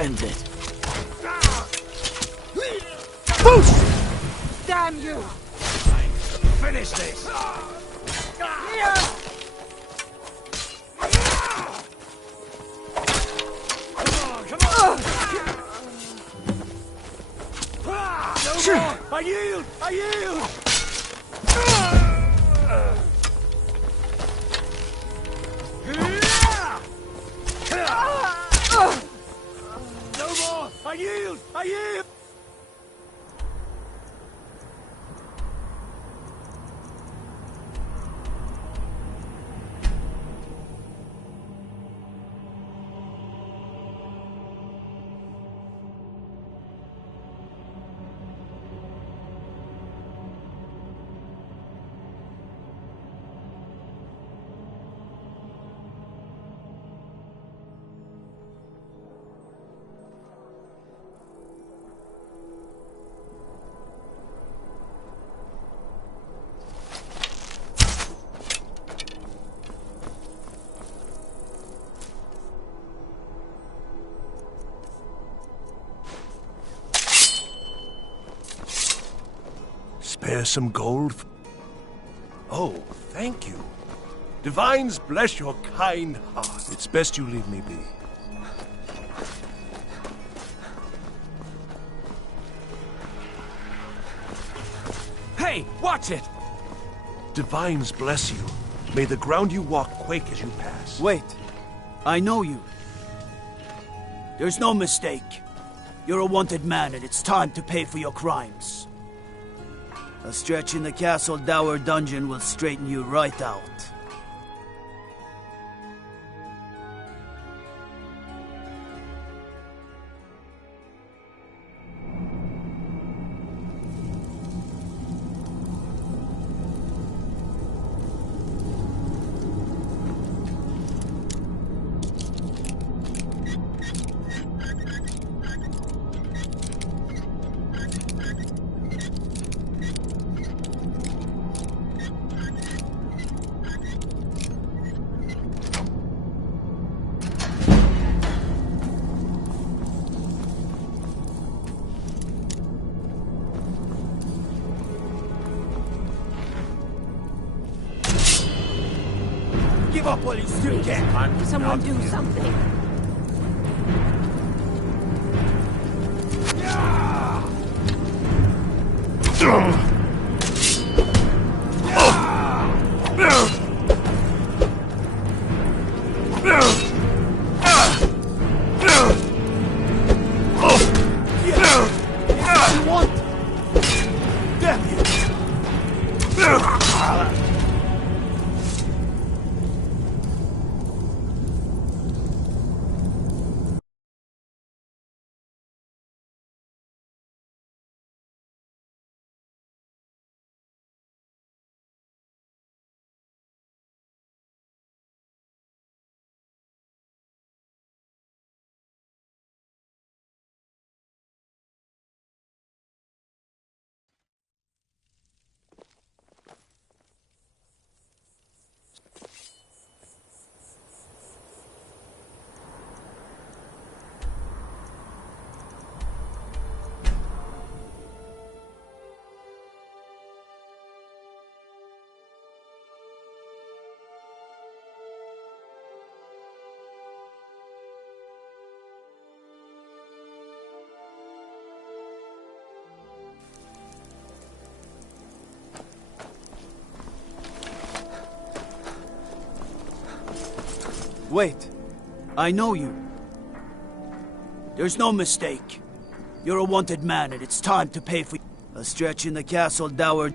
End it. Damn you! Finish this! No more! I yield! I yield! No more! I yield! I yield! Spare some gold? Oh, thank you. Divines bless your kind heart. It's best you leave me be. Hey, watch it! Divines bless you. May the ground you walk quake as you pass. Wait. I know you. There's no mistake. You're a wanted man, and it's time to pay for your crimes. A stretch in the Castle Dower dungeon will straighten you right out. Give up while you still can! Someone do something! Wait. I know you. There's no mistake. You're a wanted man, and it's time to pay for a stretch in the Castle Dower.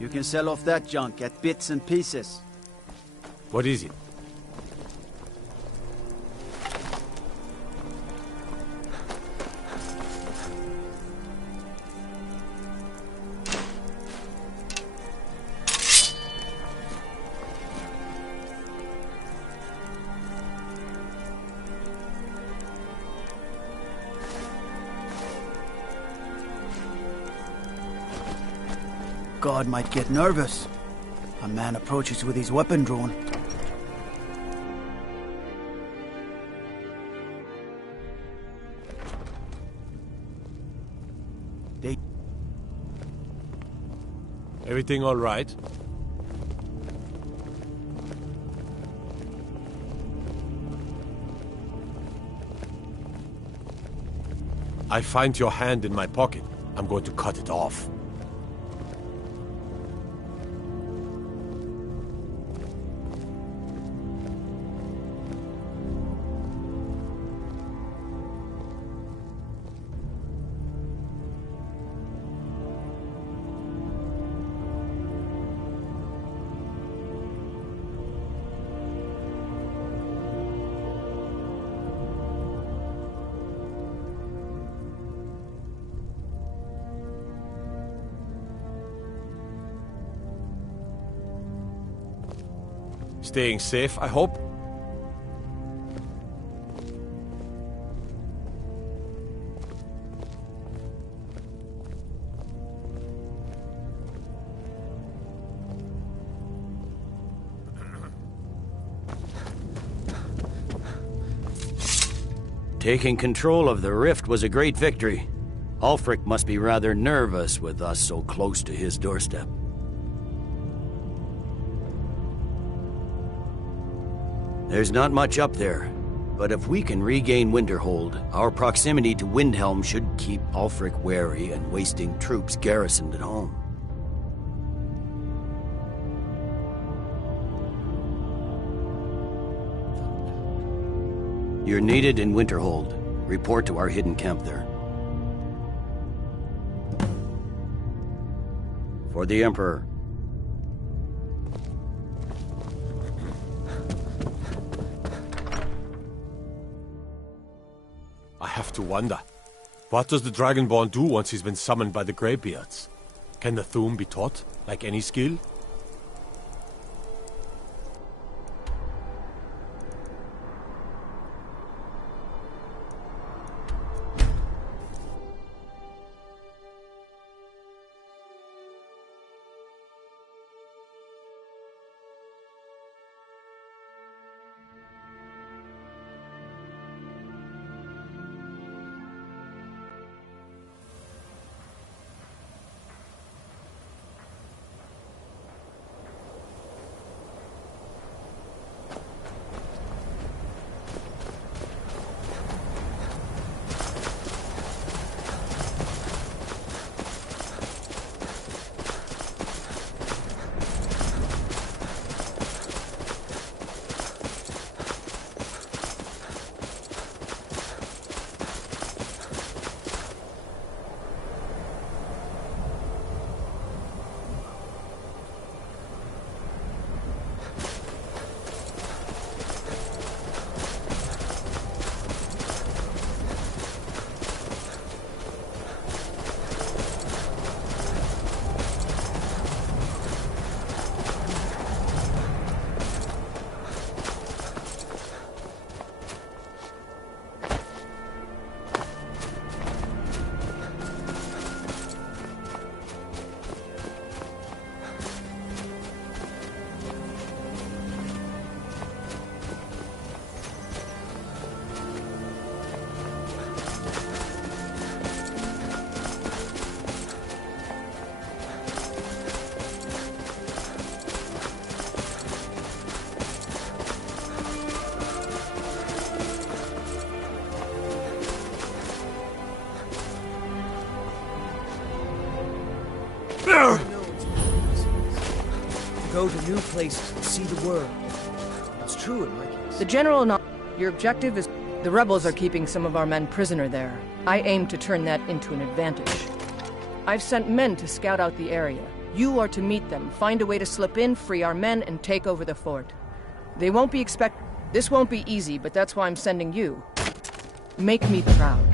You can sell off that junk at bits and pieces. What is it? God might get nervous. A man approaches with his weapon drawn. Everything all right? I find your hand in my pocket. I'm going to cut it off. Staying safe, I hope? Taking control of the rift was a great victory. Ulfric must be rather nervous with us so close to his doorstep. There's not much up there, but if we can regain Winterhold, our proximity to Windhelm should keep Ulfric wary and wasting troops garrisoned at home. You're needed in Winterhold. Report to our hidden camp there. For the Emperor. I have to wonder. What does the Dragonborn do once he's been summoned by the Greybeards? Can the Thu'um be taught, like any skill? Go to new places and see the world. It's true in my case. The general your objective is... The rebels are keeping some of our men prisoner there. I aim to turn that into an advantage. I've sent men to scout out the area. You are to meet them, find a way to slip in, free our men, and take over the fort. They won't be This won't be easy, but that's why I'm sending you. Make me proud.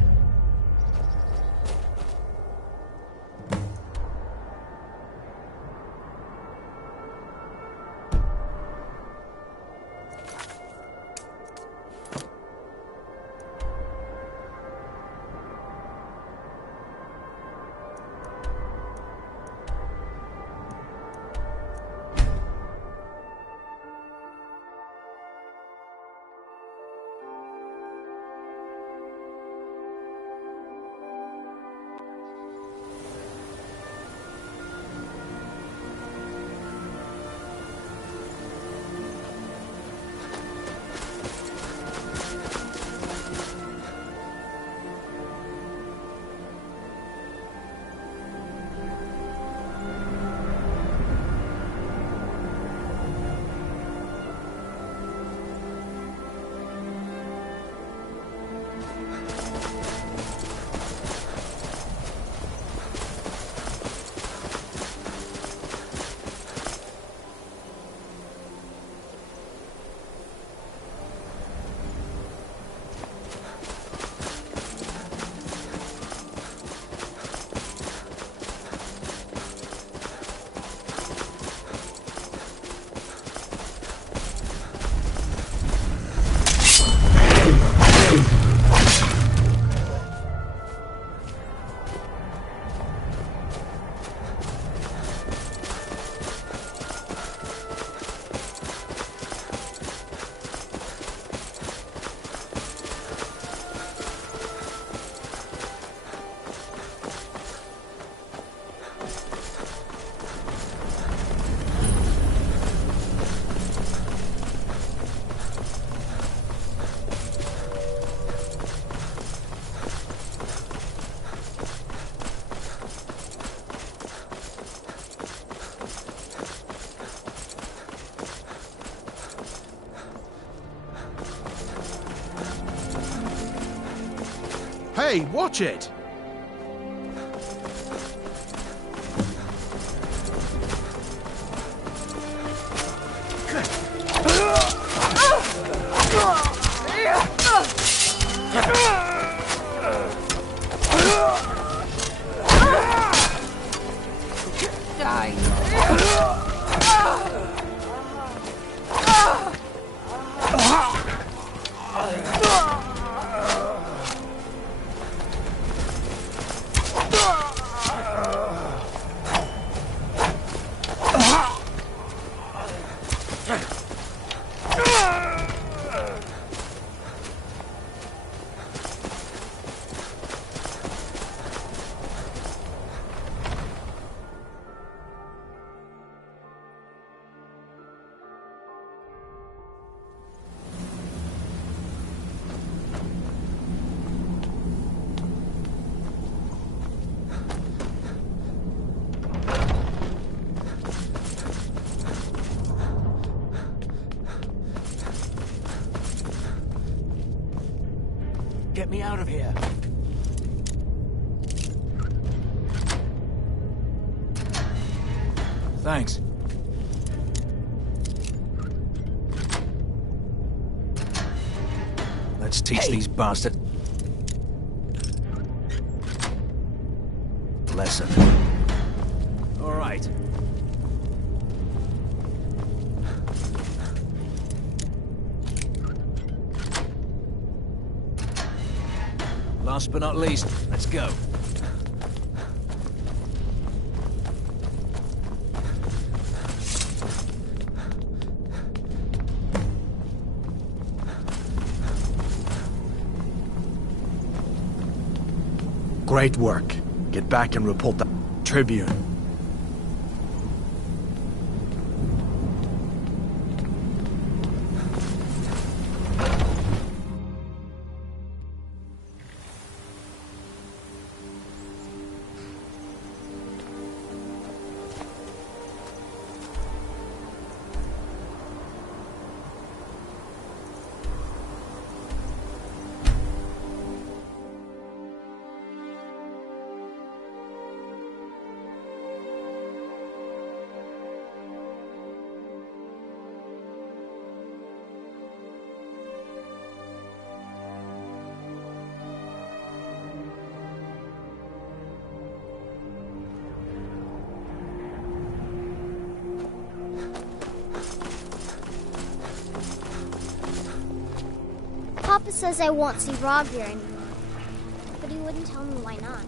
Hey, watch it! Get me out of here. Thanks. Let's teach these bastards a lesson. All right. Last but not least, let's go. Great work. Get back and report the Tribune. Papa says I won't see Rob here anymore, but he wouldn't tell me why not.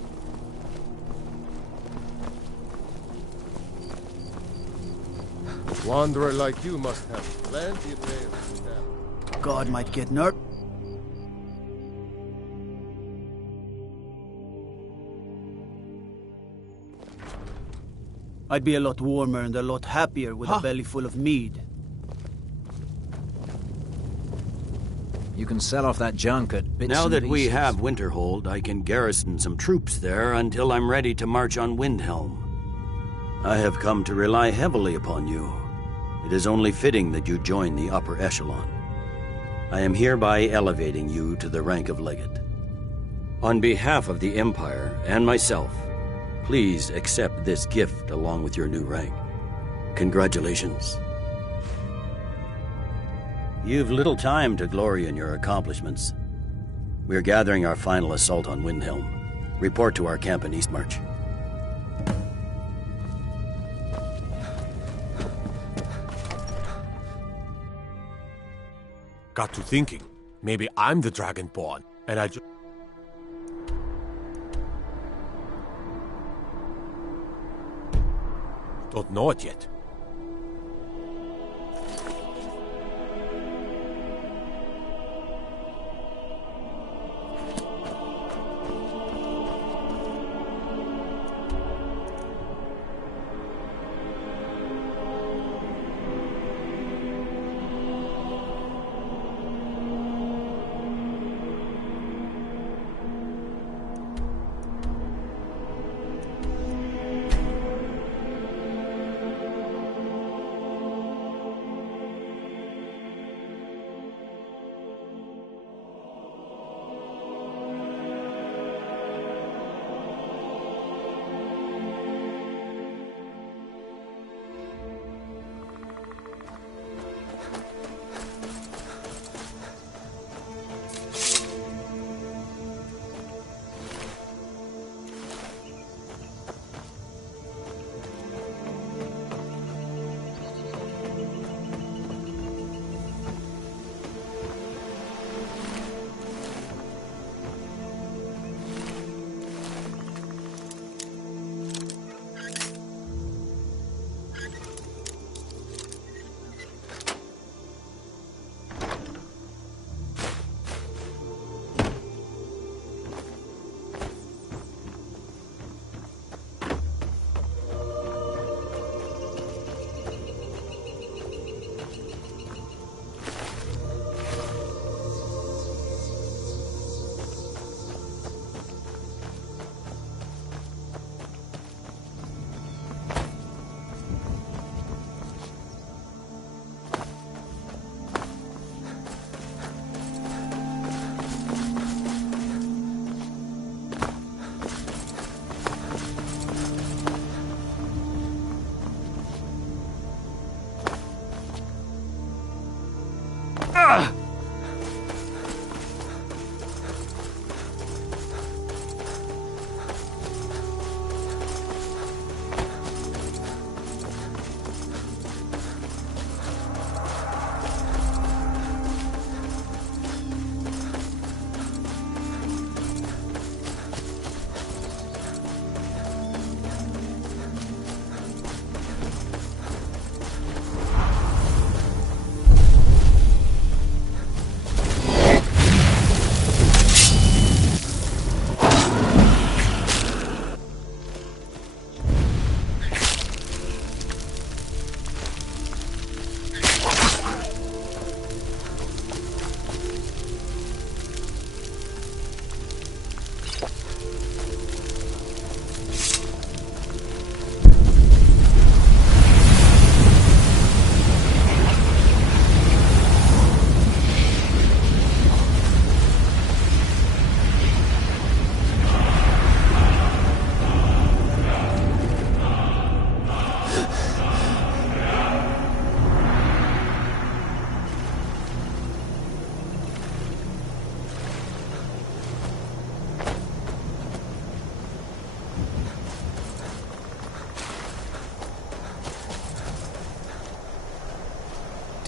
Wanderer like you must have plenty of tales to tell. God might get nervous. I'd be a lot warmer and a lot happier with a belly full of mead. You can sell off that junk at bits Now and that we pieces. have Winterhold, I can garrison some troops there until I'm ready to march on Windhelm. I have come to rely heavily upon you. It is only fitting that you join the upper echelon. I am hereby elevating you to the rank of legate. On behalf of the Empire and myself, please accept this gift along with your new rank. Congratulations. You've little time to glory in your accomplishments. We're gathering our final assault on Windhelm. Report to our camp in Eastmarch. Got to thinking. Maybe I'm the Dragonborn, and I just... don't know it yet.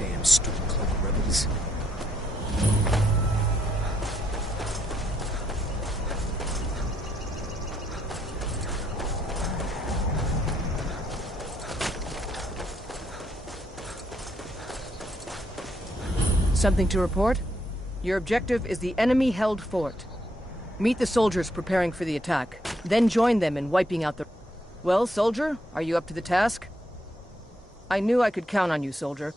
Damn Stormcloak rebels. Something to report? Your objective is the enemy-held fort. Meet the soldiers preparing for the attack, then join them in wiping out the... Well, soldier, are you up to the task? I knew I could count on you, soldier.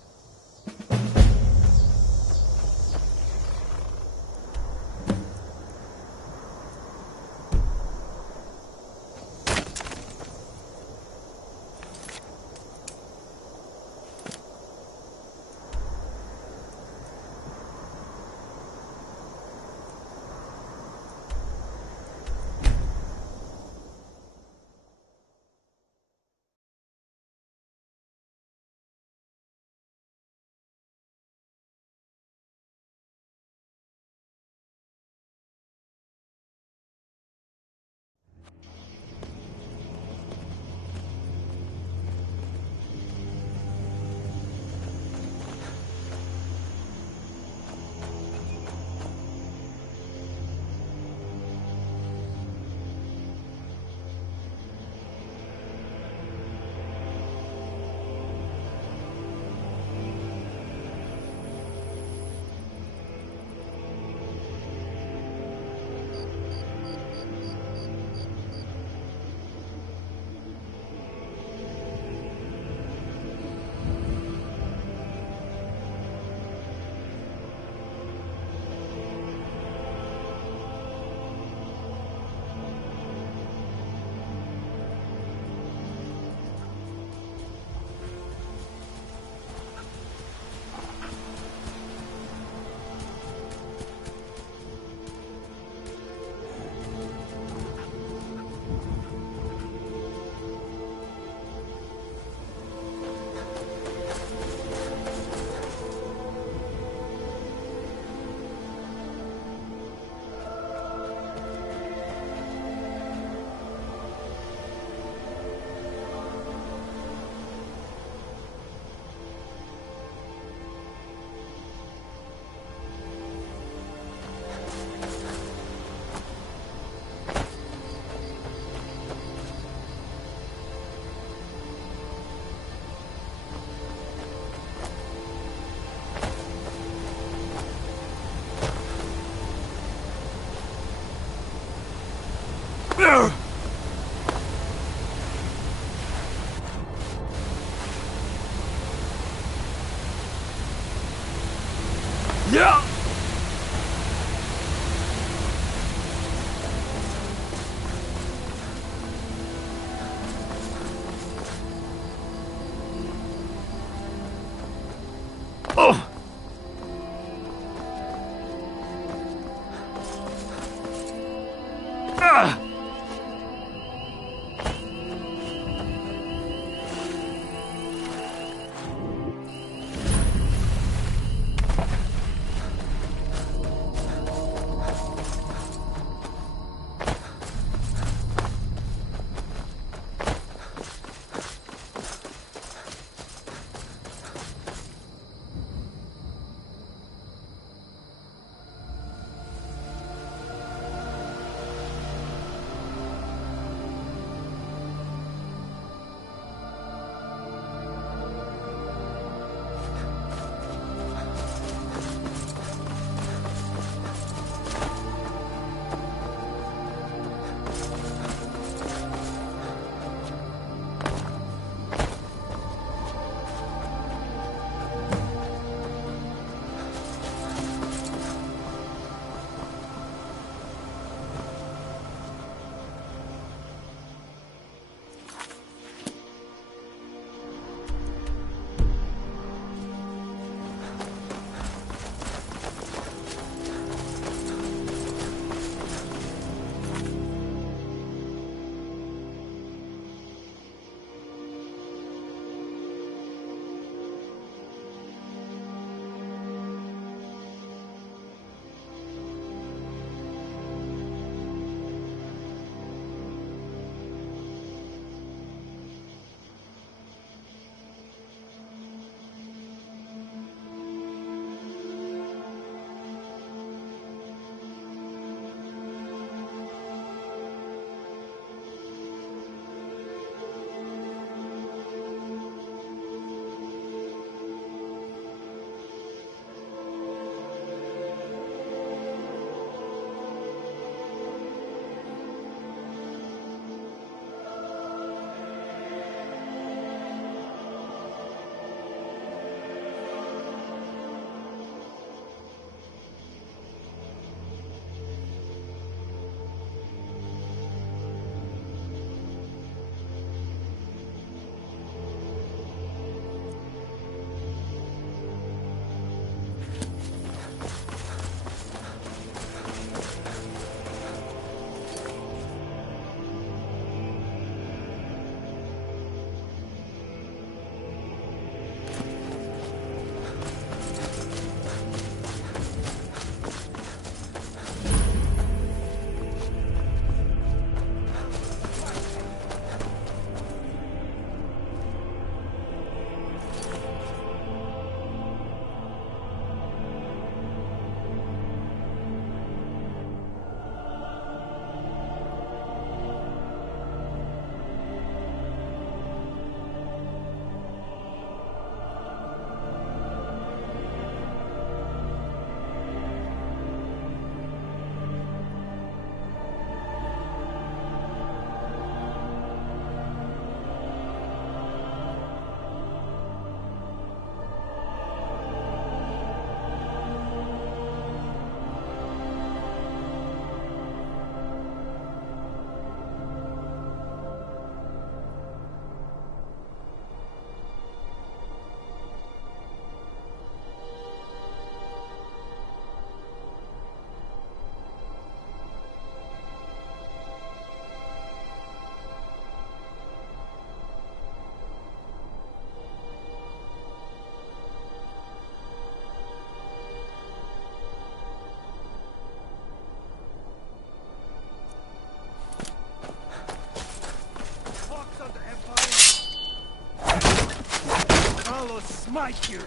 smite you!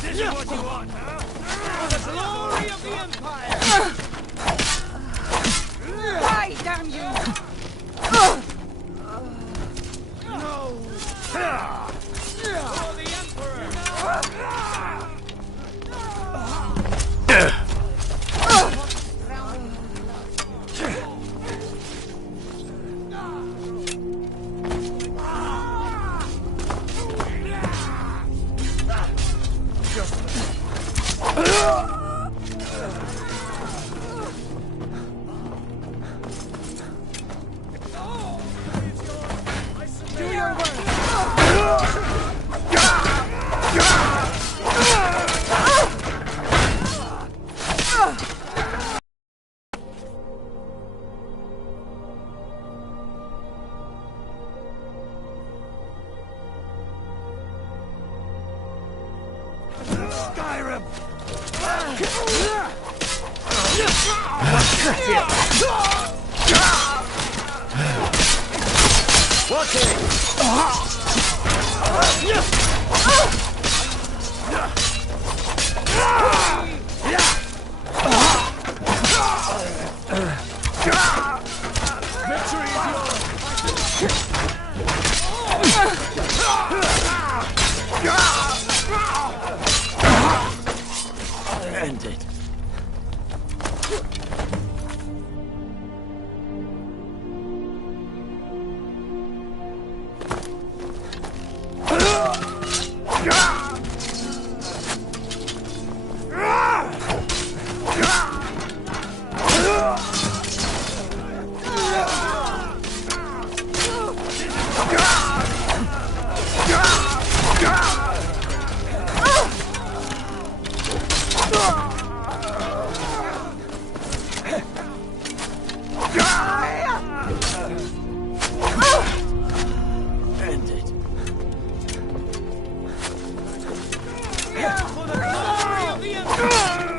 This is what you want, huh? For the glory of the Empire! Die, damn you! No! For the Emperor! Do your work! Skyrim! Watch it! Victory is End it. End it. for the glory of the Empire!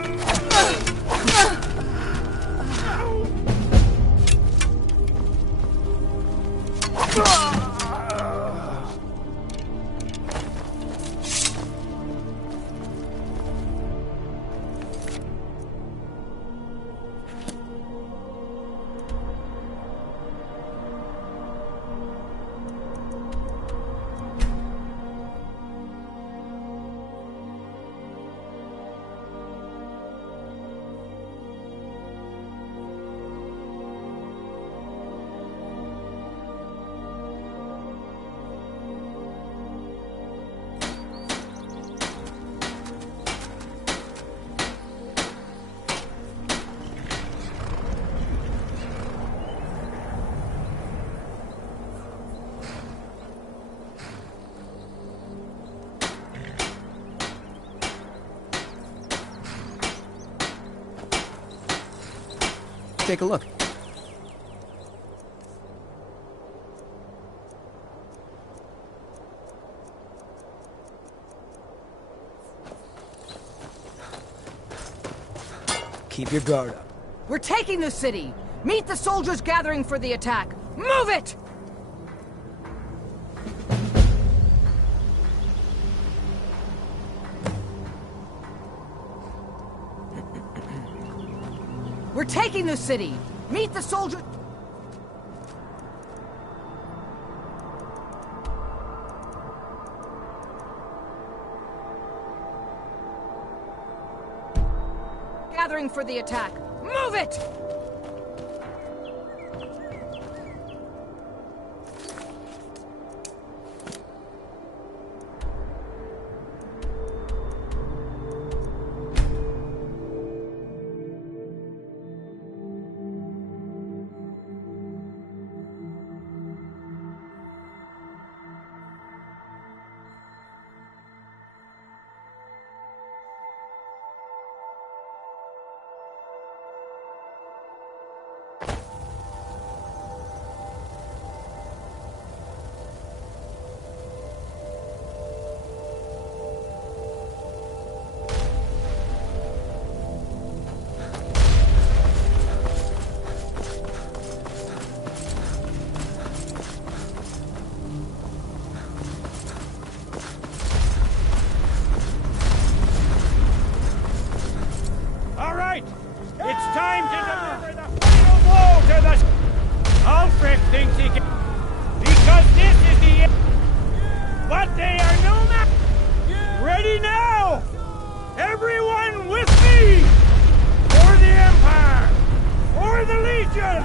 Take a look. Keep your guard up. We're taking the city! Meet the soldiers gathering for the attack! Move it! We're taking the city! Meet the soldiers... gathering for the attack. Move it! Ready now! Everyone with me! For the Empire! For the Legion!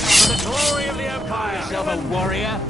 For the glory of the Empire! Yourself a warrior?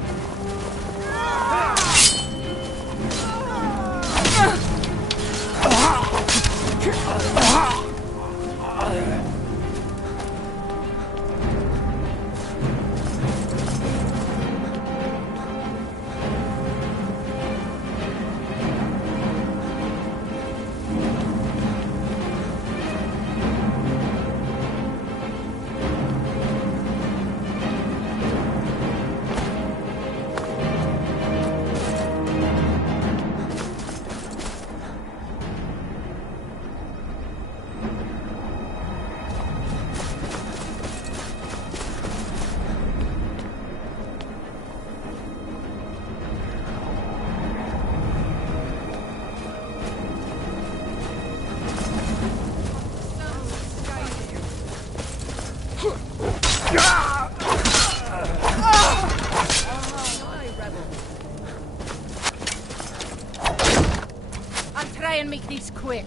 I'll try and make these quick.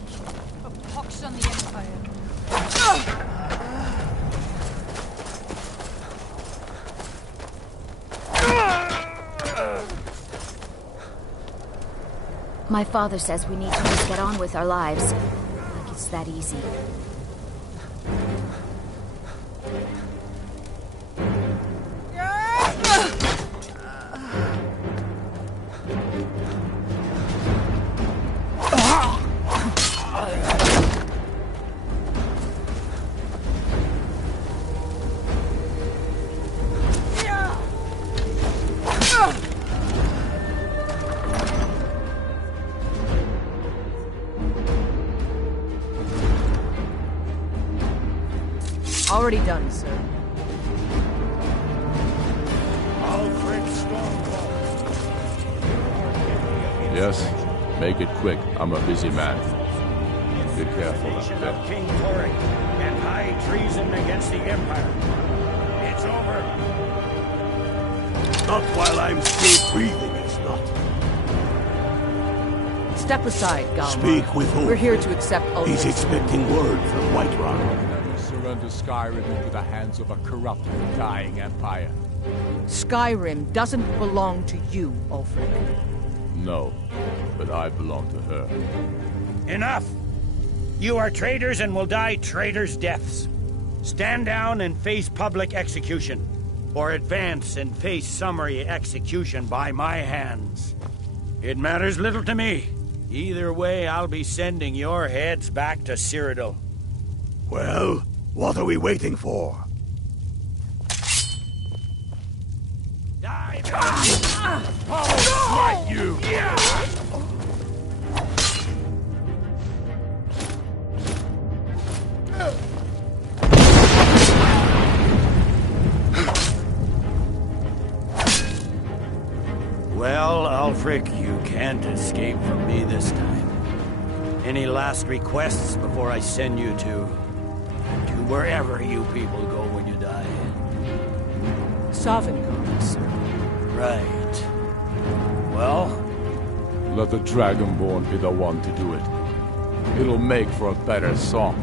A pox on the Empire. My father says we need to just get on with our lives. Like it's that easy. Already done, sir. Yes? Make it quick. I'm a busy man. Be careful up Of there. King Tory and high treason against the Empire. It's over. Not while I'm still breathing, it's not. Step aside, Galmar. Speak with whom? We're here to accept Ulrich. He's expecting word from White Rock. Never surrender Skyrim into the hands of a corrupt and dying empire. Skyrim doesn't belong to you, Ulfric. No, but I belong to her. Enough! You are traitors and will die traitors' deaths. Stand down and face public execution, or advance and face summary execution by my hands. It matters little to me. Either way, I'll be sending your heads back to Cyrodiil. Well, what are we waiting for? I'll smite you! Well, Ulfric, you can't escape from me this time. Any last requests before I send you to wherever you people go when you die? Sovngarde, sir. Right. Well? Let the Dragonborn be the one to do it. It'll make for a better song.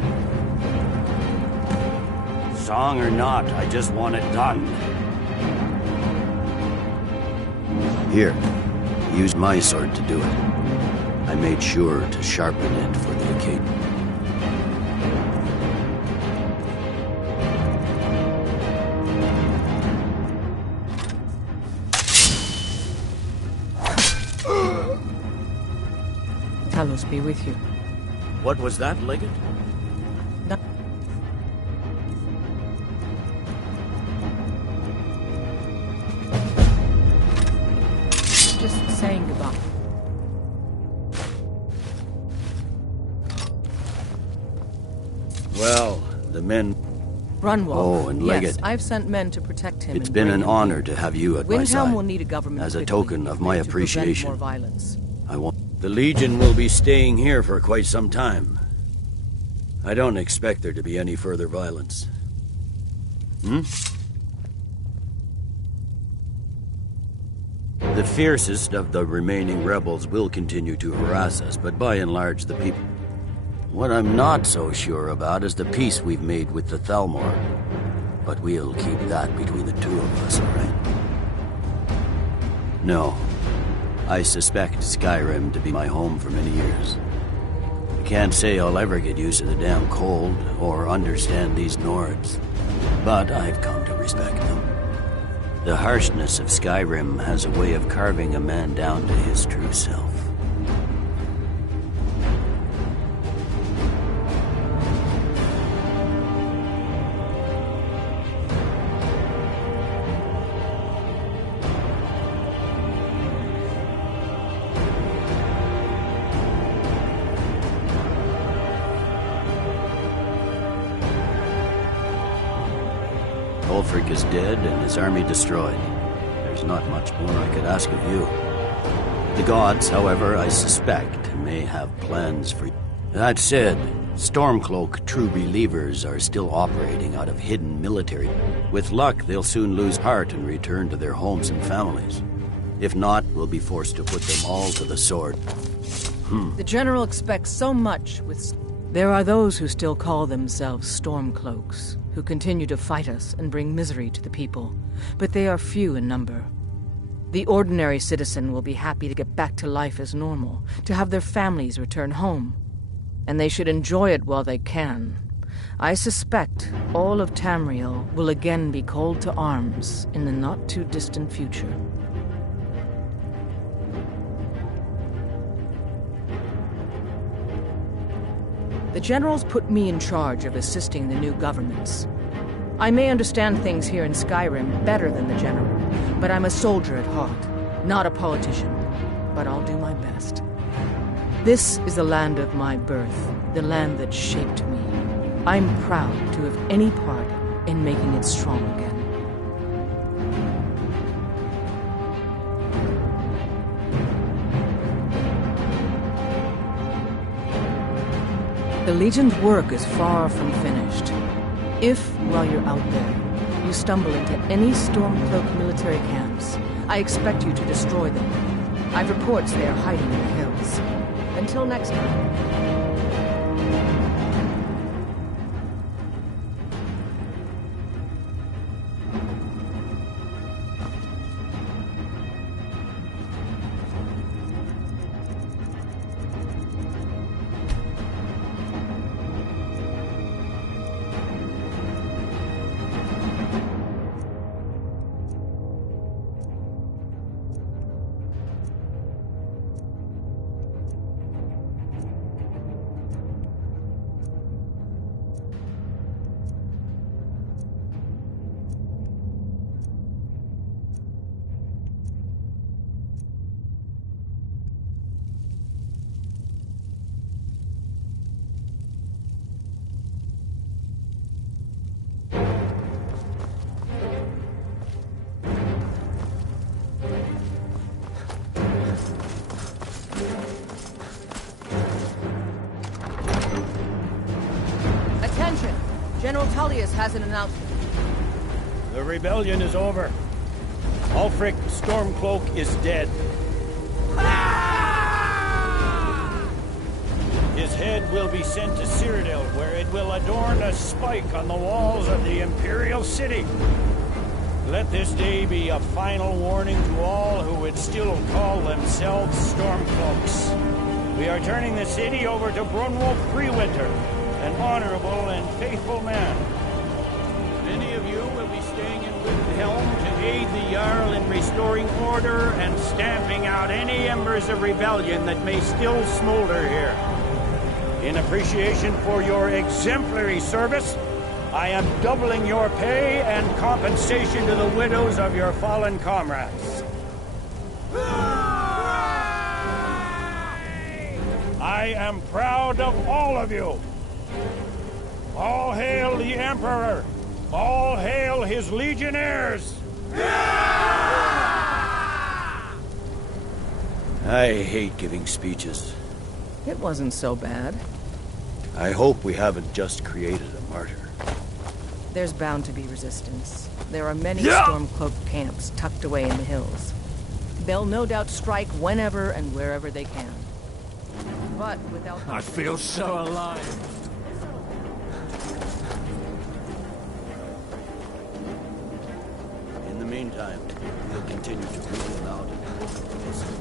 Song or not, I just want it done. Here, use my sword to do it. I made sure to sharpen it for the occasion. Talos be with you. What was that, Legate? Just saying goodbye. Well, the men Brunwald. Oh, and Leggett. Yes, I've sent men to protect him. It's been an honor to have you at my side. Will need a government as a token of my appreciation. More violence. The Legion will be staying here for quite some time. I don't expect there to be any further violence. The fiercest of the remaining rebels will continue to harass us, but by and large the people... What I'm not so sure about is the peace we've made with the Thalmor. But we'll keep that between the two of us, all right? No. I suspect Skyrim to be my home for many years. I can't say I'll ever get used to the damn cold or understand these Nords, but I've come to respect them. The harshness of Skyrim has a way of carving a man down to his true self. Ulfric is dead and his army destroyed. There's not much more I could ask of you. The gods, however, I suspect, may have plans for you. That said, Stormcloak true believers are still operating out of hidden military. With luck, they'll soon lose heart and return to their homes and families. If not, we'll be forced to put them all to the sword. The General expects so much with... There are those who still call themselves Stormcloaks, who continue to fight us and bring misery to the people, but they are few in number. The ordinary citizen will be happy to get back to life as normal, to have their families return home. And they should enjoy it while they can. I suspect all of Tamriel will again be called to arms in the not-too-distant future. The Generals put me in charge of assisting the new governments. I may understand things here in Skyrim better than the General, but I'm a soldier at heart, not a politician. But I'll do my best. This is the land of my birth, the land that shaped me. I'm proud to have any part in making it strong again. The Legion's work is far from finished. If, while you're out there, you stumble into any Stormcloak military camps, I expect you to destroy them. I've reports they are hiding in the hills. Until next time. General Tullius has an announcement. The rebellion is over. Ulfric Stormcloak is dead. His head will be sent to Cyrodiil, where it will adorn a spike on the walls of the Imperial City. Let this day be a final warning to all who would still call themselves Stormcloaks. We are turning the city over to Brunwolf Freewinter, an honorable and faithful man. Many of you will be staying in Windhelm to aid the Jarl in restoring order and stamping out any embers of rebellion that may still smolder here. In appreciation for your exemplary service, I am doubling your pay and compensation to the widows of your fallen comrades. I am proud of all of you. All hail the Emperor! All hail his legionnaires! I hate giving speeches. It wasn't so bad. I hope we haven't just created a martyr. There's bound to be resistance. There are many Stormcloak camps tucked away in the hills. They'll no doubt strike whenever and wherever they can. But without... I feel so alive. In the meantime, we'll continue to read aloud and listen.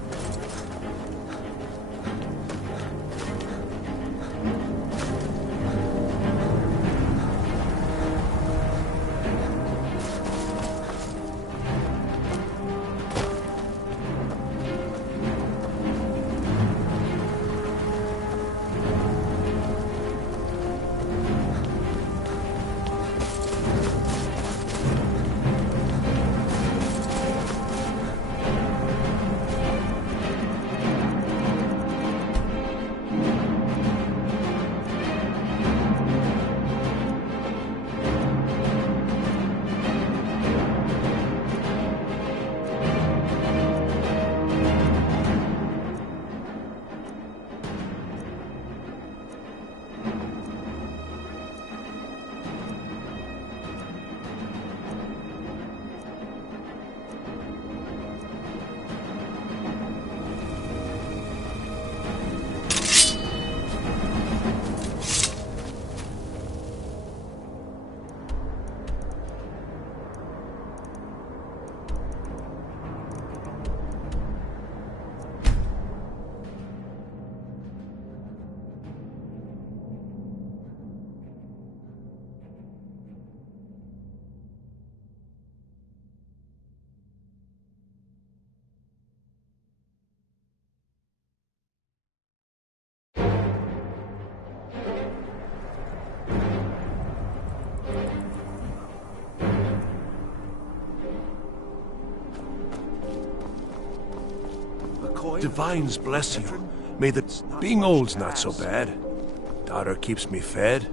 Divines bless you. May the... Being old's not so bad. Daughter keeps me fed,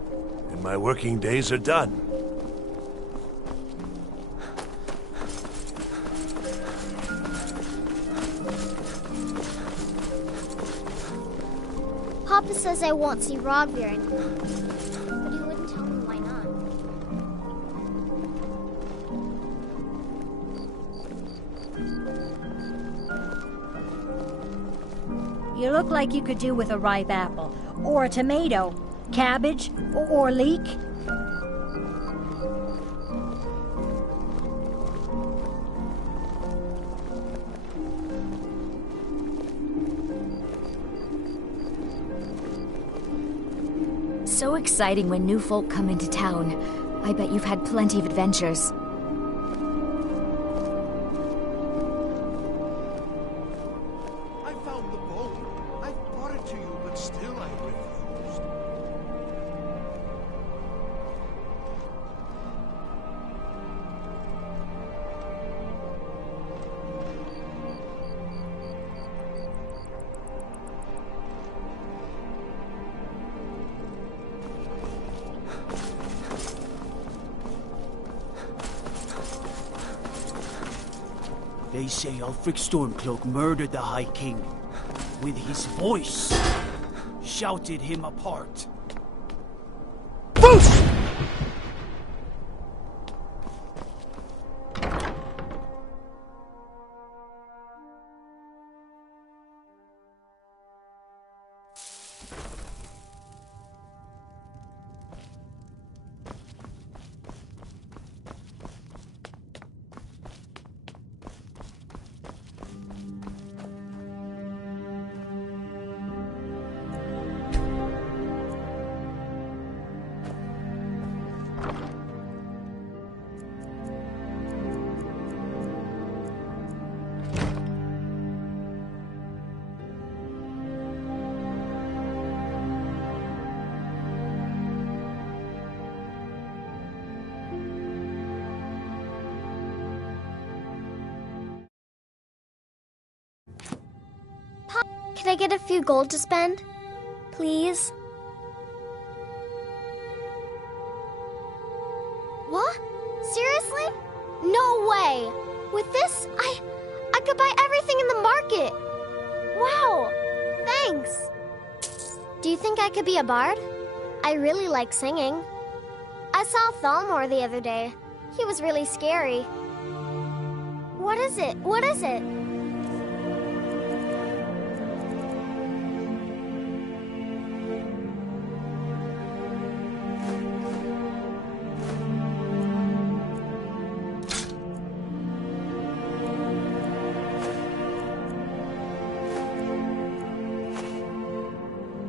and my working days are done. Papa says I won't see Rogvir anymore, but he wouldn't tell me why not. You look like you could do with a ripe apple, or a tomato, cabbage, or leek. So exciting when new folk come into town. I bet you've had plenty of adventures. I found the bow. I brought it to you, but still I refused. They say Ulfric Stormcloak murdered the High King. With his voice, shouted him apart. Boosh! Can I get a few gold to spend? Please? What? way! With this, I could buy everything in the market! Wow! Thanks! Do you think I could be a bard? I really like singing. I saw Thalmor the other day. He was really scary. What is it? What is it?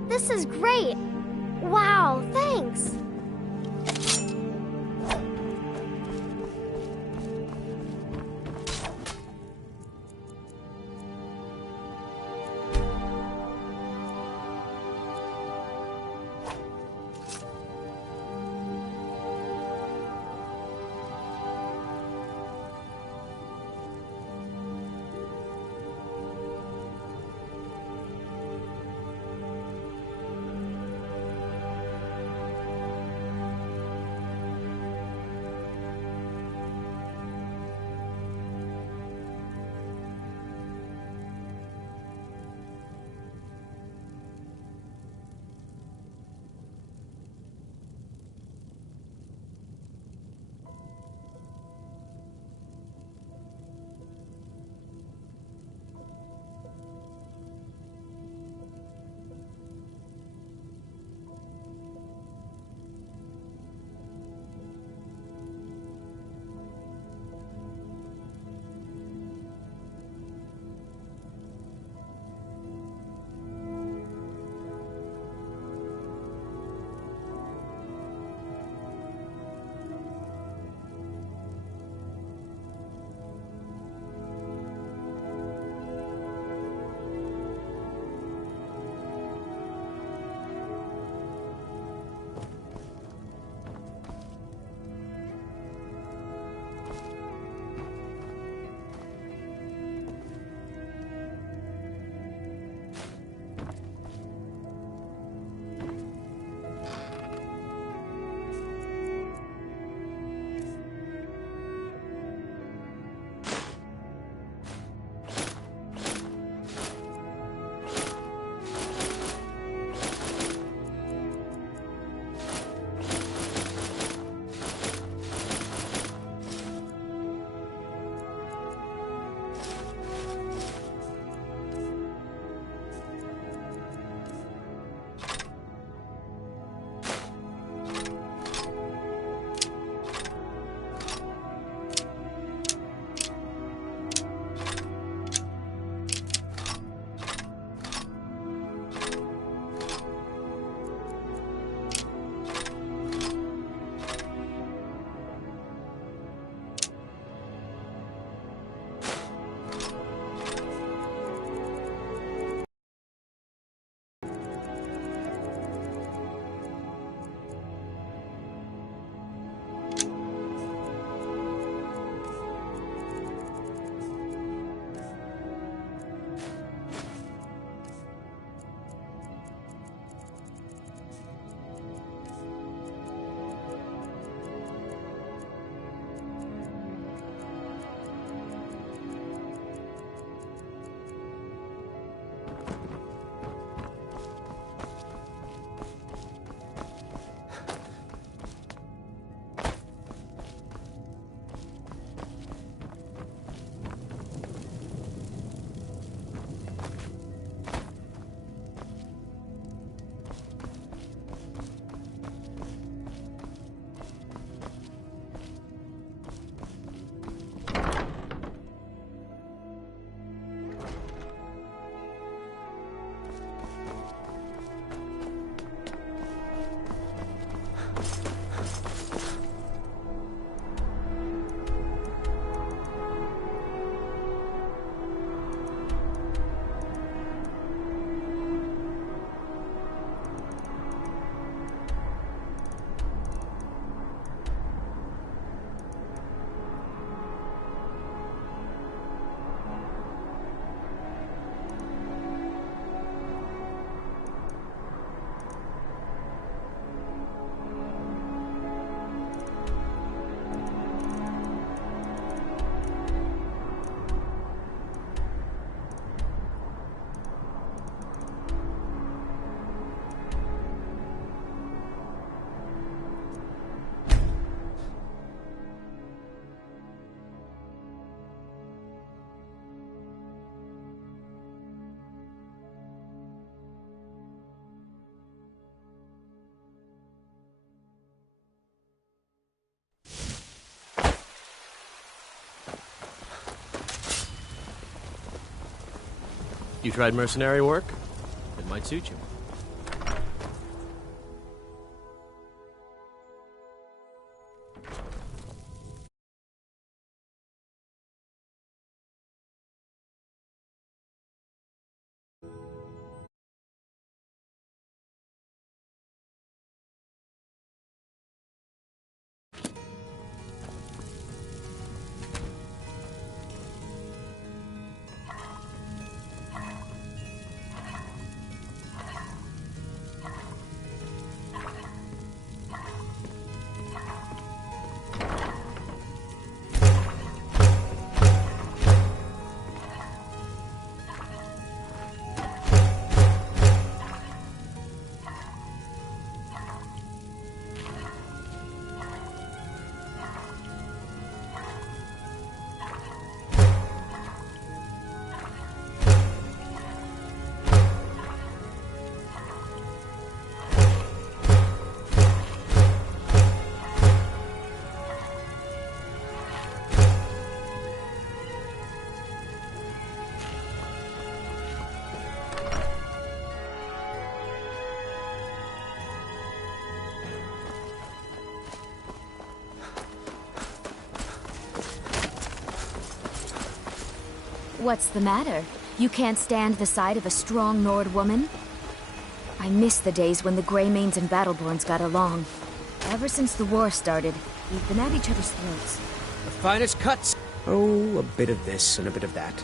This is great! Wow, thanks! You tried mercenary work? It might suit you. What's the matter? You can't stand the sight of a strong Nord woman? I miss the days when the Greymanes and Battleborns got along. Ever since the war started, we've been at each other's throats. The finest cuts. Oh, a bit of this and a bit of that.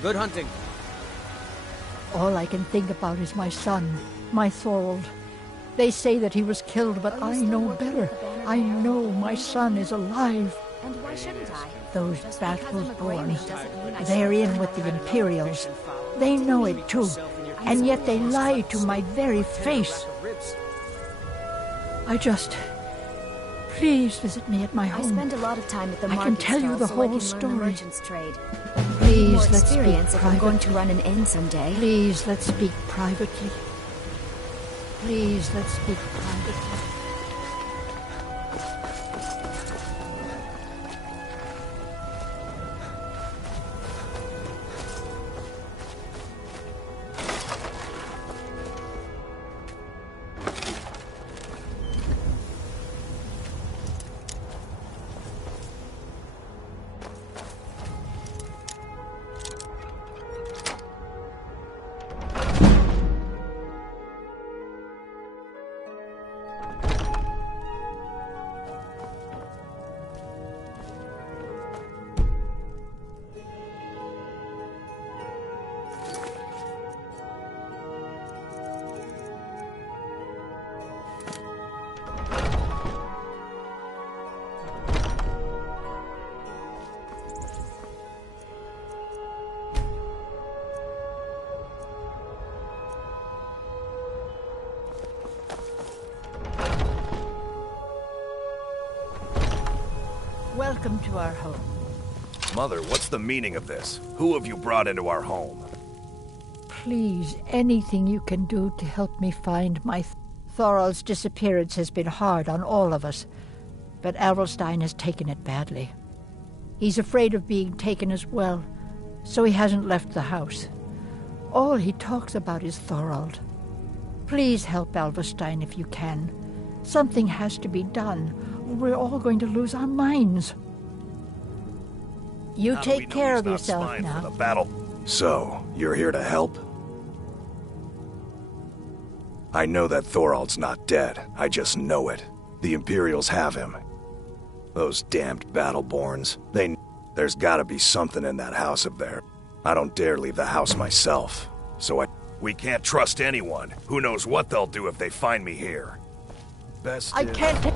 Good hunting. All I can think about is my son, my Thorold. They say that he was killed, but I know better. I know my son is alive. And why shouldn't I? Those Battleborn, they're in with the Imperials. They know it too, and yet they lie to my very face. Please visit me at my home. I spend a lot of time at the market. I can tell you the whole story. story. Trade. Please, let's speak if I'm going to privately. run an inn someday. Please, let's speak privately. Please, let's speak privately. Welcome to our home. Mother, what's the meaning of this? Who have you brought into our home? Please, anything you can do to help me find my... Thorald's disappearance has been hard on all of us, but Avelstein has taken it badly. He's afraid of being taken as well, so he hasn't left the house. All he talks about is Thorald. Please help Avelstein if you can. Something has to be done. We're all going to lose our minds. You take care of yourself now. For the battle. So, you're here to help? I know that Thorald's not dead. I just know it. The Imperials have him. Those damned Battleborns. There's gotta be something in that house of theirs. I don't dare leave the house myself. We can't trust anyone. Who knows what they'll do if they find me here. I can't...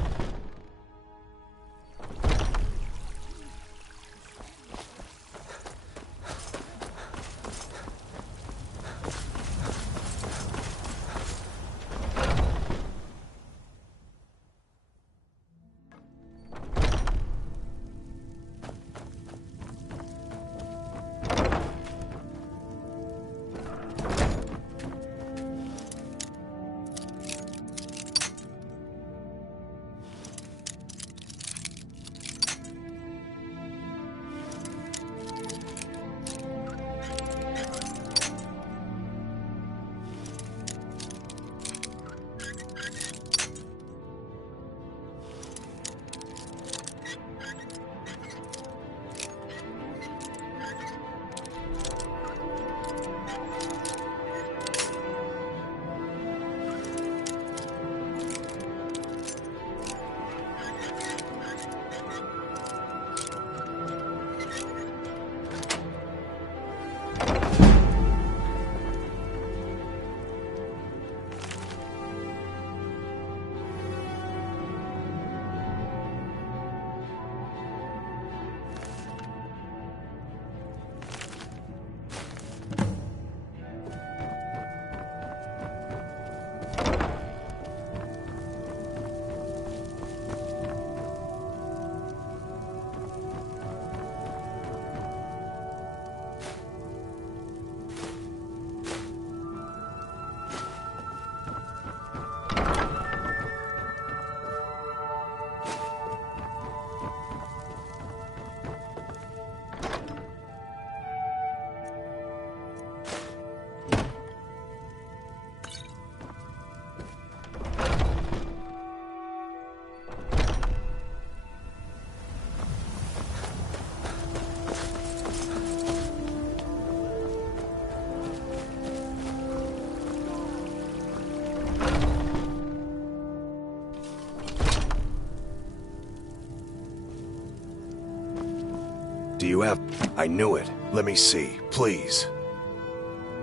you have... I knew it. Let me see, please.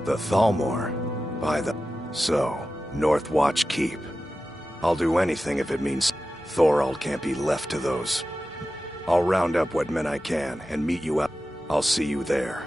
The Thalmor. By the... So, Northwatch Keep. I'll do anything if it means Thorald can't be left to those. I'll round up what men I can and meet you out. I'll see you there.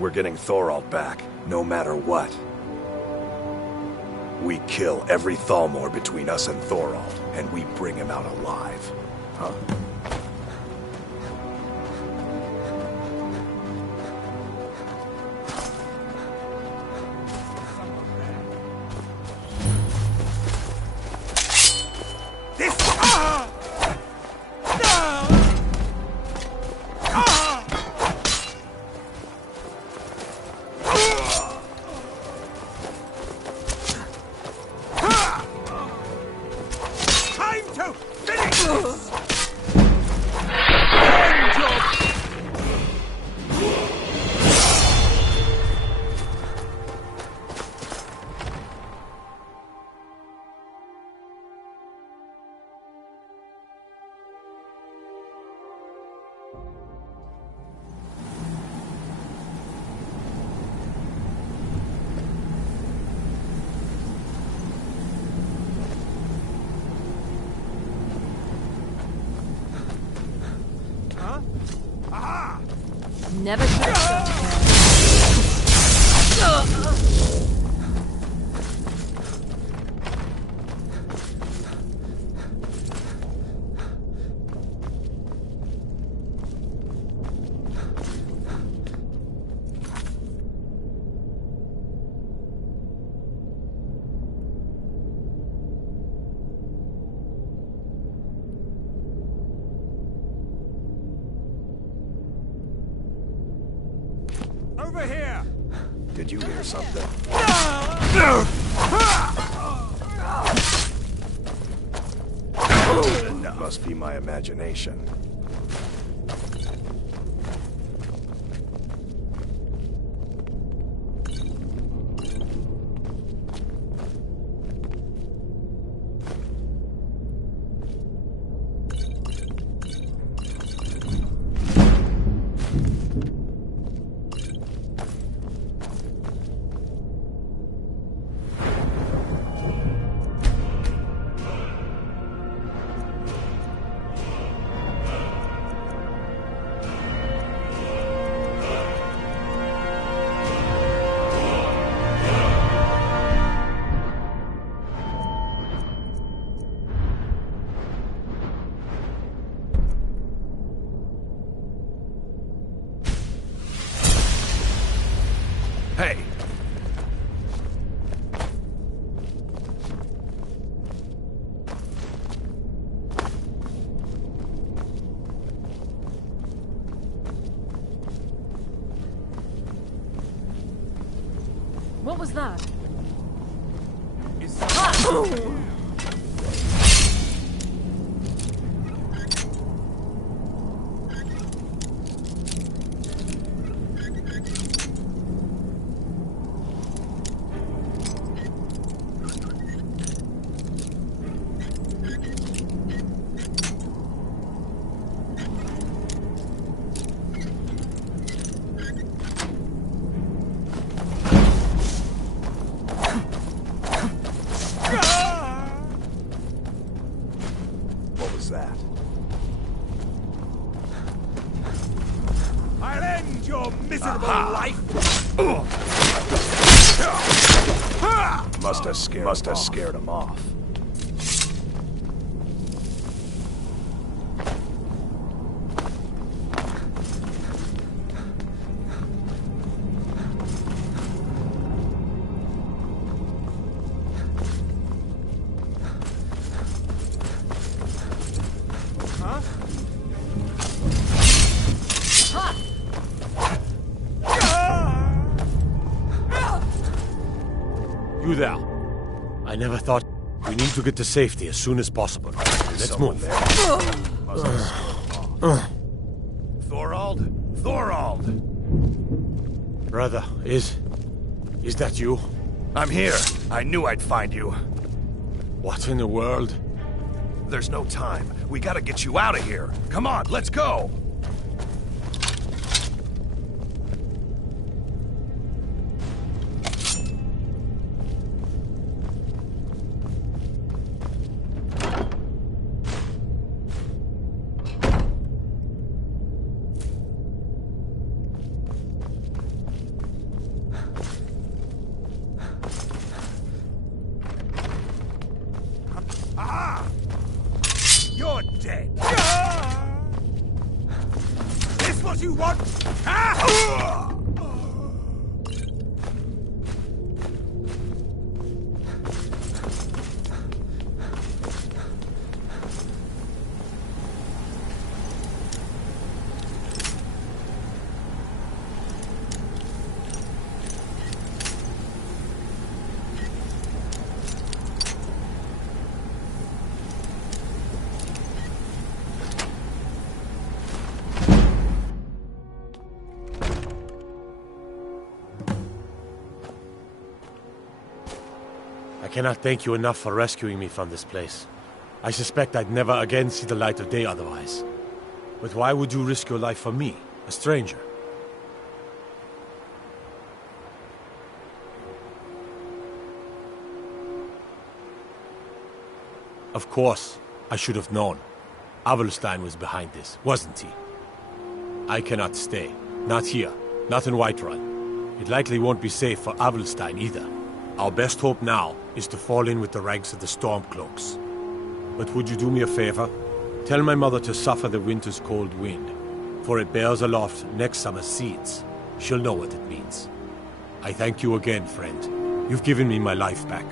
We're getting Thorald back, no matter what. We kill every Thalmor between us and Thorald, and we bring him out alive. Huh? Never should have Over here! Did you hear something? That must be my imagination. Hey! What was that? What was that? I'll end your miserable life! Must have scared him off. You there. I never thought... We need to get to safety as soon as possible. Let's move. Thorald? Thorald! Brother, is that you? I'm here. I knew I'd find you. What in the world? There's no time. We gotta get you out of here. Come on, let's go! You're dead! This what you want? I cannot thank you enough for rescuing me from this place. I suspect I'd never again see the light of day otherwise. But why would you risk your life for me, a stranger? Of course, I should have known. Avelstein was behind this, wasn't he? I cannot stay. Not here. Not in Whiterun. It likely won't be safe for Avelstein either. Our best hope now is to fall in with the ranks of the Stormcloaks. But would you do me a favor? Tell my mother to suffer the winter's cold wind, for it bears aloft next summer's seeds. She'll know what it means. I thank you again, friend. You've given me my life back.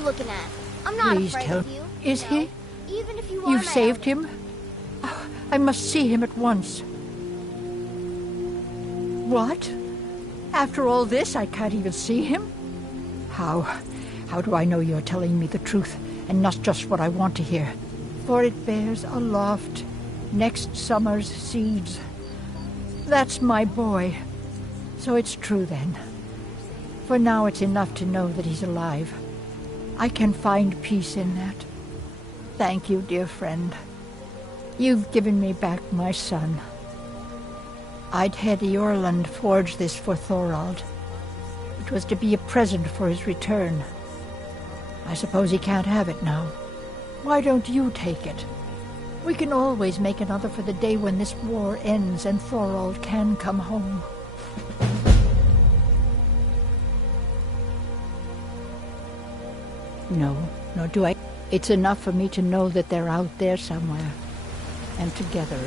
looking at? I'm not Please afraid tell of you. Is he? Even if you are You've my saved him? Oh, I must see him at once. What? After all this, I can't even see him? How do I know you're telling me the truth and not just what I want to hear? For it bears aloft next summer's seeds. That's my boy. So it's true then. For now it's enough to know that he's alive. I can find peace in that. Thank you, dear friend. You've given me back my son. I'd had Eorlund forge this for Thorald. It was to be a present for his return. I suppose he can't have it now. Why don't you take it? We can always make another for the day when this war ends and Thorald can come home. No, nor do I. It's enough for me to know that they're out there somewhere, and together.